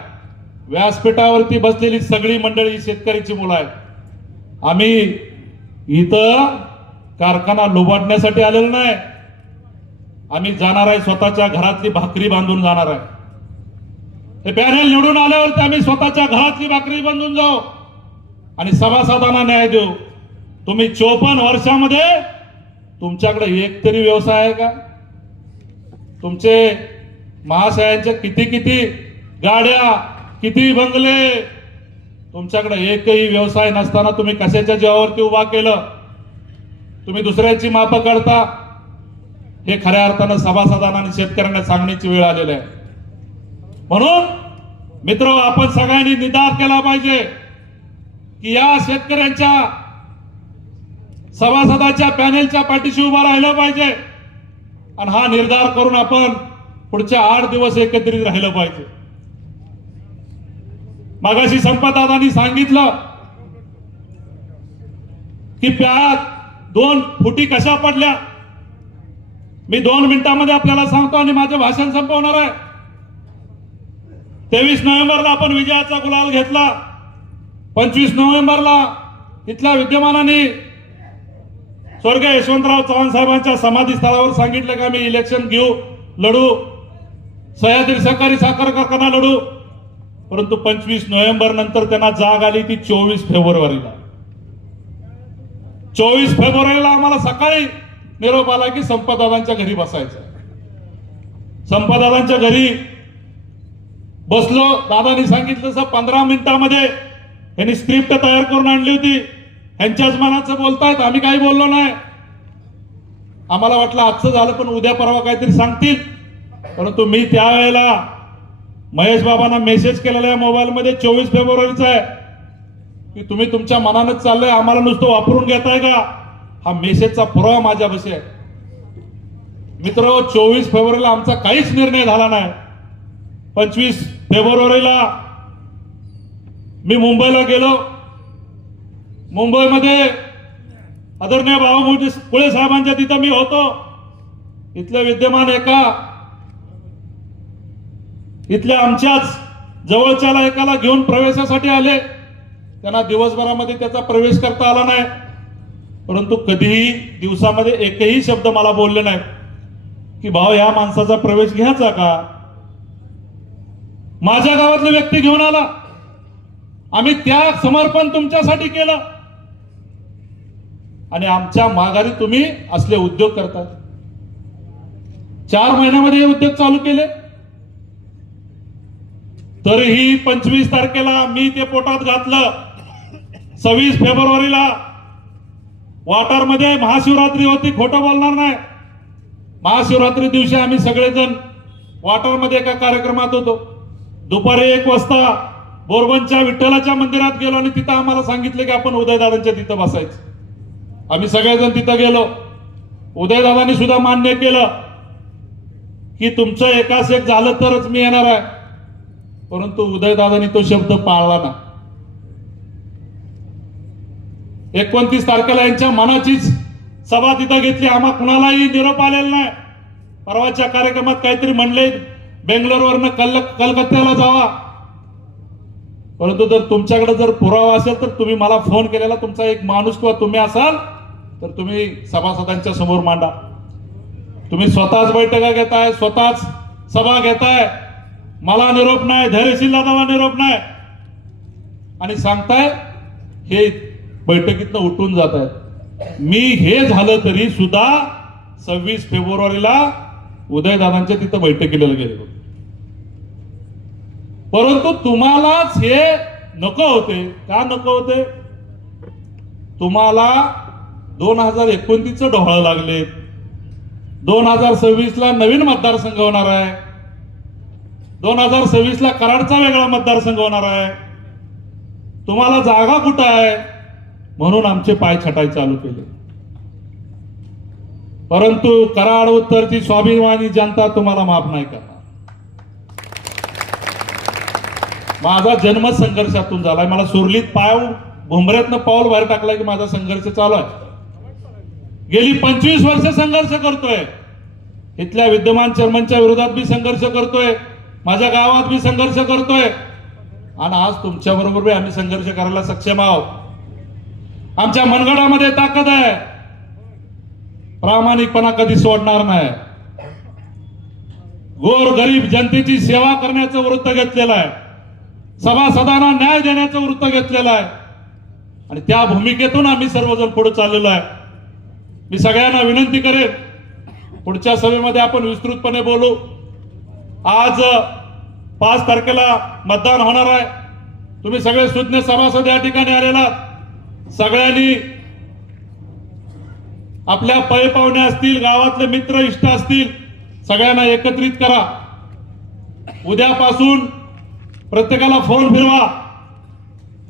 व्यासपीठावरती बसलेली सगळी मंडळी शेतकऱ्याची मुलं आहेत. आम्ही इथं कारखाना लुबाडण्यासाठी आलेलो नाही, आम्ही जाणार आहे स्वतःच्या घरातली भाकरी बांधून जाणार आहे. हे पॅनेल निवडून आल्यावरती आम्ही स्वतःच्या घरातली भाकरी बांधून जाऊ आणि सभासदांना न्याय देऊ. तुम्ही 54 वर्षामध्ये तुमच्याकडे एक तरी व्यवसाय आहे का? तुमचे महाशयांच्या किती गाड्या, किती बंगले, तुमच्याकडे एकही व्यवसाय नसताना तुम्ही कशाच्या जीवावरती उभा केलं? तुम्ही दुसऱ्याची माप काढता. हे खऱ्या अर्थानं सभासदांना आणि शेतकऱ्यांना सांगण्याची वेळ आलेली आहे. म्हणून मित्र, आपण सगळ्यांनी निर्धार केला पाहिजे की या शेतकऱ्यांच्या सभासदाच्या पॅनेलच्या पाठीशी उभा राहिलं पाहिजे आणि हा निर्धार करून आपण पुढच्या 8 दिवस एकत्रित राहिलं पाहिजे. मागाशी संपतदादांनी सांगितलं की प्यात 2 फुटी कशा पडल्या. मी 2 मिनिटांमध्ये आपल्याला सांगतो आणि माझे भाषण संपवणार आहे. 23 नोव्हेंबरला आपण विजयाचा गुलाल घेतला. 25 नोव्हेंबरला इथल्या विद्यमानाने स्वर्गीय यशवंतराव चव्हाण साहेबांच्या समाधी स्थळावर सांगितलं की आम्ही इलेक्शन घेऊ, लढू, सह्याद्री सहकारी साखर कारखाना लढू. परंतु 25 नोव्हेंबर नंतर त्यांना जाग आली ती 24 फेब्रुवारीला. 24 फेब्रुवारीला आम्हाला सकाळी निरोप आला की संपतदादांच्या घरी बसायचं. संपतदादांच्या घरी बसलो. दादांनी सांगितलं तसं 15 मिनिटांमध्ये यांनी स्क्रिप्ट तयार करून आणली होती. यांच्याच मनाचं बोलतायत, आम्ही काही बोललो नाही. आम्हाला वाटलं आजचं झालं पण उद्या परवा काहीतरी सांगतील, परंतु मी त्यावेळेला महेश बाबांना मेसेज केलेला आहे मोबाईलमध्ये 24 फेब्रुवारीचा आहे की तुम्ही तुमच्या मनानच चाललंय, आम्हाला नुसतं वापरून घेताय का? हा मेसेजचा पुरावा माझ्यापाशी आहे. मित्र, 24 फेब्रुवारीला आमचा काहीच निर्णय झाला नाही. 25 फेब्रुवारीला मी मुंबईला गेलो. मुंबईमध्ये आदरणीय बाबामोठी पुळे साहेबांच्या तिथं मी होतो. इथले विद्यमान इथल्या आमच्याच जवळच्याला एकाला घेऊन प्रवेशासाठी आले. त्यांना दिवसभरामध्ये त्याचा प्रवेश करता आला नाही, परंतु कधीही दिवसामध्ये एकही शब्द मला बोलले नाही की भाऊ या माणसाचा प्रवेश घ्यायचा का. माझ्या गावातले व्यक्ती घेऊन आला. आम्ही त्याग समर्पण तुमच्यासाठी केलं आणि आमच्या माघारी तुम्ही असले उद्योग करतात. 4 महिन्यामध्ये हे उद्योग चालू केले. तरीही 25 तारखेला मी ते पोटात घातलं. 26 फेब्रुवारीला वाटारमध्ये महाशिवरात्री होती, खोटं बोलणार नाही. महाशिवरात्री दिवशी आम्ही सगळेजण वाटारमध्ये एका कार्यक्रमात होतो. दुपारी 1 वाजता बोरबनच्या विठ्ठलाच्या मंदिरात गेलो आणि तिथं आम्हाला सांगितलं की आपण उदयदादांच्या तिथं बसायचं. आम्ही सगळेजण तिथं गेलो. उदयदादांनी सुद्धा मान्य केलं की तुमचं एकास एक झालं तरच मी येणार आहे, परंतु उदयदादांनी तो शब्द पाळला ना. 29 तारखेला यांच्या मनाचीच सभा तिथं घेतली. आम्हा कुणालाही निरोप आलेला नाही. परवाच्या कार्यक्रमात काहीतरी म्हणले बेंगलोरवरनं कलकत्त्याला जावा, परंतु जर तुमच्याकडे जर पुरावा असेल तर तुम्ही मला फोन केलेला तुमचा एक माणूस किंवा तुम्ही असाल तर तुम्ही सभासदांच्या समोर मांडा. तुम्ही स्वतःच बैठका घेताय, स्वतःच सभा घेताय, मला निरोप नाही, धैर्यशील दादाला निरोप नाही आणि सांगताय हे बैठकीतनं उठून जात आहेत. मी हे झालं तरी सुद्धा 26 फेब्रुवारीला उदयदादांच्या तिथं बैठकीला गेलो, परंतु तुम्हालाच हे नको होते. का नको होते? तुम्हाला 2029चं ढोळं लागले. 2026ला नवीन मतदारसंघ होणार आहे. 2026ला कराडचा वेगळा मतदारसंघ होणार आहे. तुम्हाला जागा कुठं आहे म्हणून आमचे पाय छटाय चालू केले. परंतु कराड उत्तरची स्वाभिमानी जनता तुम्हाला माफ नाही करणार. माझा जन्म संघर्षातून झालाय. मला सुरलीत पाय भुमऱ्यातनं पाऊल बाहेर टाकलाय की माझा संघर्ष चालू आहे. गेली 25 वर्ष संघर्ष करतोय. इथल्या विद्यमान चेअरमनच्या विरोधात मी संघर्ष करतोय, माझ्या गावात मी संघर्ष करतोय आणि आज तुमच्या बरोबर आम्ही संघर्ष करायला सक्षम आहोत. आमच्या मनगडामध्ये ताकद आहे. प्रामाणिकपणा कधी सोडणार नाही. गोर गरीब जनतेची सेवा करण्याचं वृत्त घेतलेलं आहे. सभासदांना न्याय देण्याचं वृत्त घेतलेलं आहे आणि त्या भूमिकेतून आम्ही सर्वजण पुढे चाललेलो आहे. मी सगळ्यांना विनंती करेन, पुढच्या सभेमध्ये आपण विस्तृतपणे बोलू. आज 5 तारखेला मतदान होणार आहे. तुम्ही सगळे सुज्ञ सभासद या ठिकाणी आलेला. सगळ्यांनी आपल्या पै पाहुणे असतील, गावातले मित्र इष्ट असतील, सगळ्यांना एकत्रित करा. उद्यापासून प्रत्येकाला फोन फिरवा.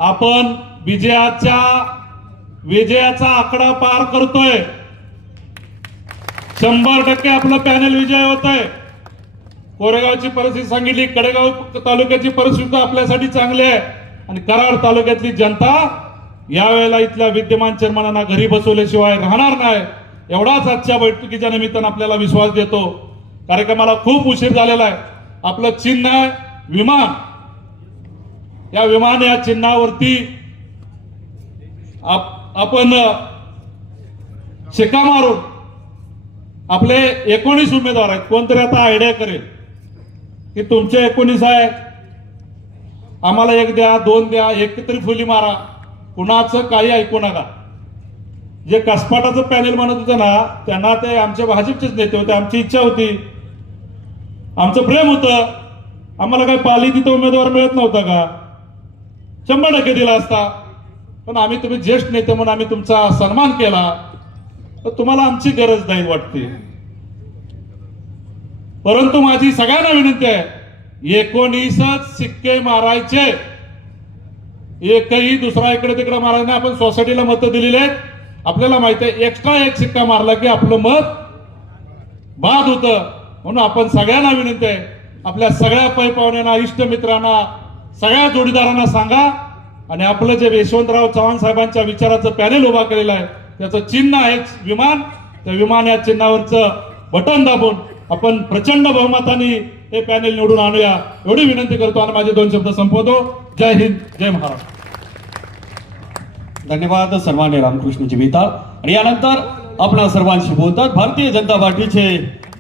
आपण विजयाचा आकडा पार करतोय. 100% आपलं पॅनल विजय होत आहे. कोरेगावची परिस्थिती सांगितली, कडेगाव तालुक्याची परिस्थिती आपल्यासाठी चांगली आहे आणि कराड तालुक्यातली जनता यावेळेला इथल्या विद्यमान चेअरमनांना घरी बसवल्याशिवाय राहणार नाही. एवढाच आजच्या बैठकीच्या निमित्तानं आपल्याला विश्वास देतो. कार्यक्रमाला खूप उशीर झालेला आहे. आपलं चिन्ह आहे विमान. या विमान या चिन्हावरती आपण शिक्का मारून आपले 19 उमेदवार आहेत. कोणतरी आता आयडिया करेल की तुमचे 19 आहेत, आम्हाला 1 द्या, 2 द्या, एक तरी फुली मारा. कुणाचं काही ऐकू नका. जे कसपाटाचं पॅनेल म्हणत होतं ना, त्यांना ते आमचे भाजपचेच नेते होते. आमची इच्छा होती, आमचं प्रेम होतं. आम्हाला काही पाली तिथं उमेदवार मिळत नव्हता का? 100% दिला असता. पण आम्ही तुम्ही ज्येष्ठ नेते म्हणून आम्ही तुमचा सन्मान केला. तर तुम्हाला आमची गरज नाही वाटते. परंतु माझी सगळ्यांना विनंती आहे, 19च शिक्के मारायचे, एकही दुसरा इकडे तिकडे मारायला नाही. आपण सोसायटीला मतं दिलेली आहेत, आपल्याला माहिती आहे एक्स्ट्रा एक शिक्का मारला की आपलं मत बाद होतं. म्हणून आपण सगळ्यांना विनंती आहे, आपल्या सगळ्या पै पाहुण्यांना, इष्टमित्रांना, सगळ्या जोडीदारांना सांगा. आणि आपलं जे यशवंतराव चव्हाण साहेबांच्या विचाराचं पॅनेल उभा केलेलं आहे त्याचं चिन्ह आहे विमान. त्या विमान या चिन्हावरचं बटन दाबून आपण प्रचंड बहुमताने हे पॅनेल निवडून आणूया एवढी विनंती करतो आणि माझे 2 शब्द संपवतो. जय हिंद, जय महाराष्ट्र. धन्यवाद सन्मान्य रामकृष्ण जिविता. आणि यानंतर आपणा सर्वांशी बोलतात भारतीय जनता पार्टीचे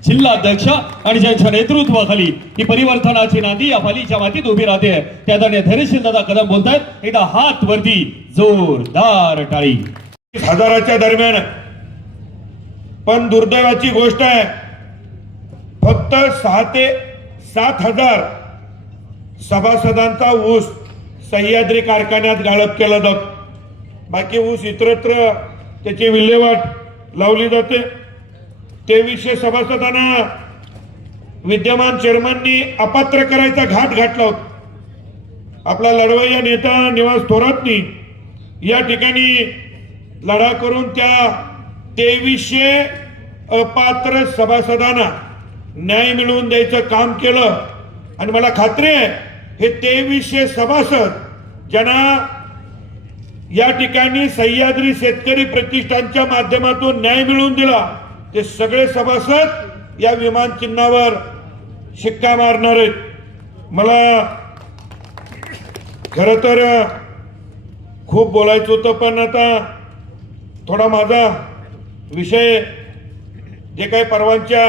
जिल्हाध्यक्ष आणि ज्यांच्या नेतृत्वाखाली ही परिवर्तनाची नांदी या पालीच्या मातीत उभी राहते त्या आदरणीय धैर्यशील दादा कदम बोलतायत. एकदा हात वरती, जोरदार टाळी. 20,000च्या दरम्यान. पण दुर्दैवाची गोष्ट आहे, फक्त 6 ते 7,000 सभासदांचा ऊस सह्याद्री कारखान्यात गाळप केला जातो. बाकी ऊस इतरत्र त्याची विल्हेवाट लावली जाते. 2300 सभासदांना विद्यमान चेअरमननी अपात्र करायचा घाट घातला होता. आपला लढवय्या नेता निवास थोरातनी या ठिकाणी लढा करून त्या 2300 अपात्र सभासदांना न्याय मिळवून द्यायचं काम केलं. आणि मला खात्री आहे हे 2300 सभासद ज्यांना या ठिकाणी सह्याद्री शेतकरी प्रतिष्ठानच्या माध्यमातून न्याय मिळवून दिला ते सगळे सभासद या विमान चिन्हावर शिक्का मारणार आहेत. मला खरं तर खूप बोलायचं होतं, पण आता थोडा माझा विषय जे काही परवांच्या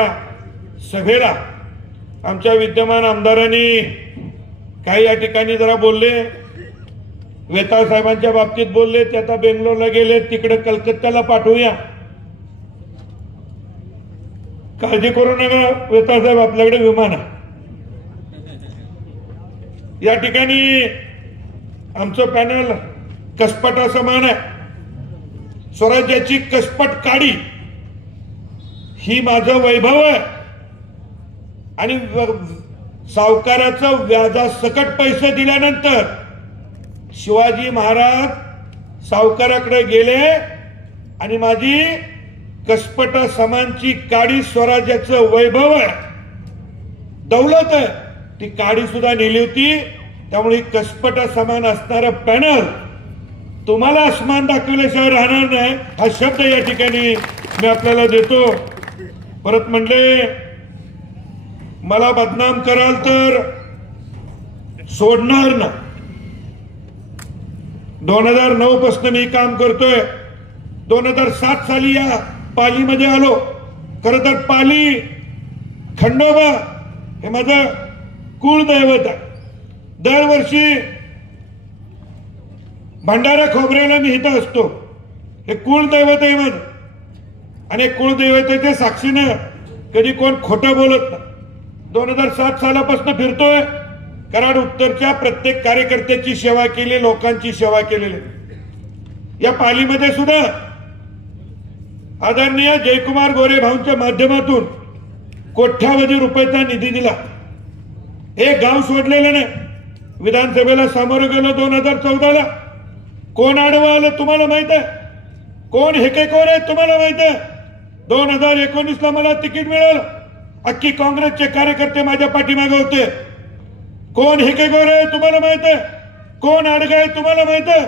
सभेला आमच्या विद्यमान आमदारांनी काही या ठिकाणी जरा बोलले, वेताळ साहेबांच्या बाबतीत बोलले, ते आता बेंगलोरला गेले, तिकडे कलकत्त्याला पाठवूया. काळजी करू नका वेताळ साहेब, आपल्याकडे विमान आहे. या ठिकाणी आमचं पॅनल कसपटा समान आहे. स्वराज्याची कसपट काडी ही माझं वैभव आहे. आणि सावकाराचं व्याजासकट पैसे दिल्यानंतर शिवाजी महाराज सावकाराकडे गेले आणि माझी कसपटा समानची काडी स्वराज्याचं वैभव आहे, दौलत आहे, ती काडी सुद्धा नेली होती. त्यामुळे कसपटा समान असणारं पॅनल तुम्हाला आसमान दाखवल्याशिवाय राहणार नाही हा शब्द या ठिकाणी मी आपल्याला देतो. परत म्हणले मला बदनाम कराल तर सोडणार ना. 2009 पासून मी काम करतोय. 2007 साली या पालीमध्ये आलो. खर तर पाली खंडोबा हे माझं कुळदैवत आहे. दरवर्षी भंडारा खोबऱ्याला मी इथं असतो. हे कुळदैवत आहे माझं आणि कुळदैवताच्या साक्षीनं कधी कोण खोटं बोलत नाही. 2007 सालापासून फिरतोय. कराड उत्तरच्या प्रत्येक कार्यकर्त्याची सेवा केली, लोकांची सेवा केलेली. या पालीमध्ये सुद्धा आदरणीय जयकुमार गोरे भाऊंच्या माध्यमातून कोट्यावधी रुपयाचा निधी दिला. एक गाव सोडलेलं नाही. विधानसभेला सामोरं गेलो 2014ला. कोण आडवं आलं तुम्हाला माहित आहे? कोण हेकेखोर आहे तुम्हाला माहित आहे? 2019ला मला तिकीट मिळालं. अख्खी काँग्रेसचे कार्यकर्ते माझ्या पाठीमागे होते. कोण हेकेखोर आहे तुम्हाला माहित आहे? कोण आडगा आहे तुम्हाला माहित आहे?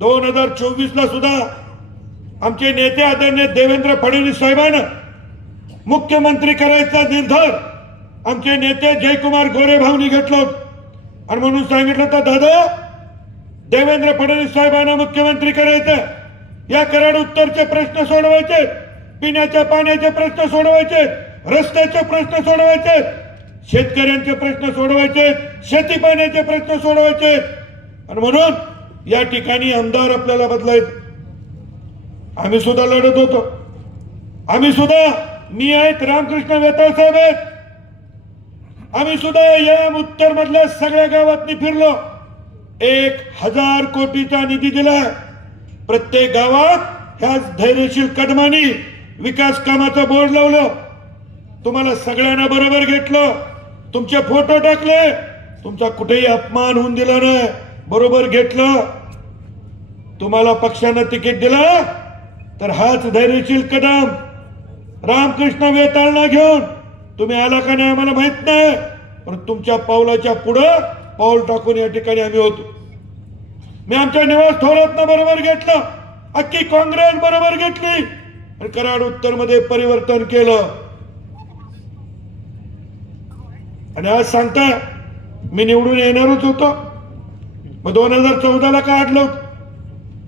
2024ला सुद्धा आमचे नेते आदरणीय देवेंद्र फडणवीस साहेबांना मुख्यमंत्री करायचा निर्धार आमचे नेते जयकुमार गोरे भाऊंनी घेतला आणि म्हणून सांगितलं तर दादा देवेंद्र फडणवीस साहेबांना मुख्यमंत्री करायचं. या कराड उत्तरचे प्रश्न सोडवायचे, पिण्याच्या पाण्याचे प्रश्न सोडवायचे, रस्त्याचे प्रश्न सोडवायचे, शेतकऱ्यांचे प्रश्न सोडवायचे, शेती पाण्याचे प्रश्न सोडवायचे. आणि म्हणून या ठिकाणी आमदार आपल्याला बदलायचे. आम्ही सुद्धा लढत होतो. आम्ही सुद्धा, मी आहेत, रामकृष्ण वेताळ साहेब आहेत, आम्ही सुद्धा या उत्तर मधल्या सगळ्या गावात फिरलो. 1,000 कोटीचा निधी दिला. प्रत्येक गावात ह्याच धैर्यशील कदमानी विकास कामाचं बोर्ड लावलं, तुम्हाला सगळ्यांना बरोबर घेतलं, तुमचे फोटो टाकले, तुमचा कुठेही अपमान होऊन दिला नाही, बरोबर घेतलं. तुम्हाला पक्षानं तिकीट दिलं तर हाच धैर्यशील कदम रामकृष्ण वेताळना घेऊन तुम्ही आला का नाही आम्हाला माहित नाही, पण तुमच्या पावलाच्या पुढं पाऊल टाकून या ठिकाणी आम्ही होतो. मी आमच्या निवास थोरातनं बरोबर घेतलं, अख्खी काँग्रेस बरोबर घेतली आणि कराड उत्तर मध्ये परिवर्तन केलं. आणि आज सांगताय मी निवडून येणारच होतो, मग 2014ला काढलं होतं,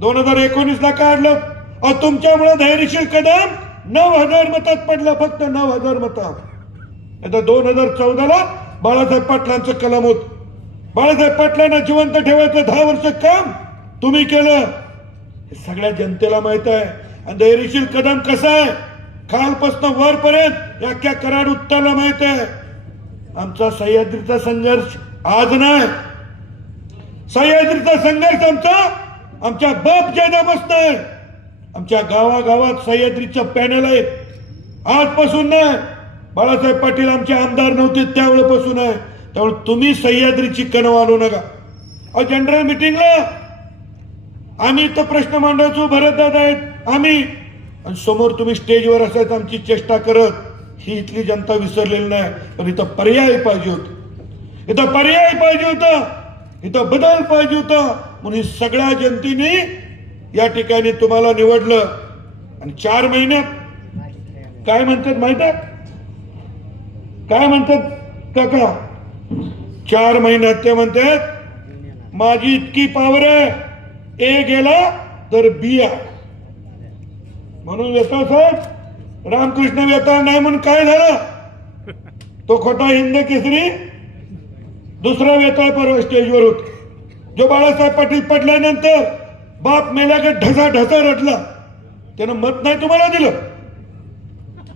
2019ला काढलं. अहो तुमच्यामुळे धैर्यशील कदम 9,000 मतात पडलं, फक्त 9,000 मतात. आता 2014ला बाळासाहेब पाटलांचं कलम होत. बाळासाहेब पाटलांना जिवंत ठेवायचं 10 वर्ष काम तुम्ही केलं, हे सगळ्या जनतेला माहित आहे. आणि धैर्यशील कदम कसा आहे खालपासून वरपर्यंत या अख्ख्या कराड उत्तरला माहित आहे. आमचा सह्याद्रीचा संघर्ष आज नाही, सह्याद्रीचा संघर्ष आमच्या बाप जन्मापासून आहे. आमच्या गावागावात सह्याद्रीचं पॅनल आहे, आजपासून नाही. बाळासाहेब पाटील आमचे आमदार नव्हते त्यावेळेपासून आहे. त्यामुळे तुम्ही सह्याद्रीची कणव आणू नका. जनरल मिटिंगला आम्ही इथं प्रश्न मांडायचो, भरतदादा आहेत आम्ही, आणि समोर तुम्ही स्टेजवर असायचं आमची चेष्टा करत. ही इथली जनता विसरलेली नाही, पण इथं पर्याय पाहिजे होता, इथं पर्याय पाहिजे होता, इथं बदल पाहिजे होता. म्हणून सगळ्या जनतेने या ठिकाणी तुम्हाला निवडलं. आणि 4 महिन्यात काय म्हणतात माहित आहे, काय म्हणतात काका, 4 महिन्यात ते म्हणतात माझी इतकी पावर आहे, ए गेला तर बी आहे. म्हणून वेताळ साहेब रामकृष्ण वेताळ नाही म्हणून काय झालं, तो खोटा हिंद केसरी दुसरा वेताळ परवा स्टेजवर होता, जो बाळासाहेब पाटील पडल्यानंतर बाप मेला का ढसा ढसा रडला, त्यानं मत नाही तुम्हाला दिलं.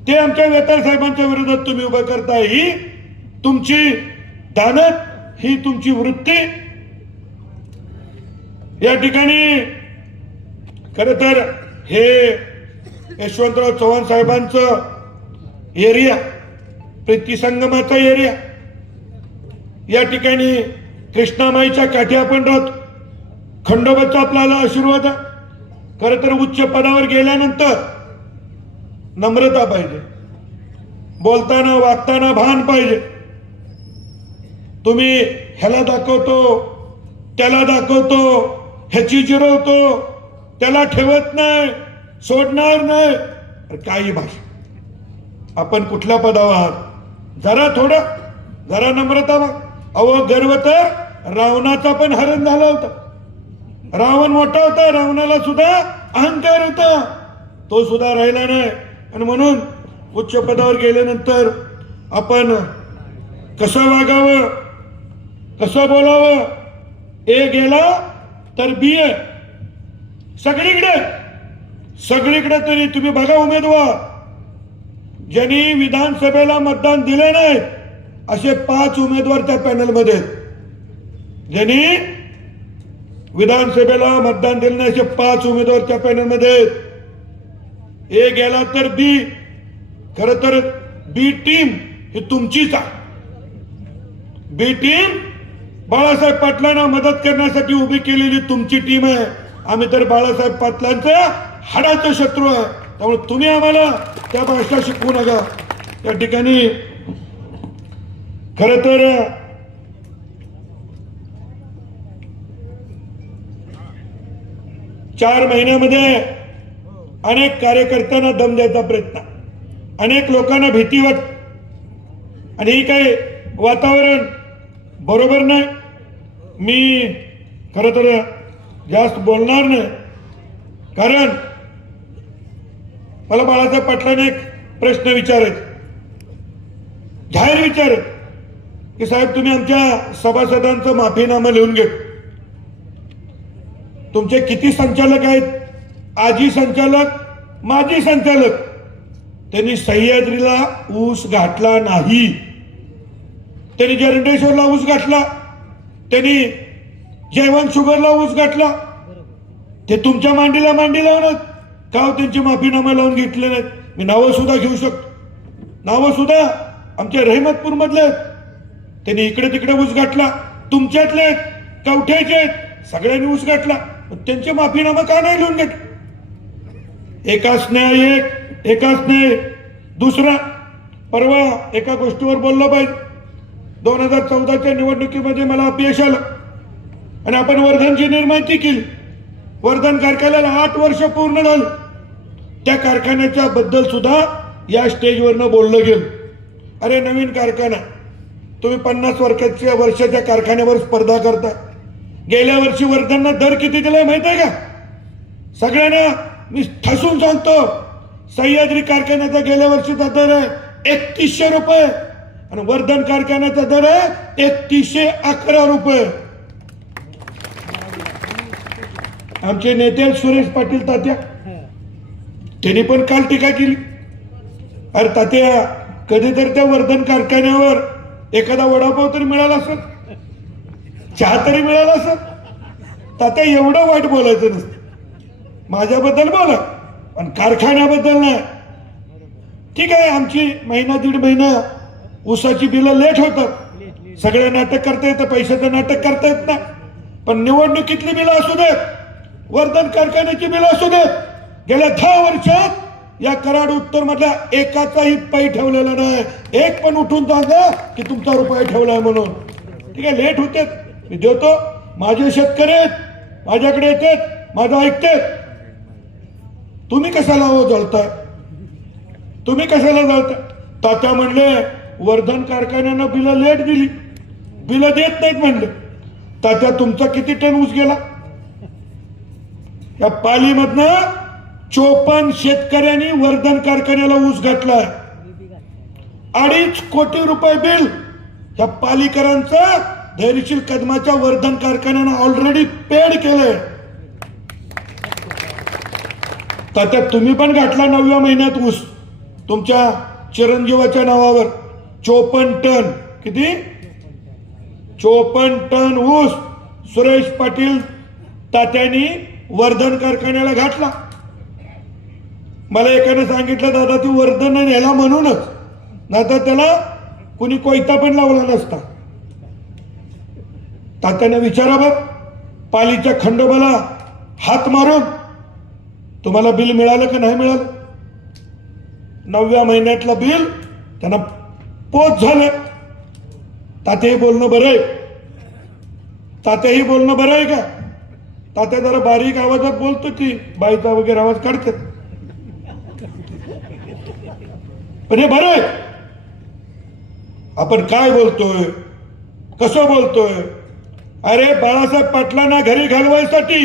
ते आमच्या वेताळ साहेबांच्या विरोधात तुम्ही उभं करताय. ही तुमची दानत, ही तुमची वृत्ती. या ठिकाणी खर तर हे यशवंतराव चव्हाण साहेबांचं एरिया, प्रीती संगमाचा एरिया, या ठिकाणी कृष्णामाईच्या काठी आपण राहतो. खंडोबाचा आपल्याला आशीर्वाद आहे. खर तर उच्च पदावर गेल्यानंतर नम्रता पाहिजे, बोलताना वागताना भान पाहिजे. तुम्ही ह्याला दाखवतो, त्याला दाखवतो, ह्याची जिरवतो, त्याला ठेवत नाही, सोडणार नाही, काही भाषा. आपण कुठल्या पदावर आहात, जरा नम्रता. अहो गर्व तर रावणाचा पण हरण झाला होता. रावण मोठा होता, रावणाला सुद्धा अहंकार होता, तो सुद्धा राहिला नाही. आणि म्हणून उच्च पदावर गेल्यानंतर आपण कसं वागावं, कसं बोलावं, ए गेला तर बी आहे. सगळीकडे तरी तुम्ही बघा उमेदवार ज्यांनी विधानसभेला मतदान दिले नाही असे 5 उमेदवार त्या पॅनलमध्ये आहेत. ज्यांनी विधानसभेला मतदान दिले नाही असे 5 उमेदवार त्या पॅनलमध्ये आहेत. ए गेला तर बी. खर तर बी टीम ही तुमचीच आहे. बी टीम बाळासाहेब पाटलांना मदत करण्यासाठी उभी केलेली तुमची टीम आहे. आम्ही तर बाळासाहेब पाटलांचं हाडाचं शत्रू आहे. त्यामुळे तुम्ही आम्हाला त्या भाषा शिकवू नका. त्या ठिकाणी खर तर चार महिन्यामध्ये अनेक कार्यकर्त्यांना दम द्यायचा प्रयत्न, अनेक लोकांना भीती वाट, आणि हे काही वातावरण बरोबर नाही. मी खरं तर जास्त बोलणार नाही, कारण मला बाळासाहेब पाटलांनी एक प्रश्न विचारत, जाहीर विचारत की साहेब तुम्ही आमच्या सभासदांचं माफीनामा लिहून घे. तुमचे किती संचालक आहेत, आजी संचालक, माजी संचालक, त्यांनी सह्याद्रीला ऊस गाठला नाही, त्यांनी जरंडेश्वरला ऊस गाठला, त्यांनी जयवंत शुगरला ऊस गाठला. ते तुमच्या मांडीला मांडी लावणार. का हो त्यांचे माफीनामा लावून घेतले नाहीत? मी नावं सुद्धा घेऊ शकतो, नावं सुद्धा आमच्या रहिमतपूर मधले आहेत. त्यांनी इकडे तिकडे ऊस गाठला, तुमच्यातले आहेत, कवठ्याचे आहेत, सगळ्यांनी ऊस गाठला, पण त्यांचे माफीनामा का नाही लिहून घेतले? एकाच न्याय एक, एकाच न्याय दुसरा. परवा एका गोष्टीवर बोललं पाहिजे. 2014च्या निवडणुकीमध्ये मला अपयश आलं आणि आपण वर्धनची निर्मिती केली. वर्धन कारखान्याला 8 वर्ष पूर्ण झाली. त्या कारखान्याच्या बद्दल सुद्धा या स्टेजवरनं बोललं गेलं. अरे नवीन कारखाना, तुम्ही 50 वर्षाच्या कारखान्यावर स्पर्धा करता. गेल्या वर्षी वर्धननं दर किती दिलाय माहित आहे का? सगळ्यांना मी ठसून सांगतो, सह्याद्री कारखान्याचा गेल्या वर्षीचा दर आहे 3100 रुपये आणि वर्धन कारखान्याचा दर आहे 3111 रुपये. आमचे नेते सुरेश पाटील तात्या, त्यांनी पण काल टीका केली. अरे तात्या, कधी तर त्या वर्धन कारखान्यावर एखादा वडापाव तरी मिळाला असेल, चहा तरी मिळाला असेल. तात्या, एवढं वाईट बोलायचं नसतं. माझ्याबद्दल बोला पण कारखान्याबद्दल नाही. ठीक आहे, आमची महिना दीड महिना ऊसाची बिलं लेट होतात. सगळे नाटक करता येतं, पैशाचं नाटक करता येत नाही. पण निवडणुकीतली बिलं असू देत, वर्धन कारखान्याची बिलं असू देत, गेल्या 10 वर्षात या कराड उत्तर मधल्या एकाचाही पै ठेवलेला नाही. एक पण उठून सांगा की तुमचा रुपये ठेवलाय म्हणून. ठीक आहे, लेट होते, मी देतो. माझे शेतकरी आहेत, माझ्याकडे येतात, माझं ऐकतात. तुम्ही कशाला हो जळताय? तुम्ही कशाला जळताय? तात्या म्हणले वर्धन कारखान्यानं बिलं लेट दिली, बिलं देत नाहीत म्हणले. तात्या, तुमचा किती टन ऊस गेला? या पालीमधनं 54 शेतकऱ्यांनी वर्धन कारखान्याला ऊस घातलाय. 2.5 कोटी रुपये बिल या पालीकरांचं धैर्यशील कदमाच्या वर्धन कारखान्यानं ऑलरेडी पेड केलंय. तात्या, तुम्ही पण घातला 9व्या महिन्यात ऊस तुमच्या चिरंजीवाच्या नावावर 54 टन. किती? 54 टन ऊस सुरेश पाटील तात्यांनी वर्धन कारखान्याला घातला. मला एकाने सांगितलं, दादा ती वर्धन नेला म्हणूनच, नाहीतर त्याला कुणी कोयता पण लावला नसता. तात्याने विचारा बघ, पालीच्या खंडोबाला हात मारून तुम्हाला बिल मिळालं का नाही मिळालं? 9व्या महिन्यातलं बिल त्यांना पोच झालं. तात्याही बोलणं बरं आहे? तात्याही बोलणं बरं आहे का? तात्या जरा बारीक आवाजात बोलतो की बाईचा वगैरे आवाज काढतात, पण हे बरं आहे. आपण काय बोलतोय, कसं बोलतोय? अरे बाळासाहेब पाटलांना घरी घालवायसाठी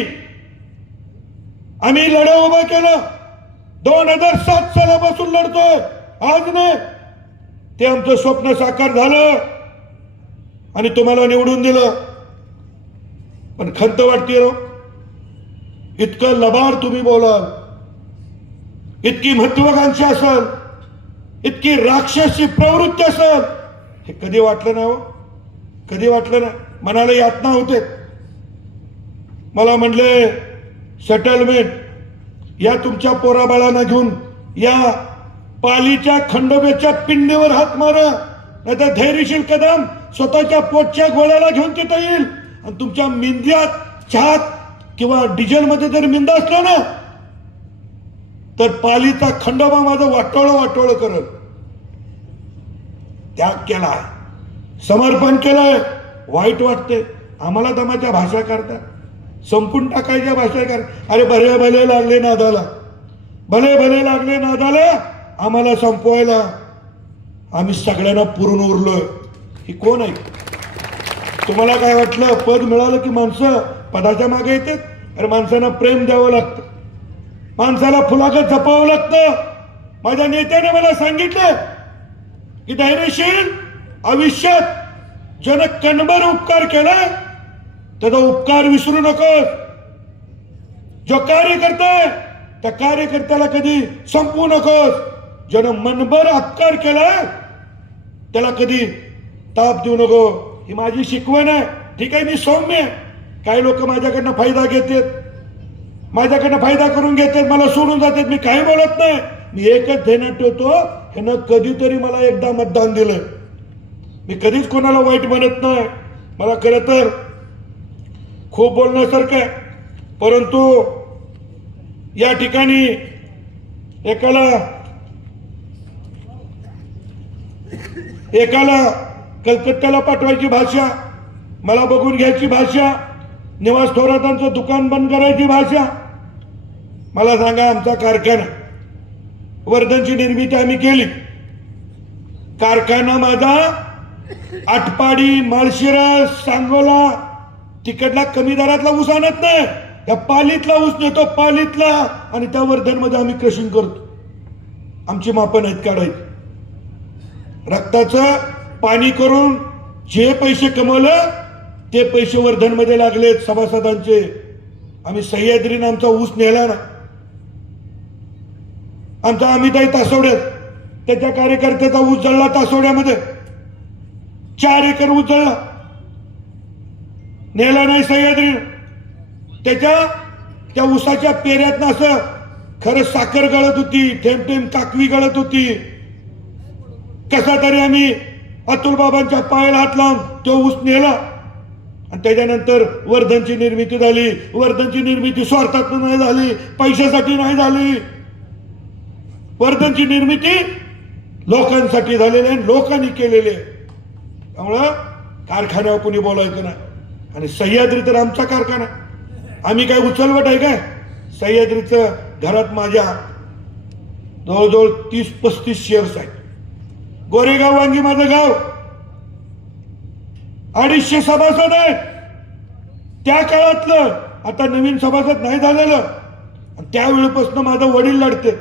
आम्ही लढा उभा केला. 2007 सालापासून लढतोय, आज नाही. ते आमचं स्वप्न साकार झालं आणि तुम्हाला निवडून दिलं. पण खंत वाटते हो, इतकं लबाड तुम्ही बोलाल, इतकी महत्वाकांक्षी असाल, इतकी राक्षसी प्रवृत्ती असाल, हे कधी वाटलं नाही हो, कधी वाटलं नाही. मनाला यातना होते. मला म्हणले सेटलमेंट या तुमच्या पोराबाळांना घेऊन या पालीच्या खंडोब्याच्या पिंडीवर हात मारा, नाहीतर धैर्यशील कदम स्वतःच्या पोटच्या गोळ्याला घेऊन तिथं येईल आणि तुमच्या मेंद्यात, चहात किंवा डिझेल मध्ये जर मेंदा असला ना तर पालीचा खंडोबा माझं वाटोळं करत. त्याग केलाय, समर्पण केलंय. वाईट वाटते आम्हाला, दमाच्या भाषा करतात, संपून टाकायच्या भाषा कर. अरे भले भले लागले नादाला, भले भले लागले नादाला आम्हाला संपवायला. आम्ही सगळ्यांना पुरून उरलोय. ही कोण आहे? तुम्हाला काय वाटलं पद मिळालं की माणसं पदाच्या मागे येतात? अरे माणसांना प्रेम द्यावं लागतं, माणसाला फुलागत जपावं लागतं. माझ्या नेत्याने मला सांगितलं की धैर्यशील आयुष्यात ज्यानं कणभर उपकार केलाय त्याचा उपकार विसरू नकोस. जो कार्य करताय त्या कार्यकर्त्याला कधी संपवू नकोस. ज्यानं मनभर अपकार केलाय त्याला कधी ताप देऊ नको. ही माझी शिकवण आहे. ठीक आहे, मी सौम्य आहे. काही लोक माझ्याकडनं फायदा घेतात, माझ्याकडनं फायदा करून घेतात, मला सोडून जातात, मी काही बोलत नाही. मी एकच ध्यानात ठेवतो, ह्यानं कधीतरी मला एकदा मतदान दिलं. मी कधीच कोणाला वाईट म्हणत नाही. मला खरं तर खूप बोलण्यासारखं आहे, परंतु या ठिकाणी एकाला कलकत्त्याला पाठवायची भाषा, मला बघून घ्यायची भाषा, निवास थोरातांचं दुकान बंद करायची भाषा. मला सांगा, आमचा कारखाना वर्धनची निर्मिती आम्ही केली. कारखाना माझा आटपाडी, माळशिरस, सांगोला तिकडला कमी दरातला ऊस आणत नाही, या पालीतला ऊस नेतो, पालीतला, आणि त्या वर्धनमध्ये आम्ही क्रशिंग करतो. आमची मापन आहेत काढायची. रक्ताचं पाणी करून जे पैसे कमवलं ते पैसे वर्धनमध्ये लागलेत सभासदांचे. आम्ही सह्याद्रीनं आमचा ऊस नेला ना. आमचा अमिताई तासोड्यात त्याच्या कार्यकर्त्याचा ऊस जळला तासोड्यामध्ये, 4 एकर ऊस जळला, नेला नाही सह्याद्रीनं. त्या ऊसाच्या पेऱ्यातनं असं खरं साखर गळत होती, थेंब थेंब काकवी गळत होती. कसा तरी आम्ही अतुल बाबांच्या पायाला हात लावून तो ऊस नेला, आणि त्याच्यानंतर वर्धनची निर्मिती झाली. वर्धनची निर्मिती स्वार्थातून नाही झाली, पैशासाठी नाही झाली. वर्धनची निर्मिती लोकांसाठी झालेली आहे, लोकांनी केलेली आहे. त्यामुळं कारखान्यावर कोणी बोलायचं नाही. आणि सह्याद्री तर आमचा कारखाना, आम्ही काय उचलवट आहे काय? सह्याद्रीचं घरात माझ्या जवळजवळ 30-35 शेअर्स आहेत. गोरेगाव वांगी माझं गाव, 250 सभासद आहेत. त्या काळातलं, आता नवीन सभासद नाही झालेलं, त्यावेळेपासून माझं वडील लढते.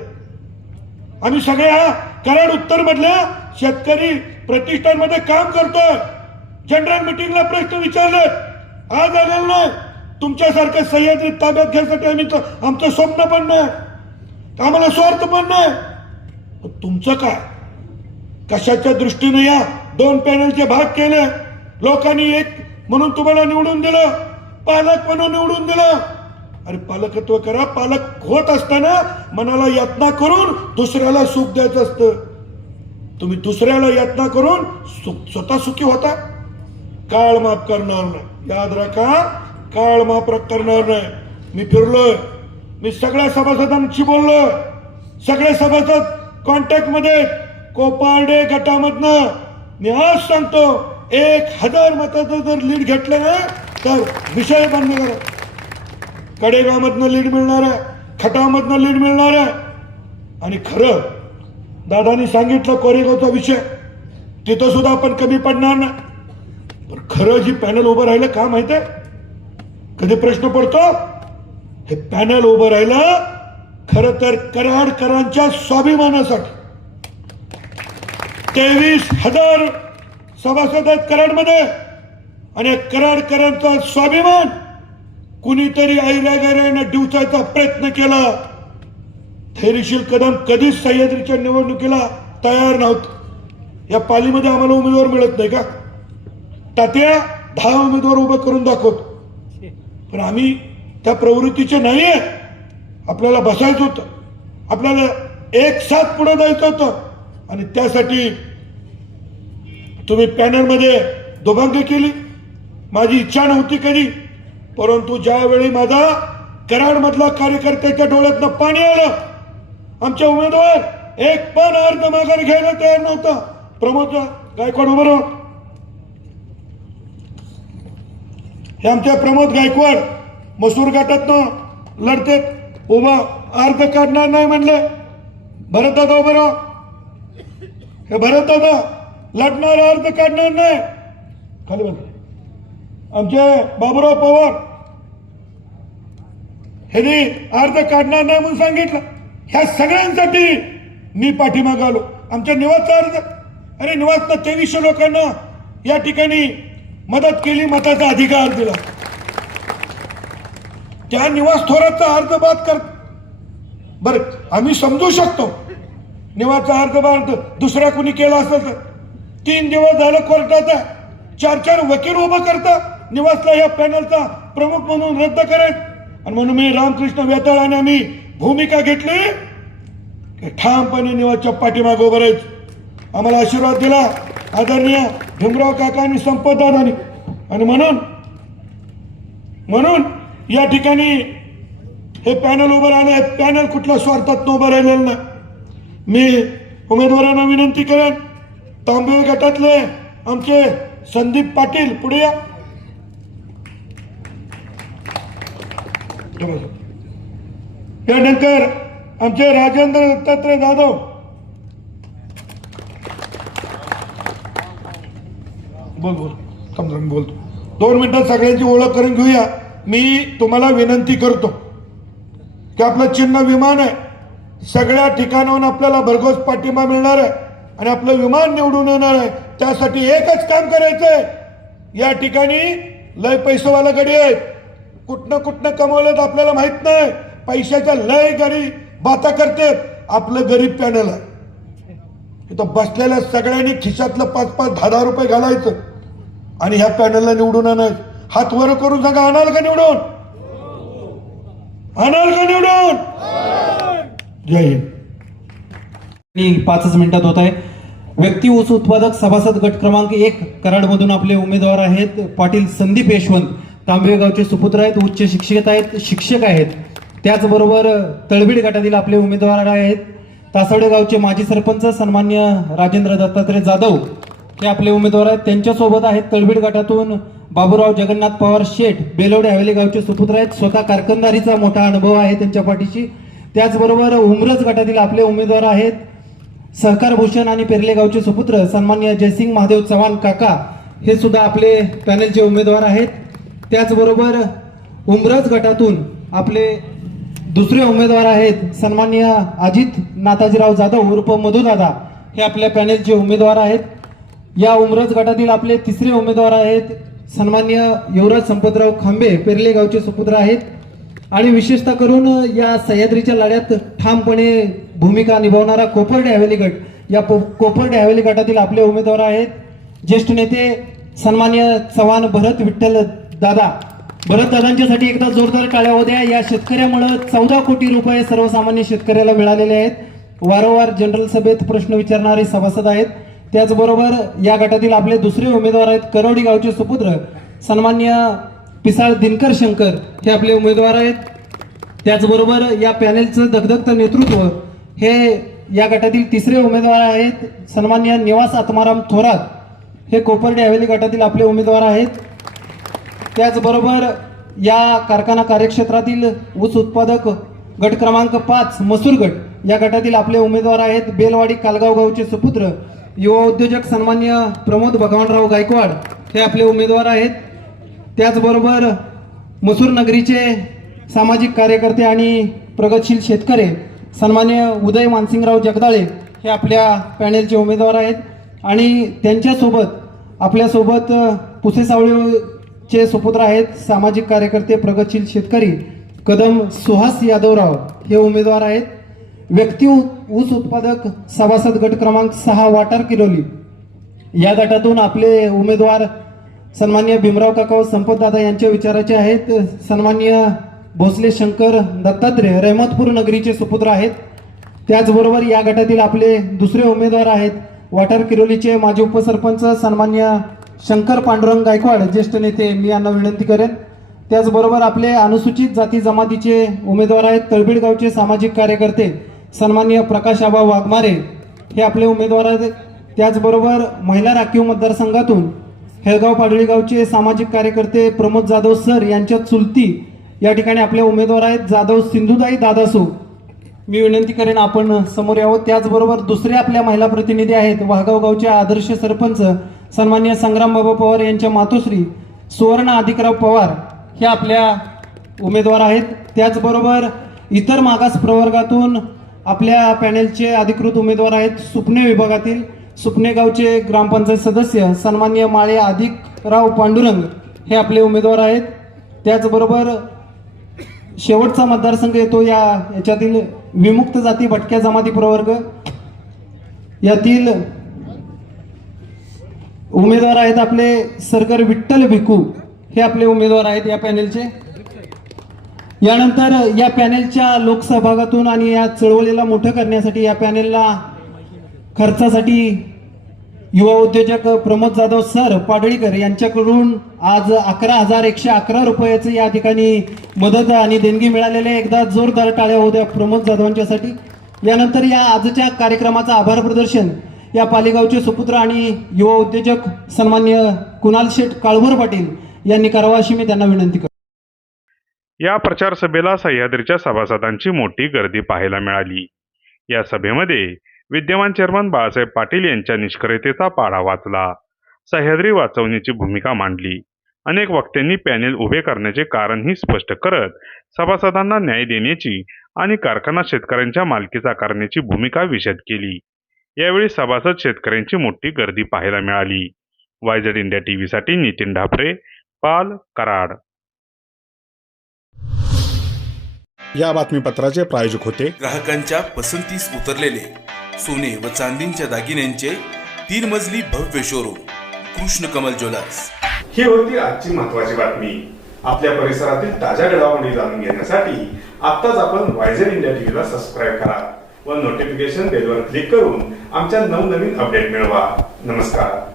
आम्ही सगळ्या कराड उत्तर मधल्या शेतकरी प्रतिष्ठानमध्ये काम करतोय. जनरल मिटिंगला प्रश्न विचारले, आज आलेलं नाही. तुमच्यासारखं सह्याद्री ताब्यात घ्यायसाठी आमचं स्वप्न पण नाही, आम्हाला स्वार्थ पण नाही. तुमचं काय, कशाच्या दृष्टीने या 2 पॅनलचे भाग केले, लोकांनी एक म्हणून तुम्हाला निवडून दिलं, पालक म्हणून निवडून दिलं. अरे पालकत्व करा. पालक होत असताना मनाला यातना करून दुसऱ्याला सुख द्यायचं असतं. तुम्ही दुसऱ्याला यातना करून स्वतः सुखी होता. काळ माफ करणार नाही, याद राखा, काळ माफ करणार नाही. मी फिरलोय, मी सगळ्या सभासदांशी बोललोय, सगळे सभासद कॉन्टॅक्ट मध्ये. कोपार्डे गटामधनं मी आज सांगतो, 1000 मताचं जर लीड घेतलं ना तर विषय बंद करा. कडेगावमधनं लीड मिळणार आहे, खटावमधनं लीड मिळणार आहे. आणि खरं दादानी सांगितलं कोरेगावचा विषय, तिथं सुद्धा आपण कमी पडणार नाही. पण खरं जी पॅनल उभं राहिलं का माहिती आहे? कधी प्रश्न पडतो, हे पॅनल उभं राहिलं खरं तर कराडकरांच्या स्वाभिमानासाठी. 23,000 सभासद आहेत कराडमध्ये, आणि कराडकरांचा स्वाभिमान कुणीतरी ऐऱ्यागैऱ्यानं डिवचायचा प्रयत्न केला. धैर्यशील कदम कधीच सह्याद्रीच्या निवडणुकीला तयार नव्हतं. या पालीमध्ये आम्हाला उमेदवार मिळत नाही का? तात्या 10 उमेदवार उभं करून दाखवतो, पण आम्ही त्या प्रवृत्तीचे नाहीये. आपल्याला बसायचं होतं, आपल्याला एक साथ पुढे जायचं होतं, आणि त्यासाठी तुम्ही पॅनलमध्ये दुभांगी केली. माझी इच्छा नव्हती कधी, परंतु ज्यावेळी माझा कराडमधला कार्यकर्त्याच्या डोळ्यातनं पाणी आलं, आमचे उमेदवार एक पण अर्ध माघार घ्यायला तयार नव्हता. प्रमोद गायकवाड उभं राहा. हे आमचे प्रमोद गायकवाड मसूर गटातनं लढते, उभा अर्ध काढणार नाही म्हणले. भरत दादा उभं राहा. हे भरत दादा लढणार, अर्ध काढणार नाही. खाली बघ. आमचे बाबुराव पवार हे अर्ध काढणार नाही म्हणून सांगितलं. ह्या सगळ्यांसाठी मी पाठीमागे आलो. आमच्या निवासचा अर्ज, अरे निवासनं 2300 लोकांना या ठिकाणी मदत केली, मताचा अधिकार दिला. त्या निवास थोराचा अर्ज बाद कर. बर, आम्ही समजू शकतो निवासचा अर्ज बाद दुसऱ्या कुणी केला असेल तर. 3 दिवस झालं कोर्टाचा, 4 वकील उभं करता निवासला या पॅनलचा प्रमुख म्हणून रद्द करेल. आणि म्हणून मी रामकृष्ण वेताळ आणि आम्ही भूमिका घेतली की ठामपणे निवासच्या पाठीमागे उभं राहायचं. आम्हाला आशीर्वाद दिला आदरणीय भीमराव काका आणि संपत दादानी. आणि म्हणून या ठिकाणी हे पॅनल उभं राहिलं. पॅनल कुठल्या स्वार्थात उभं राहिलेलं नाही. मी उमेदवारांना विनंती करेन, तांबे गटातले आमचे संदीप पाटील पुढे या. त्यानंतर आमचे राजेंद्र दत्तात्रय जाधव, बोलतो 2 मिनिटात सगळ्यांची ओळख करून घेऊया. मी तुम्हाला विनंती करतो की आपलं चिन्ह विमान आहे. सगळ्या ठिकाणाहून आपल्याला भरघोस पाठिंबा मिळणार आहे आणि आपलं विमान निवडून येणार आहे. त्यासाठी एकच काम करायचंय. या ठिकाणी लय पैसेवाला गडी आहेत, कुठनं कमवलेत आपल्याला माहित नाही. पैशाच्या लय गडी बाता करते. आपलं गरीब पॅनल आहे. इथं बसलेल्या सगळ्यांनी खिशातलं 5-5, 10-10 रुपये घालायचं आणि ह्या पॅनलला निवडून आणायचं. हात वर करून सांगा, आणाल का निवडून? आणाल का निवडून? जय हिंद. 5 मिनिटात होत आहे. व्यक्ती ऊस उत्पादक सभासद गट क्रमांक 1 कराडमधून आपले उमेदवार आहेत पाटील संदीप यशवंत. तांबेगावचे सुपुत्र आहेत, उच्च शिक्षक आहेत. त्याचबरोबर तळबीड गटातील आपले उमेदवार आहेत तासवडे गावचे माजी सरपंच सन्मान्य राजेंद्र दत्तात्रय जाधव हे आपले उमेदवार आहेत. त्यांच्यासोबत आहेत तळबीड गटातून बाबूराव जगन्नाथ पवार शेठ, बेलोडे हवेली गावचे सुपुत्र आहेत. स्वतः कारखानदारीचा मोठा अनुभव आहे त्यांच्या पाठीशी. त्याचबरोबर उमरज गटातील आपले उमेदवार आहेत सहकार भूषण आणि पेरले गावचे सुपुत्र सन्मान्य जयसिंग महादेव चव्हाण काका, हे सुद्धा आपले पॅनलचे उमेदवार आहेत. त्याचबरोबर उमरज गटातून आपले दुसरे उमेदवार आहेत सन्मान्य अजित नाथाजीराव जाधव उर्फ मधुदादा, हे आपल्या पॅनलचे उमेदवार आहेत. या उमरज गटातील आपले तिसरे उमेदवार आहेत सन्मान्य युवराज संपतराव खांबे, पेरले गावचे सुपुत्र आहेत. आणि विशेषतः करून या सह्याद्रीच्या लढ्यात ठामपणे भूमिका निभावणारा कोपर्डे हवेली गट, या कोपर्डे हवेली गटातील आपले उमेदवार आहेत ज्येष्ठ नेते सन्मान्य चव्हाण भरत विठ्ठल दादा. भरत दादांच्यासाठी एकदा जोरदार टाळ्या होत्या. या शेतकऱ्यामुळे 14 कोटी रुपये सर्वसामान्य शेतकऱ्याला मिळालेले आहेत. वारंवार जनरल सभेत प्रश्न विचारणारे सभासद आहेत. त्याचबरोबर या गटातील आपले दुसरे उमेदवार आहेत करोडी गावचे सुपुत्र सन्मान्य पिसाळ दिनकर शंकर, हे आपले उमेदवार आहेत. त्याचबरोबर या पॅनेलचं दगदगतं नेतृत्व हे या गटातील तिसरे उमेदवार आहेत सन्मान्य निवास आत्माराम थोरात, हे कोपर्डे हवेली गटातील आपले उमेदवार आहेत. त्याचबरोबर या कारखाना कार्यक्षेत्रातील ऊस उत्पादक गट क्रमांक 5 मसूर गट, या गटातील आपले उमेदवार आहेत बेलवाडी कालगाव गावचे सुपुत्र युवा उद्योजक सन्मान्य प्रमोद भगवानराव गायकवाड, हे आपले उमेदवार आहेत. त्याचबरोबर मसूर नगरीचे सामाजिक कार्यकर्ते आणि प्रगतशील शेतकरी सन्मान्य उदय मानसिंगराव जगदाळे, हे आपल्या पॅनेलचे उमेदवार आहेत. आणि त्यांच्यासोबत आपल्यासोबत पुसेसावळीचे सुपुत्र आहेत सामाजिक कार्यकर्ते प्रगतशील शेतकरी कदम सुहास यादवराव, हे उमेदवार आहेत. व्यक्ती ऊस उत्पादक सभासद गट क्रमांक 6 वाटार किरोली, या गटातून आपले उमेदवार सन्मान्य भीमराव काका संपतदादा यांच्या विचाराचे आहेत सन्मान्य भोसले शंकर दत्तात्रय रहमतपूर नगरीचे सुपुत्र आहेत. त्याचबरोबर या गटातील आपले दुसरे उमेदवार आहेत वाटार किरोलीचे माजी उपसरपंच सन्मान्य शंकर पांडुरंग गायकवाड, ज्येष्ठ नेते, मी यांना विनंती करेन. त्याचबरोबर आपले अनुसूचित जाती जमातीचे उमेदवार आहेत तळबीड गावचे सामाजिक कार्यकर्ते सन्मान्य प्रकाश आबा वाघमारे, हे आपले उमेदवार आहेत. त्याचबरोबर महिला राखीव मतदारसंघातून हेळगाव पाडळी गावचे सामाजिक कार्यकर्ते प्रमोद जाधव सर यांच्या चुलती या ठिकाणी आपले उमेदवार आहेत जाधव सिंधुताई दादासो, मी विनंती करेन आपण समोर यावं. त्याचबरोबर दुसरे आपल्या महिला प्रतिनिधी आहेत वाघाव गावच्या आदर्श सरपंच सन्मान्य संग्रामबाबा पवार यांच्या मातोश्री सुवर्ण अधिकराव पवार, हे आपल्या उमेदवार आहेत. त्याचबरोबर इतर मागास प्रवर्गातून आपल्या पॅनेलचे अधिकृत उमेदवार आहेत सुपणे विभागातील सुपणे गावचे ग्रामपंचायत सदस्य सन्मान्य माळे अधिकराव पांडुरंग, हे आपले उमेदवार आहेत. त्याचबरोबर शेवटचा मतदारसंघ येतो याच्यातील विमुक्त जाती भटक्या जमाती प्रवर्ग, यातील उमेदवार आहेत आपले सरकर विठ्ठल भिकू, हे आपले उमेदवार आहेत या पॅनेलचे. यानंतर या पॅनेलच्या लोकसहभागातून आणि या चळवळीला मोठं करण्यासाठी या पॅनेलला खर्चासाठी युवा उद्योजक प्रमोद जाधव सर पाडळीकर यांच्याकडून आज 11,111 रुपयाचं या ठिकाणी मदत आणि देणगी मिळालेले. एकदा जोरदार टाळ्या होऊ द्या प्रमोद जाधवांच्यासाठी. यानंतर या आजच्या कार्यक्रमाचं आभार प्रदर्शन या पालेगावचे सुपुत्र आणि युवा उद्योजक सन्मान्य कुणाल शेठ काळभोर पाटील यांनी करावं अशी मी त्यांना विनंती करतो. या प्रचार सभेला सह्याद्रीच्या सभासदांची मोठी गर्दी पाहायला मिळाली. या सभेमध्ये विद्यमान चेअरमन बाळासाहेब पाटील यांच्या निष्क्रियतेचा पाढा वाचला. सह्याद्री वाचवण्याची भूमिका मांडली. अनेक वक्त्यांनी पॅनेल उभे करण्याचे कारणही स्पष्ट करत सभासदांना न्याय देण्याची आणि कारखाना शेतकऱ्यांच्या मालकीचा करण्याची भूमिका विशद केली. यावेळी सभासद शेतकऱ्यांची मोठी गर्दी पाहायला मिळाली. YZ इंडिया टीव्हीसाठी नितीन ढापरे, पाल, कराड. या बातमीपत्राचे प्रायोजक होते ग्राहकांच्या पसंतीस उतरलेले सोने व चांदींच्या दागिन्यांचे 3 मजली भव्य शोरूम कृष्ण कमल ज्वेलर्स. ही होती आजची महत्त्वाची बातमी. आपल्या परिसरातील ताज्या घडामोडी जाणून घेण्यासाठी आत्ताच आपण YZ इंडिया टीव्हीला सबस्क्राईब करा व नोटिफिकेशन बेलवर क्लिक करून आमच्या नवनवीन अपडेट मिळवा. नमस्कार.